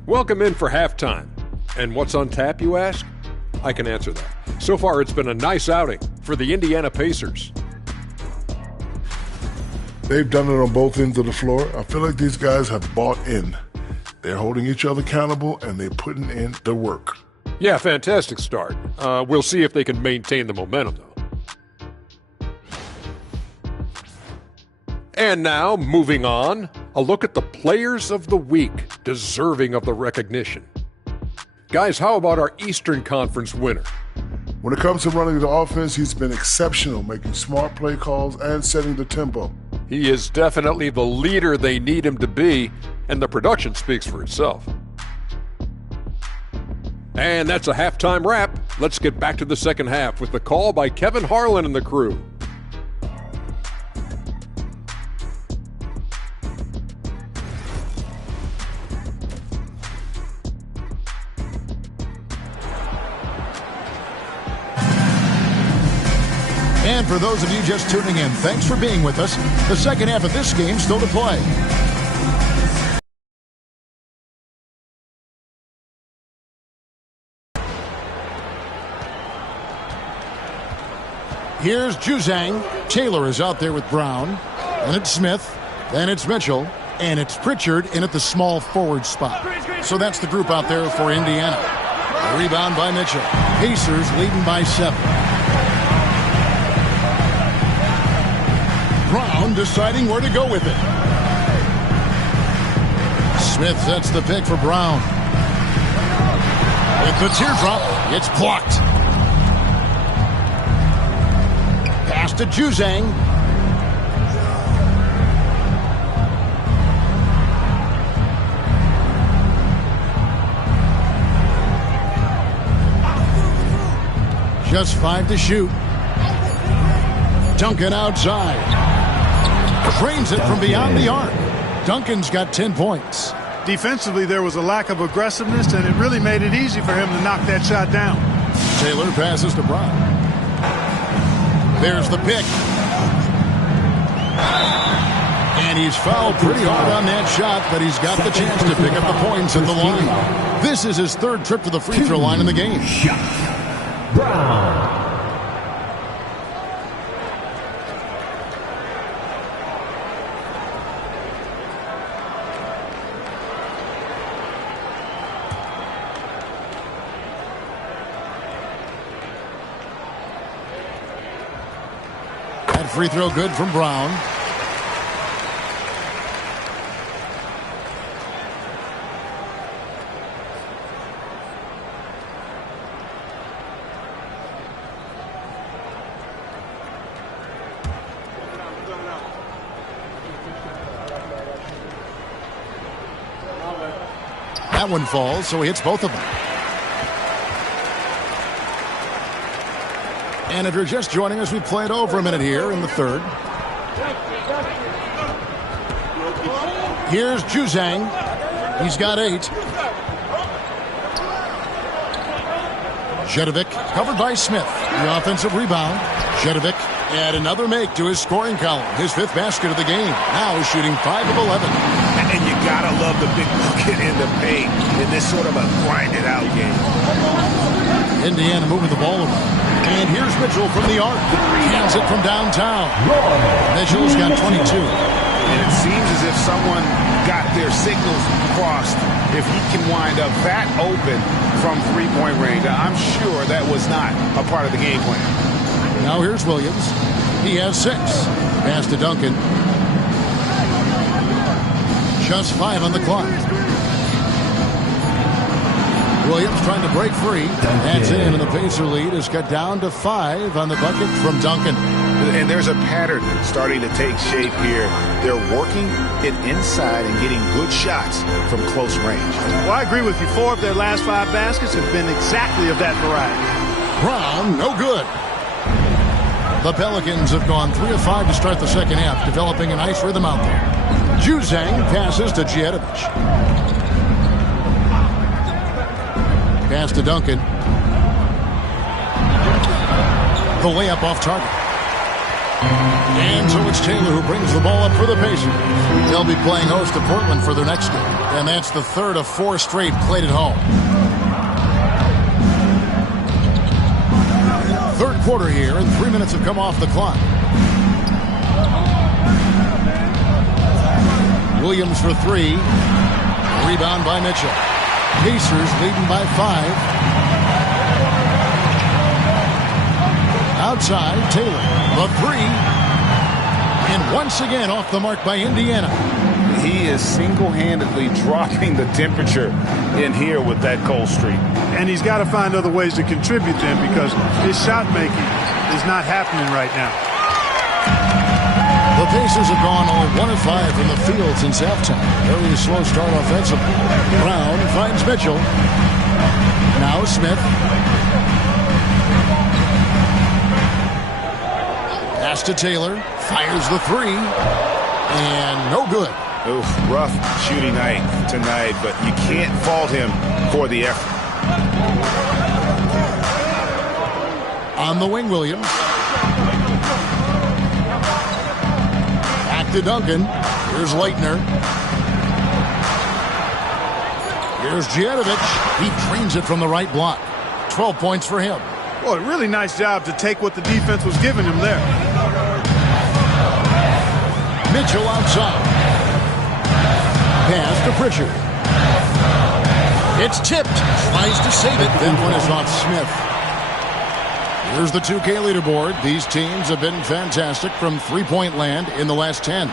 Welcome in for halftime. And what's on tap, you ask? I can answer that. So far, it's been a nice outing for the Indiana Pacers. They've done it on both ends of the floor. I feel like these guys have bought in. They're holding each other accountable, and they're putting in the work. Yeah, fantastic start. We'll see if they can maintain the momentum, though. And now, moving on, a look at the players of the week deserving of the recognition. Guys, how about our Eastern Conference winner? When it comes to running the offense, he's been exceptional, making smart play calls and setting the tempo. He is definitely the leader they need him to be, and the production speaks for itself. And that's a halftime wrap. Let's get back to the second half with the call by Kevin Harlan and the crew. And for those of you just tuning in, thanks for being with us. The second half of this game still to play. Here's Juzang. Taylor is out there with Brown. And it's Smith. Then it's Mitchell. And it's Pritchard in at the small forward spot. So that's the group out there for Indiana. A rebound by Mitchell. Pacers leading by 7. Brown deciding where to go with it. Smith sets the pick for Brown. With the teardrop, it's blocked. Pass to Juzang. Just 5 to shoot. Duncan outside. Trains it from beyond the arc. Duncan's got 10 points. Defensively, there was a lack of aggressiveness, and it really made it easy for him to knock that shot down. Taylor passes to Brown. There's the pick. And he's fouled pretty hard on that shot, but he's got the chance to pick up the points at the line. This is his third trip to the free throw line in the game. Brown. Free throw good from Brown. That one falls, so he hits both of them. And if you're just joining us, we played over a minute here in the third. Here's Juzang. He's got 8. Jedovic covered by Smith. The offensive rebound. Jedovic add another make to his scoring column. His 5th basket of the game. Now he's shooting 5 of 11. And you gotta love the big bucket in the paint in this sort of a grinded out game. Indiana moving the ball around. And here's Mitchell from the arc. Hands it from downtown. Mitchell's got 22. And it seems as if someone got their signals crossed. If he can wind up that open from three-point range, I'm sure that was not a part of the game plan. Now here's Williams. He has 6. Pass to Duncan. Just 5 on the clock. Williams trying to break free. That's in, and the Pacer lead is cut down to 5 on the bucket from Duncan. And there's a pattern starting to take shape here. They're working it inside and getting good shots from close range. Well, I agree with you. 4 of their last 5 baskets have been exactly of that variety. Brown, no good. The Pelicans have gone 3 of 5 to start the second half, developing a nice rhythm out there. Juzang passes to Jedovic. Pass to Duncan. The layup off target. And so it's Taylor who brings the ball up for the Pacers. They'll be playing host to Portland for their next game. And that's the 3rd of 4 straight played at home. Third quarter here, and 3 minutes have come off the clock. Williams for 3. Rebound by Mitchell. Pacers leading by 5. Outside, Taylor. The three. And once again off the mark by Indiana. He is single-handedly dropping the temperature in here with that cold streak. And he's got to find other ways to contribute then, because his shot making is not happening right now. The Pacers have gone all 1 of 5 from the field since halftime. Very slow start offensively. Brown finds Mitchell. Now Smith. Pass to Taylor. Fires the three. And no good. Oof, rough shooting night tonight, but you can't fault him for the effort. On the wing, Williams. Back to Duncan. Here's Leitner. Here's Djanovic. He drains it from the right block. 12 points for him. Boy, really nice job to take what the defense was giving him there. Mitchell outside. Pass to Pritchard. It's tipped. Tries to save it. That one is off Smith. Here's the 2K leaderboard. These teams have been fantastic from three-point land in the last 10.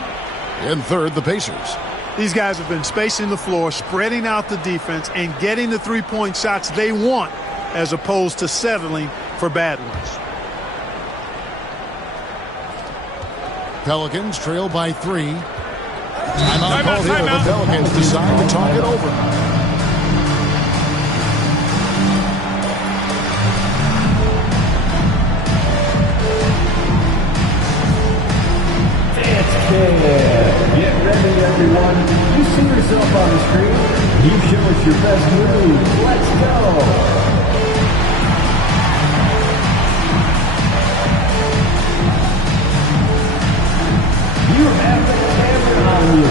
In third, the Pacers. These guys have been spacing the floor, spreading out the defense, and getting the three-point shots they want, as opposed to settling for bad ones. Pelicans trail by 3. Timeout called here. The Pelicans decide to talk it over. Get ready, everyone. You see yourself on the screen. You show us your best move. Let's go. You have the camera on you.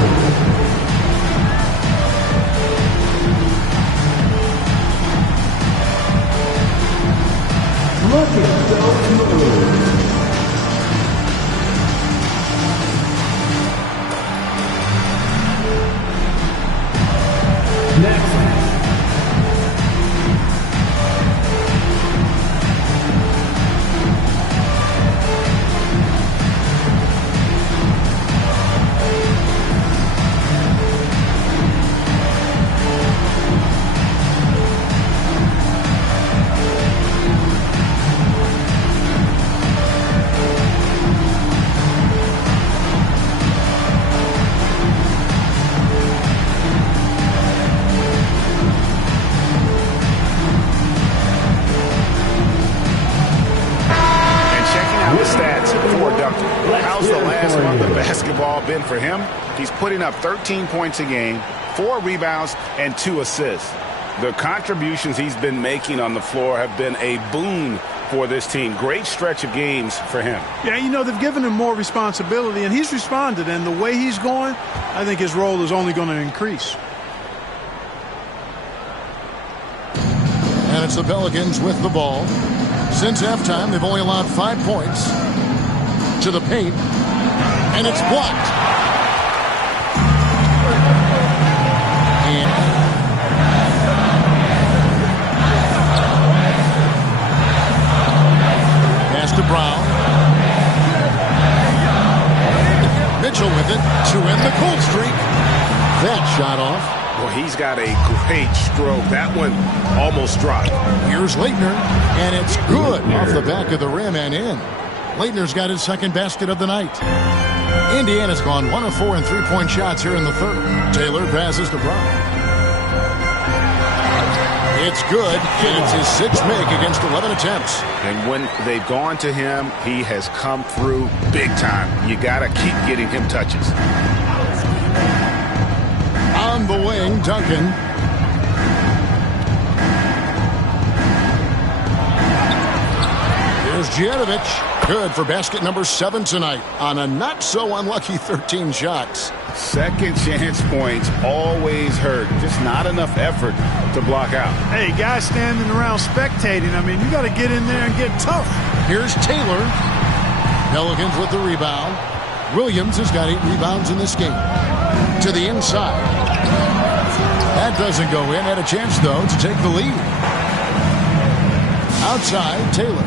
Look at those moves. Next. Been for him. He's putting up 13 points a game, 4 rebounds, and 2 assists. The contributions he's been making on the floor have been a boon for this team. Great stretch of games for him. Yeah, you know, they've given him more responsibility, and he's responded. And the way he's going, I think his role is only going to increase. And it's the Pelicans with the ball. Since halftime, they've only allowed 5 points to the paint. And it's blocked. And pass to Brown. Mitchell with it to end the cold streak. That shot off. Well, he's got a great stroke. That one almost dropped. Here's Leitner, and it's good off the back of the rim and in. Leitner's got his second basket of the night. Indiana's gone 1 of 4 in three-point shots here in the third. Taylor passes to Brown. It's good, and it's his 6th make against 11 attempts. And when they've gone to him, he has come through big time. You got to keep getting him touches. On the wing, Duncan. Here's Djanovic. Good for basket number 7 tonight on a not-so-unlucky 13 shots. Second chance points always hurt. Just not enough effort to block out. Hey, guys standing around spectating, I mean, you got to get in there and get tough. Here's Taylor. Pelicans with the rebound. Williams has got 8 rebounds in this game. To the inside. That doesn't go in. Had a chance, though, to take the lead. Outside, Taylor.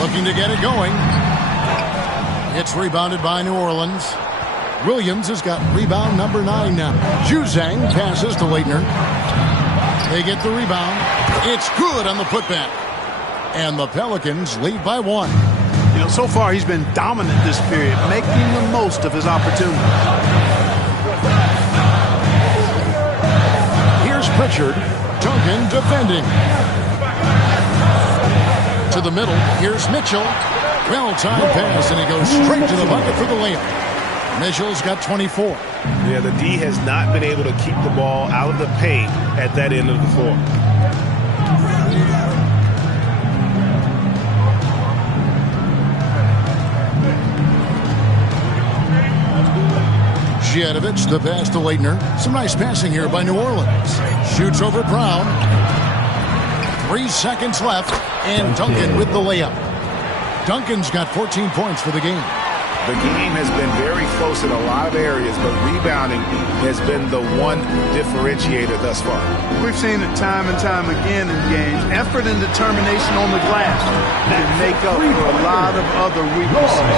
Looking to get it going. It's rebounded by New Orleans. Williams has got rebound number 9 now. Juzang passes to Leitner. They get the rebound. It's good on the putback. And the Pelicans lead by 1. You know, so far he's been dominant this period, making the most of his opportunity. Here's Pritchard. Duncan defending. To the middle. Here's Mitchell. Well-timed pass, and he goes straight to the bucket for the layup. Mitchell's got 24. Yeah, the D has not been able to keep the ball out of the paint at that end of the floor. Jadovich, the pass to Leitner. Some nice passing here by New Orleans. Shoots over Brown. 3 seconds left, and Duncan with the layup. Duncan's got 14 points for the game. The game has been very close in a lot of areas, but rebounding has been the one differentiator thus far. We've seen it time and time again in games. Effort and determination on the glass can make up for a lot of other weaknesses.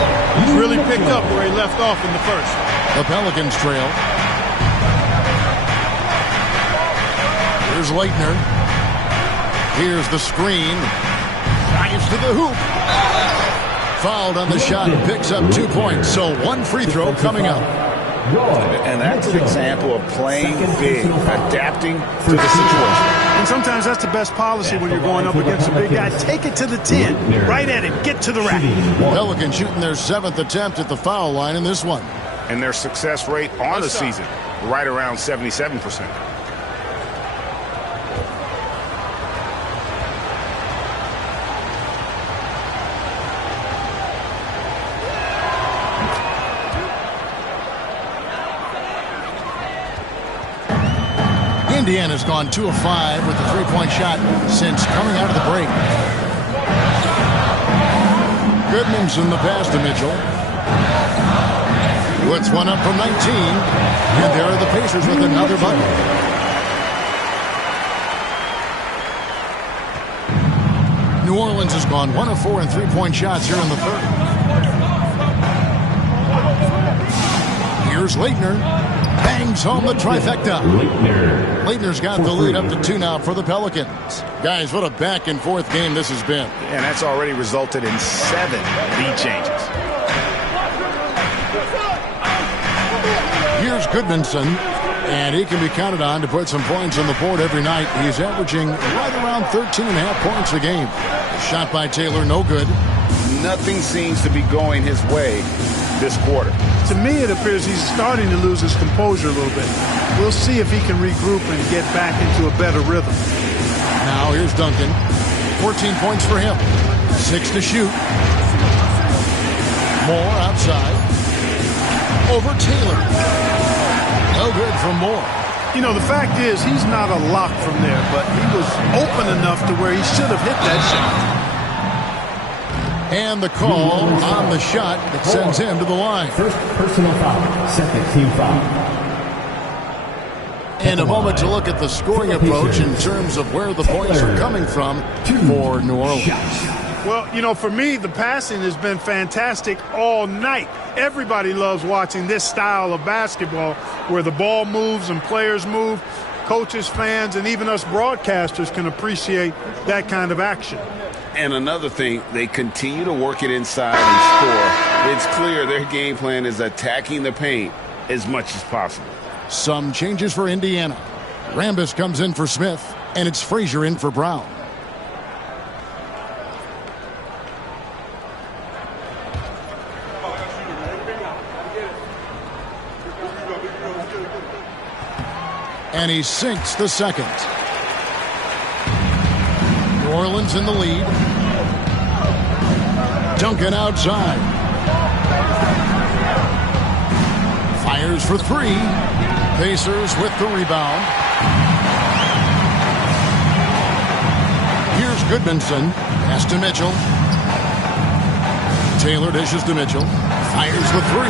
He's really picked up where he left off in the first. The Pelicans trail. Here's Leitner. Here's the screen. Drives to the hoop. Fouled on the shot, picks up 2 points. So 1 free throw coming up. And that's an example of playing big, adapting to the situation. And sometimes that's the best policy when you're going up against a big guy. Take it to the 10. Right at him. Get to the rack. Pelicans shooting their 7th attempt at the foul line in this one. And their success rate on the season, right around 77%. Indiana's gone 2 of 5 with the 3-point shot since coming out of the break. Goodmanson the pass to Mitchell. Puts one up from 19. And there are the Pacers with another bucket. New Orleans has gone 1 of 4 in 3-point shots here in the third. Here's Leitner. Bangs home the trifecta. Leitner's got the lead up to 2 now for the Pelicans. Guys, what a back-and-forth game this has been. And that's already resulted in 7 lead changes. Here's Goodmanson, and he can be counted on to put some points on the board every night. He's averaging right around 13.5 points a game. A shot by Taylor, no good. Nothing seems to be going his way this quarter. To me, it appears he's starting to lose his composure a little bit. We'll see if he can regroup and get back into a better rhythm. Now here's Duncan. 14 points for him. 6 to shoot. Moore outside. Over Taylor. No good from Moore. You know, the fact is he's not a lock from there, but he was open enough to where he should have hit that shot. And the call on the shot that sends him to the line. First personal foul, second team foul. And a moment to look at the scoring approach in terms of where the points are coming from for New Orleans. Well, you know, for me, the passing has been fantastic all night. Everybody loves watching this style of basketball where the ball moves and players move. Coaches, fans, and even us broadcasters can appreciate that kind of action. And another thing, they continue to work it inside and score. It's clear their game plan is attacking the paint as much as possible. Some changes for Indiana. Rambis comes in for Smith, and it's Frazier in for Brown. And he sinks the second. New Orleans in the lead. Duncan outside. Fires for 3. Pacers with the rebound. Here's Goodmanson. Pass to Mitchell. Taylor dishes to Mitchell. Fires the 3.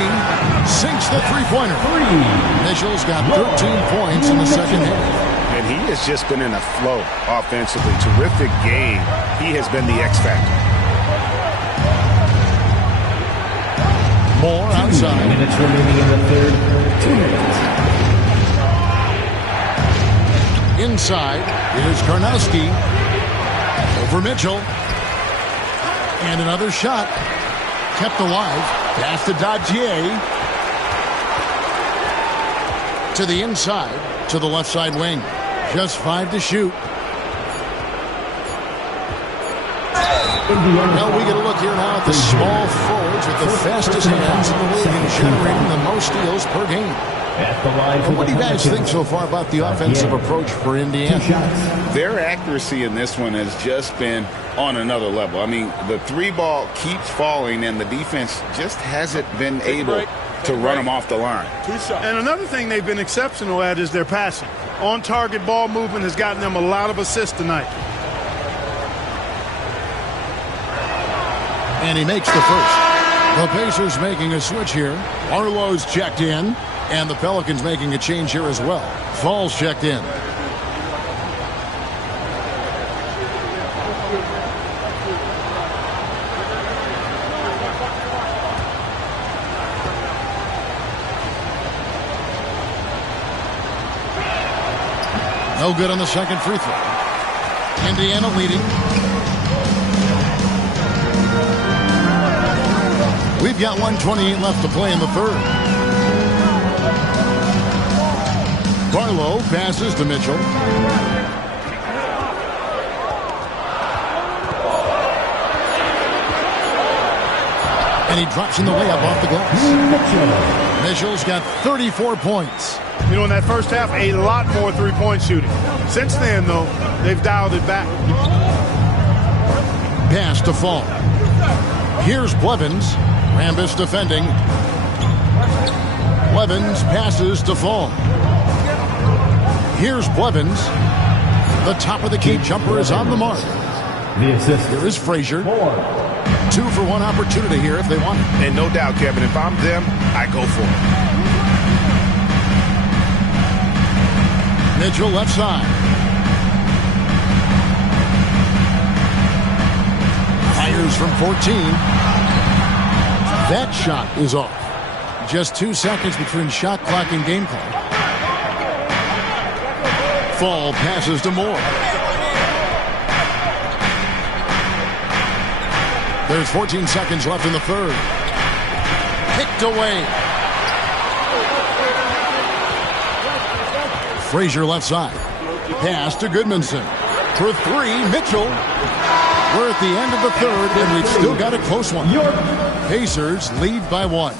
Sinks the three-pointer. Mitchell's got 13 points in the second half. And he has just been in a flow offensively. Terrific game. He has been the X factor. outside. 2 minutes remaining in the third. 2 minutes. Inside is Karnowski over Mitchell. And another shot kept alive. Pass to Dadier. To the inside, to the left side wing. Just 5 to shoot. Well, we get a look here now at the small forwards with the fastest hands in the league and generating the most steals per game. And what do you guys think so far about the offensive approach for Indiana? Their accuracy in this one has just been on another level. I mean, the 3 ball keeps falling, and the defense just hasn't been able to run them off the line. And another thing they've been exceptional at is their passing. On-target ball movement has gotten them a lot of assists tonight. And he makes the first. The Pacers making a switch here. Arlo's checked in. And the Pelicans making a change here as well. Falls checked in. No good on the second free throw. Indiana leading. We've got 1:28 left to play in the third. Barlow passes to Mitchell. And he drops in the layup off the glass. Mitchell's got 34 points. You know, in that first half, a lot more three-point shooting. Since then, though, they've dialed it back. Pass to Fall. Here's Blevins. Rambis defending. Blevins passes to Fall. Here's Blevins. The top of the key jumper is on the mark. The assist. Here is Frazier. 2 for 1 opportunity here if they want it. And no doubt, Kevin, if I'm them, I go for it. Mitchell left side. Fires from 14. That shot is off. Just 2 seconds between shot clock and game clock. Fall passes to Moore. There's 14 seconds left in the third. Kicked away. Frazier left side. Pass to Goodmanson. For 3, Mitchell. We're at the end of the third, and we've still got a close one. Pacers lead by 1.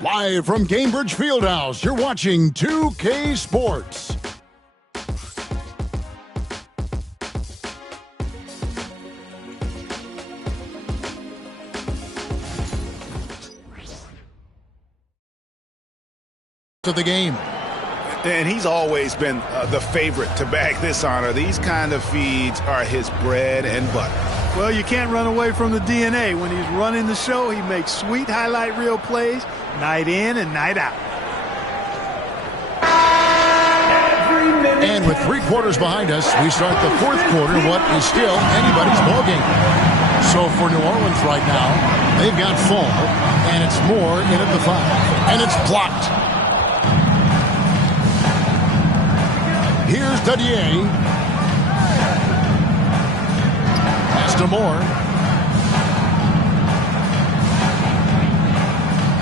Live from Gainbridge Fieldhouse, you're watching 2K Sports. To the game. And he's always been the favorite to bag this honor. These kind of feeds are his bread and butter. Well, you can't run away from the DNA. When he's running the show, he makes sweet highlight reel plays night in and night out. And with 3 quarters behind us, we start the 4th quarter, what is still anybody's ballgame. So for New Orleans right now, they've got Fall, and it's Moore in at the 5. And it's blocked. Here's Dadier. Pass to Moore.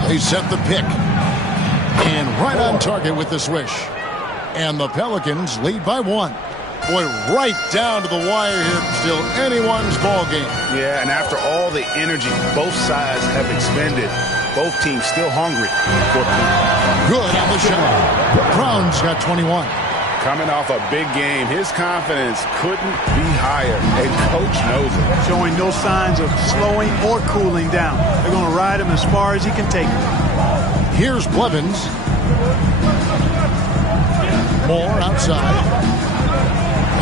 They set the pick. And right on target with the swish. And the Pelicans lead by 1. Boy, right down to the wire here. Still anyone's ball game. Yeah, and after all the energy both sides have expended, both teams still hungry for the lead. Good on the shot. Brown's got 21. Coming off a big game, his confidence couldn't be higher, and Coach knows it. Showing no signs of slowing or cooling down. They're going to ride him as far as he can take him. Here's Blevins. Moore outside.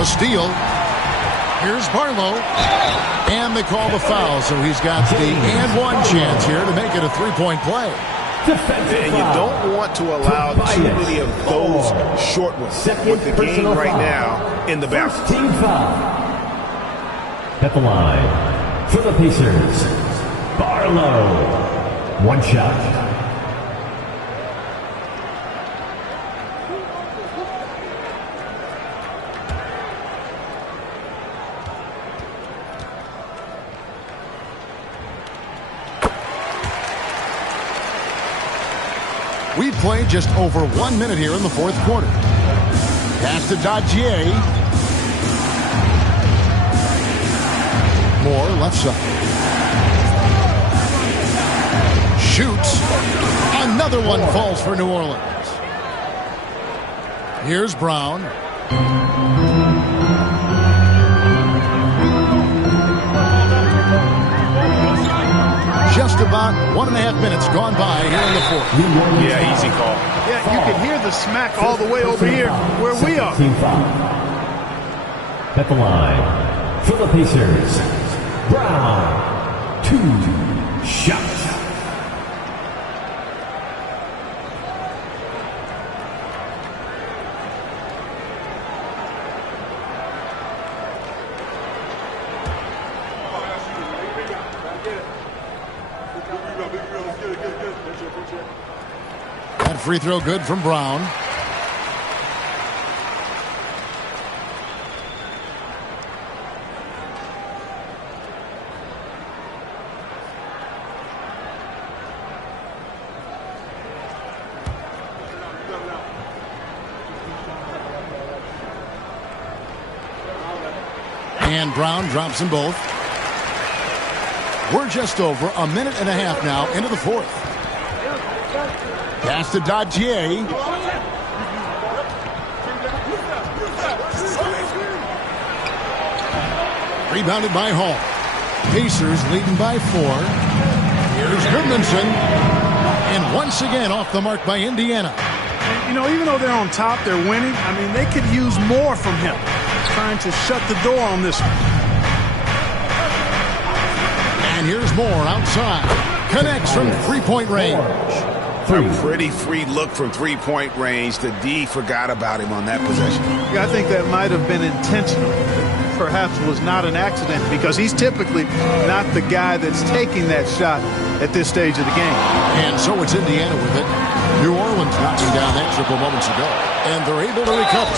A steal. Here's Barlow. And they call the foul, so he's got the and 1 chance here to make it a 3-point play. And you don't want to allow too many of those short ones with the game right now in the balance. Team foul. At the line for the Pacers, Barlow. 1 shot. We've played just over 1 minute here in the fourth quarter. Pass to Dodgier. Moore, left side. Shoots. Another one falls for New Orleans. Here's Brown. Just about 1.5 minutes gone by here in the fourth. Yeah, easy call. Yeah, you can hear the smack all the way over here where we are. Team foul. At the line, for the Pacers, Brown, 2 shots. That free throw good from Brown. And Brown drops them both. We're just over 1.5 minutes now into the fourth. Pass to Dodgier. Rebounded by Hall. Pacers leading by 4. Here's Goodmanson. And once again off the mark by Indiana. You know, even though they're on top, they're winning. I mean, they could use more from him. Trying to shut the door on this one. And here's Moore outside. Connects from three-point range. A pretty free look from three-point range. The D forgot about him on that possession. Yeah, I think that might have been intentional. Perhaps was not an accident because he's typically not the guy that's taking that shot at this stage of the game. And so it's Indiana with it. New Orleans knocking down that triple moments ago. And they're able to recover.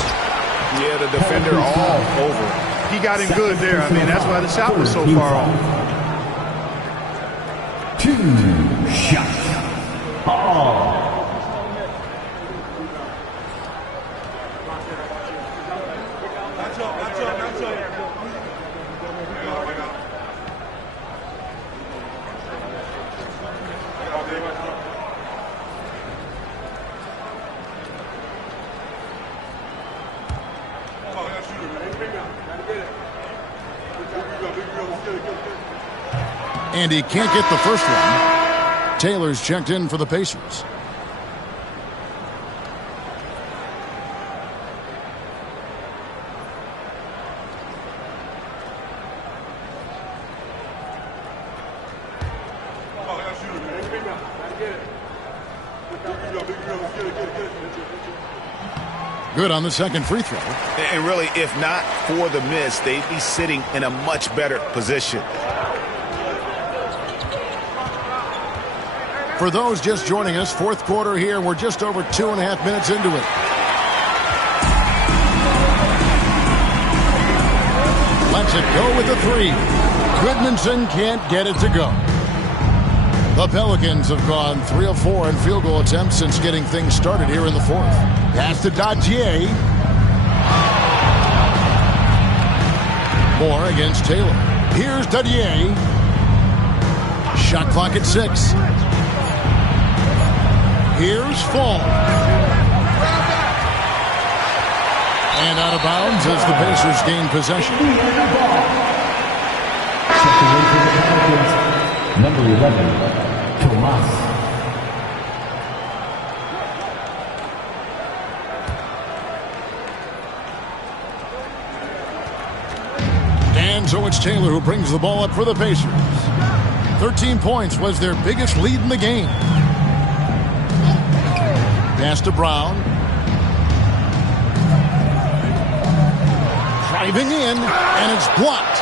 Yeah, the defender all over. He got him good there. I mean, that's why the shot was so far off. 2 shots. Oh. And he can't get the first one. Taylor's checked in for the Pacers. Good on the second free throw. And really, if not for the miss, they'd be sitting in a much better position. For those just joining us, fourth quarter here. We're just over 2.5 minutes into it. Lets it go with the 3. Goodmanson can't get it to go. The Pelicans have gone 3 of 4 in field goal attempts since getting things started here in the fourth. Pass to Dodgier. Moore against Taylor. Here's Dodgier. Shot clock at 6. Here's Fall. And out of bounds as the Pacers gain possession. Checking in for the Pelicans, number 11, Tomas. And so it's Taylor who brings the ball up for the Pacers. 13 points was their biggest lead in the game. Pass to Brown. Driving in, and it's blocked.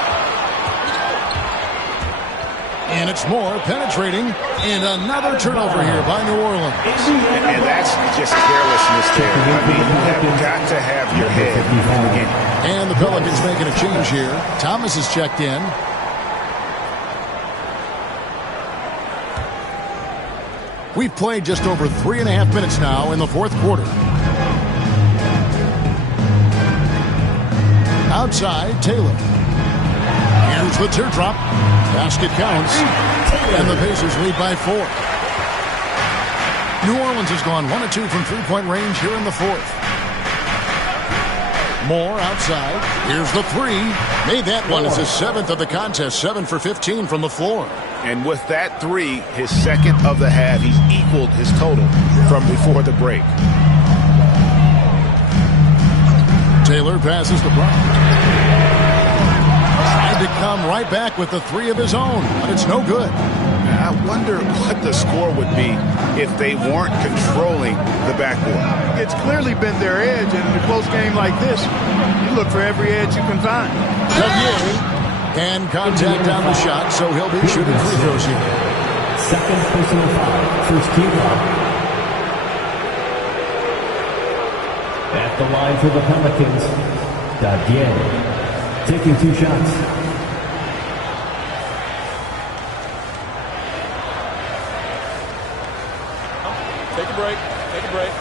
And it's Moore penetrating, and another turnover here by New Orleans. And that's just carelessness there. I mean, you have got to have your head in the game. And the Pelicans making a change here. Thomas is checked in. We've played just over 3.5 minutes now in the fourth quarter. Outside, Taylor. Here's the teardrop. Basket counts. And the Pacers lead by 4. New Orleans has gone 1 of 2 from three-point range here in the fourth. Moore outside. Here's the three. Made that one as his 7th of the contest. 7 for 15 from the floor. And with that three, his 2nd of the half, he's equaled his total from before the break. Taylor passes to Brown. Tried to come right back with the three of his own, but it's no good. I wonder what the score would be if they weren't controlling the backboard. It's clearly been their edge, and in a close game like this, you look for every edge you can find. And contact on the shot, so he'll be shooting free throws here. Second personal foul, first team foul. At the line for the Pelicans, Dadier taking 2 shots. Take a break. Take a break.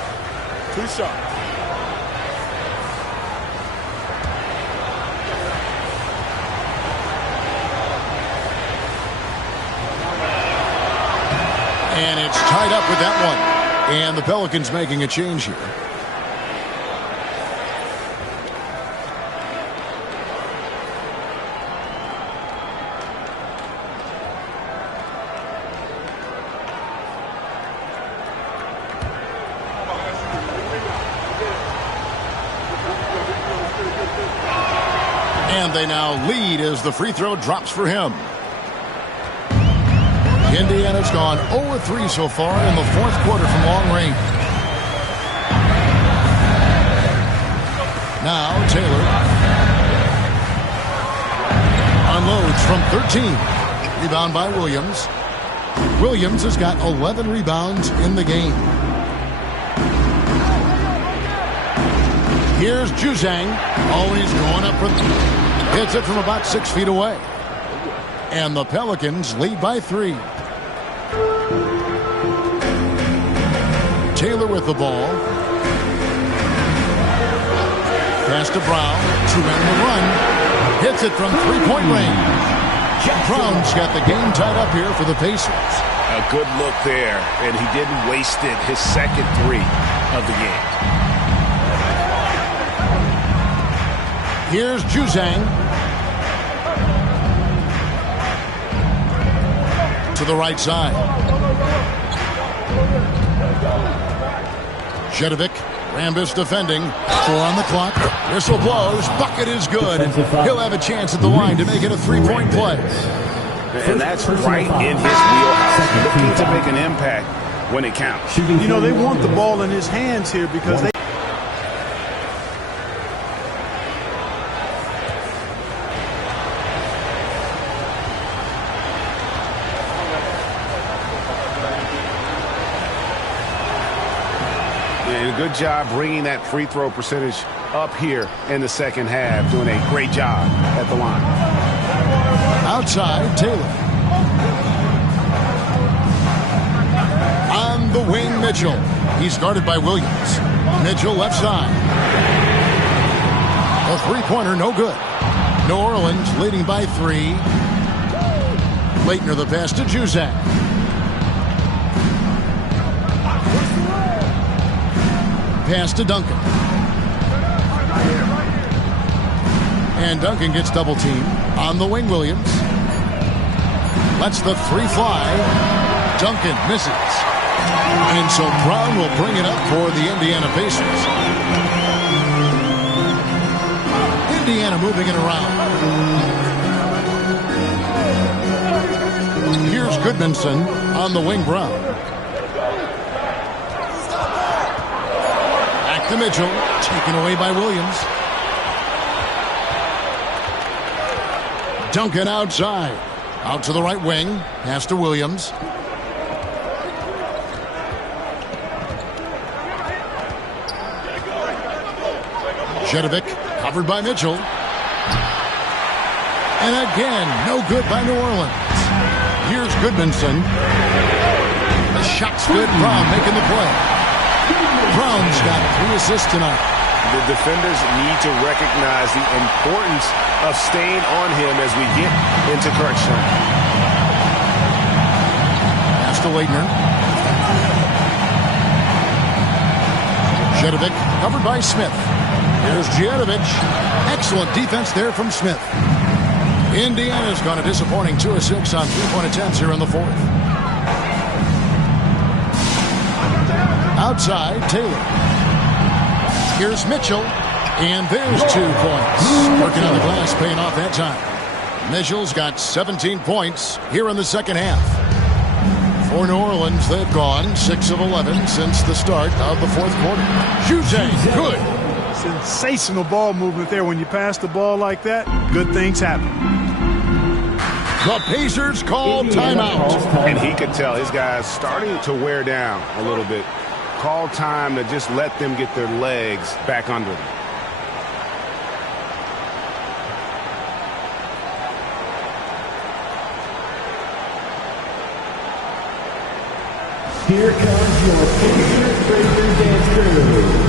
2 shots. And it's tied up with that one. And the Pelicans making a change here. And they now lead as the free throw drops for him. Indiana's gone 0-3 so far in the fourth quarter from long range. Now Taylor unloads from 13. Rebound by Williams. Williams has got 11 rebounds in the game. Here's Juzang. Always going up for... Hits it from about 6 feet away. And the Pelicans lead by 3. Taylor with the ball. Pass to Brown. 2 men in the run. Hits it from three-point range. Brown's got the game tied up here for the Pacers. A good look there, and he didn't waste it. His 2nd three of the game. Here's Juzang. To the right side. Jedovic, Rambis defending. 4 on the clock. Whistle blows. Bucket is good. And he'll have a chance at the line to make it a 3-point play. And that's right in his wheelhouse. Looking to make an impact when it counts. You know, they want the ball in his hands here because they... Good job bringing that free throw percentage up here in the second half. Doing a great job at the line. Outside, Taylor. On the wing, Mitchell. He's guarded by Williams. Mitchell left side. A three-pointer, no good. New Orleans leading by 3. Leitner the pass to Juzang. Pass to Duncan. And Duncan gets double teamed. On the wing, Williams. Lets the 3 fly. Duncan misses. And so Brown will bring it up for the Indiana Pacers. Indiana moving it around. Here's Goodmanson on the wing, Brown. To Mitchell, taken away by Williams. Duncan outside. Out to the right wing. Pass to Williams. Jedovic covered by Mitchell. And again, no good by New Orleans. Here's Goodmanson. A shot's good. Brown making the play. Brown's got 3 assists tonight. The defenders need to recognize the importance of staying on him as we get into crunch time. Pass to Leitner. Jedovic covered by Smith. Here's Jedovic. Excellent defense there from Smith. Indiana's gone a disappointing 2 of 6 on 3-point attempts here in the 4th. Outside, Taylor. Here's Mitchell. And there's 2 points. Working on the glass, paying off that time. Mitchell's got 17 points here in the second half. For New Orleans, they've gone 6 of 11 since the start of the 4th quarter. Juzang, good. Sensational ball movement there. When you pass the ball like that, good things happen. The Pacers call timeout. And he could tell his guys starting to wear down a little bit. Call time to just let them get their legs back under them. Here comes your Pacers Breaker Dance Crew.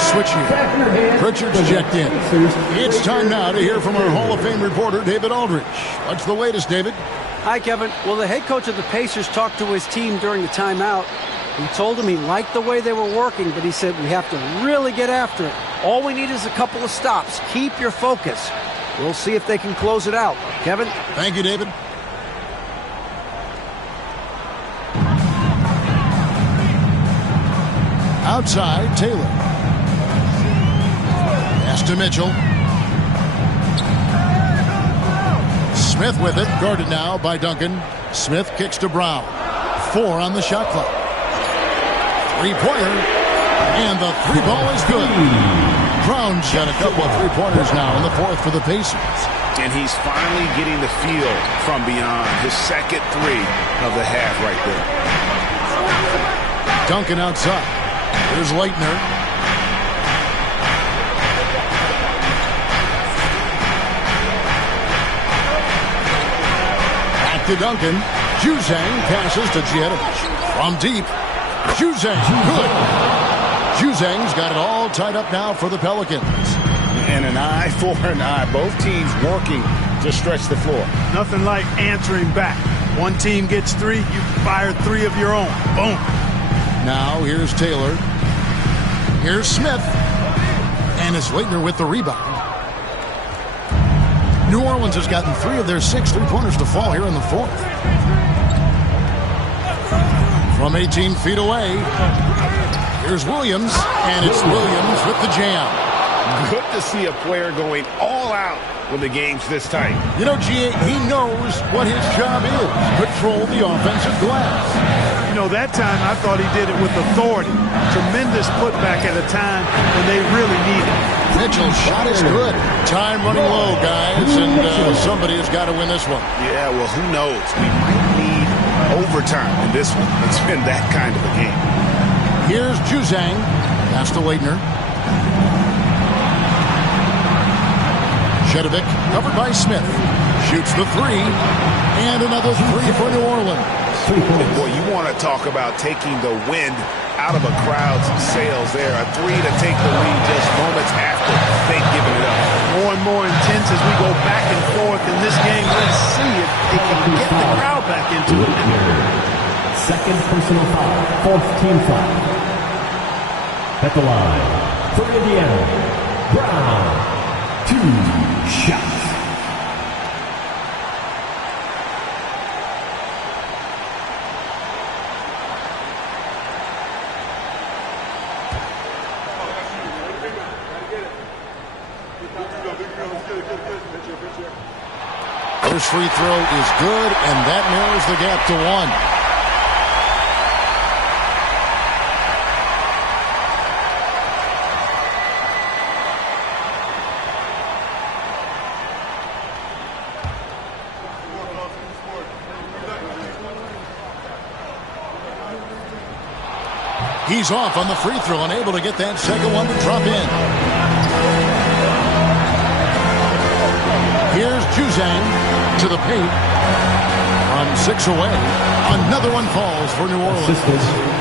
Switch here. Pritchard's checked in. It's time now to hear from our Hall of Fame reporter, David Aldridge. What's the latest, David? Hi, Kevin. Well, the head coach of the Pacers talked to his team during the timeout. He told them he liked the way they were working, but he said we have to really get after it. All we need is a couple of stops. Keep your focus. We'll see if they can close it out. Kevin? Thank you, David. Outside, Taylor. Pass to Mitchell. Smith with it. Guarded now by Duncan. Smith kicks to Brown. 4 on the shot clock. 3-pointer. And the 3-ball is good. Brown's got a couple of 3-pointers now in the 4th for the Pacers. And he's finally getting the feel from beyond. His second 3 of the half right there. Duncan outside. Here's Leitner. Back to Duncan. Juzang passes to Jedovic. From deep. Juzang, good. Juzang's got it all tied up now for the Pelicans. And an eye for an eye. Both teams working to stretch the floor. Nothing like answering back. One team gets 3, you fire 3 of your own. Boom. Now here's Taylor. Here's Smith. And it's Leitner with the rebound. New Orleans has gotten 3 of their 6 3-pointers to fall here in the 4th. From 18 feet away, here's Williams. And it's Williams with the jam. Good to see a player going all out when the game's this tight. You know, G.A., he knows what his job is. Control the offensive glass. You know, that time I thought he did it with authority. Tremendous putback at a time when they really need it. Mitchell's shot is good. Time running low, guys, and somebody has got to win this one. Yeah, well, who knows? We might need overtime in this one. It's been that kind of a game. Here's Juzang. Pass to Leitner. Jedovic covered by Smith. Shoots the 3. And another 3 for New Orleans. And boy, you want to talk about taking the wind out of a crowd's sails there. A three to take the lead just moments after they've given it up. More and more intense as we go back and forth in this game. Let's see if they can get the crowd back into it. Second personal foul, fourth team foul. At the line, for Indiana, Brown, 2 shots. First free throw is good, and that narrows the gap to 1. He's off on the free throw, unable to get that second one to drop in. Here's Juzang to the paint. From 6 away, another one falls for New Orleans.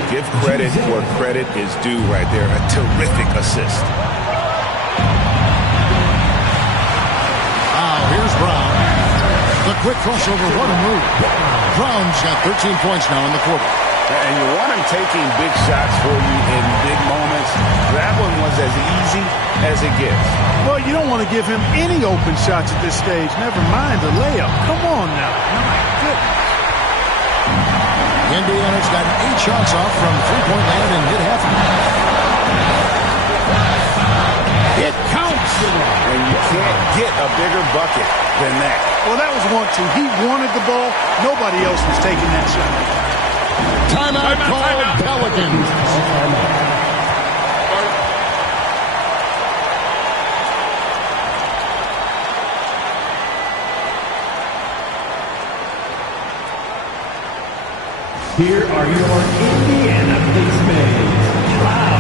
Give credit where credit is due right there. A terrific assist. Here's Brown. The quick crossover, what a move. Brown's got 13 points now in the quarter. And you want him taking big shots for you in big moments. That one was as easy as it gets. Well, you don't want to give him any open shots at this stage. Never mind the layup. Come on now. My goodness. Indiana's got 8 shots off from three-point land and hit half of them. It counts. And you can't get a bigger bucket than that. Well, that was 1-2. He wanted the ball. Nobody else was taking that shot. Timeout called Pelicans. Here are your Indiana Pacers. Cloud.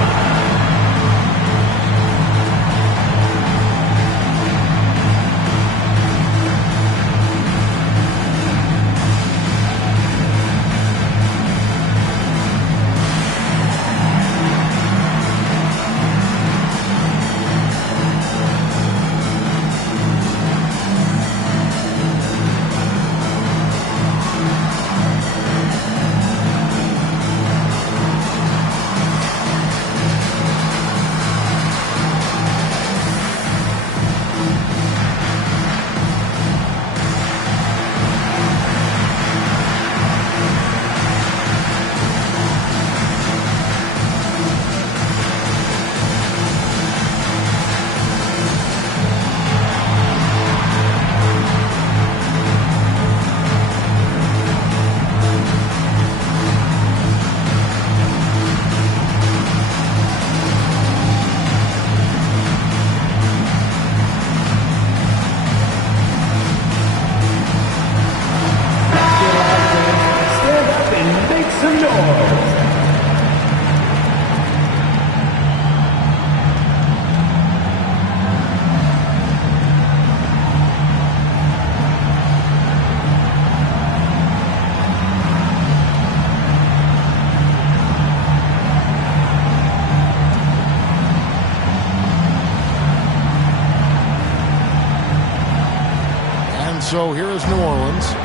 So here is New Orleans.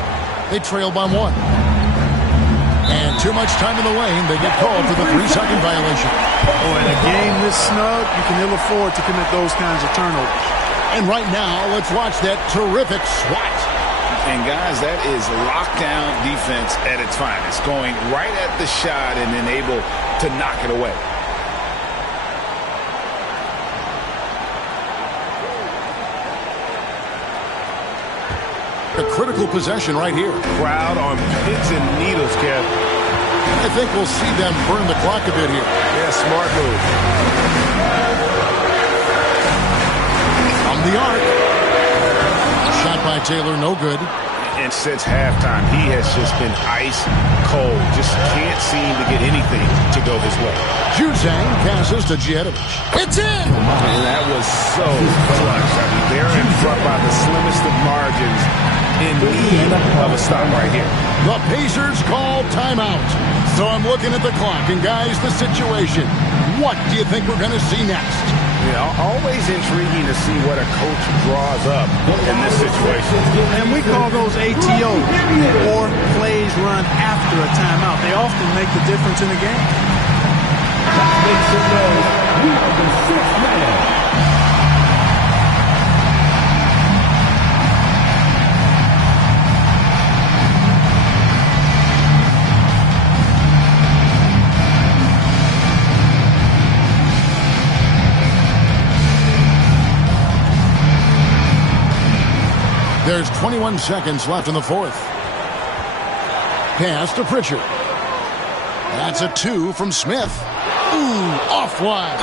They trail by 1. And too much time in the lane. They get called for the 3-second violation. Oh, in a game this snug, you can ill afford to commit those kinds of turnovers. And right now, let's watch that terrific swat. And guys, that is lockdown defense at its finest. Going right at the shot and then able to knock it away. A critical possession right here. Crowd on pins and needles, Kev. I think we'll see them burn the clock a bit here. Yeah, smart move. From the arc. Shot by Taylor, no good. And since halftime, he has just been ice cold. Just can't seem to get anything to go his way. Juzang passes to Djetovic. It's in! And that was so clutch. I mean, they're in front by the slimmest of margins, in need of a stop right here. The Pacers call timeout. So I'm looking at the clock, and guys, the situation. What do you think we're going to see next? Always intriguing to see what a coach draws up in this situation. And we call those ATOs, or plays run after a timeout. They often make the difference in a game. Make some noise. We are the sixth man. There's 21 seconds left in the fourth. Pass to Pritchard. That's a 2 from Smith. Ooh, offline.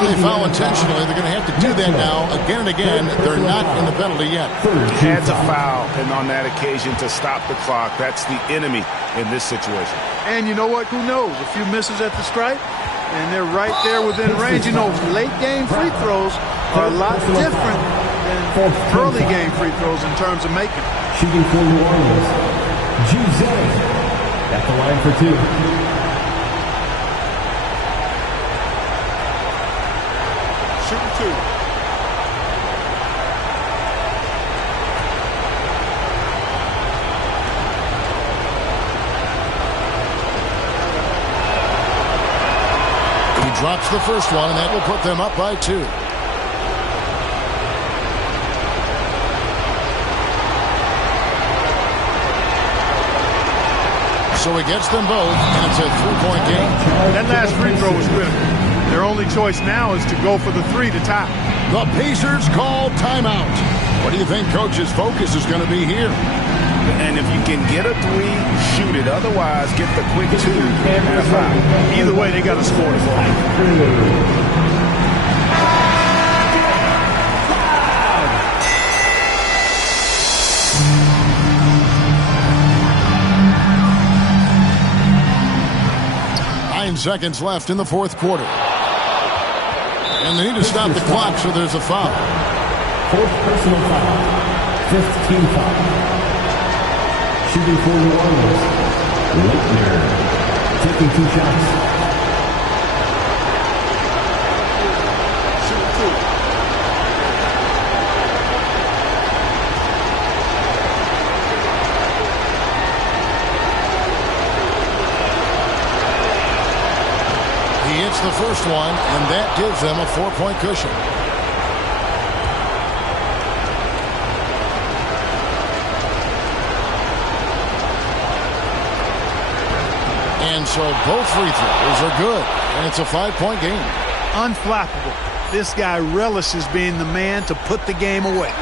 And they foul intentionally. They're going to have to do that now again and again. They're not in the penalty yet. Had to foul, and on that occasion to stop the clock. That's the enemy in this situation. And you know what? Who knows? A few misses at the stripe, and they're right there within range. You know, late game free throws are a lot different than early game free throws in terms of making. Shooting for New Orleans, Juzang at the line for 2. Shooting 2. He drops the first one, and that will put them up by 2. So he gets them both, and it's a 3-point game. That last free throw was critical. Their only choice now is to go for the 3 to tie. The Pacers call timeout. What do you think Coach's focus is going to be here? And if you can get a 3, shoot it. Otherwise, get the quick 2 and a foul. Either way, they got to score the ball. Seconds left in the fourth quarter. And they need to stop the clock, so there's a foul. Fourth personal foul. 5th team foul. Shooting for New Orleans, Laettner. Taking 2 shots. The first one, and that gives them a 4-point cushion. And so both free throws are good, and it's a 5-point game. Unflappable. This guy relishes being the man to put the game away.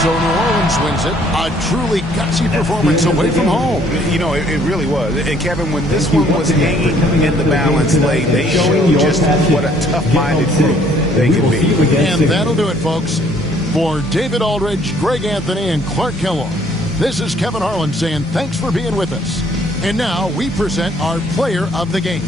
So New Orleans wins it. A truly gutsy performance away from home. You know, it really was. And Kevin, when this one was hanging in the balance late, they showed just what a tough-minded group they can be. And that'll do it, folks. For David Aldridge, Greg Anthony, and Clark Kellogg, this is Kevin Harlan saying thanks for being with us. And now we present our player of the game.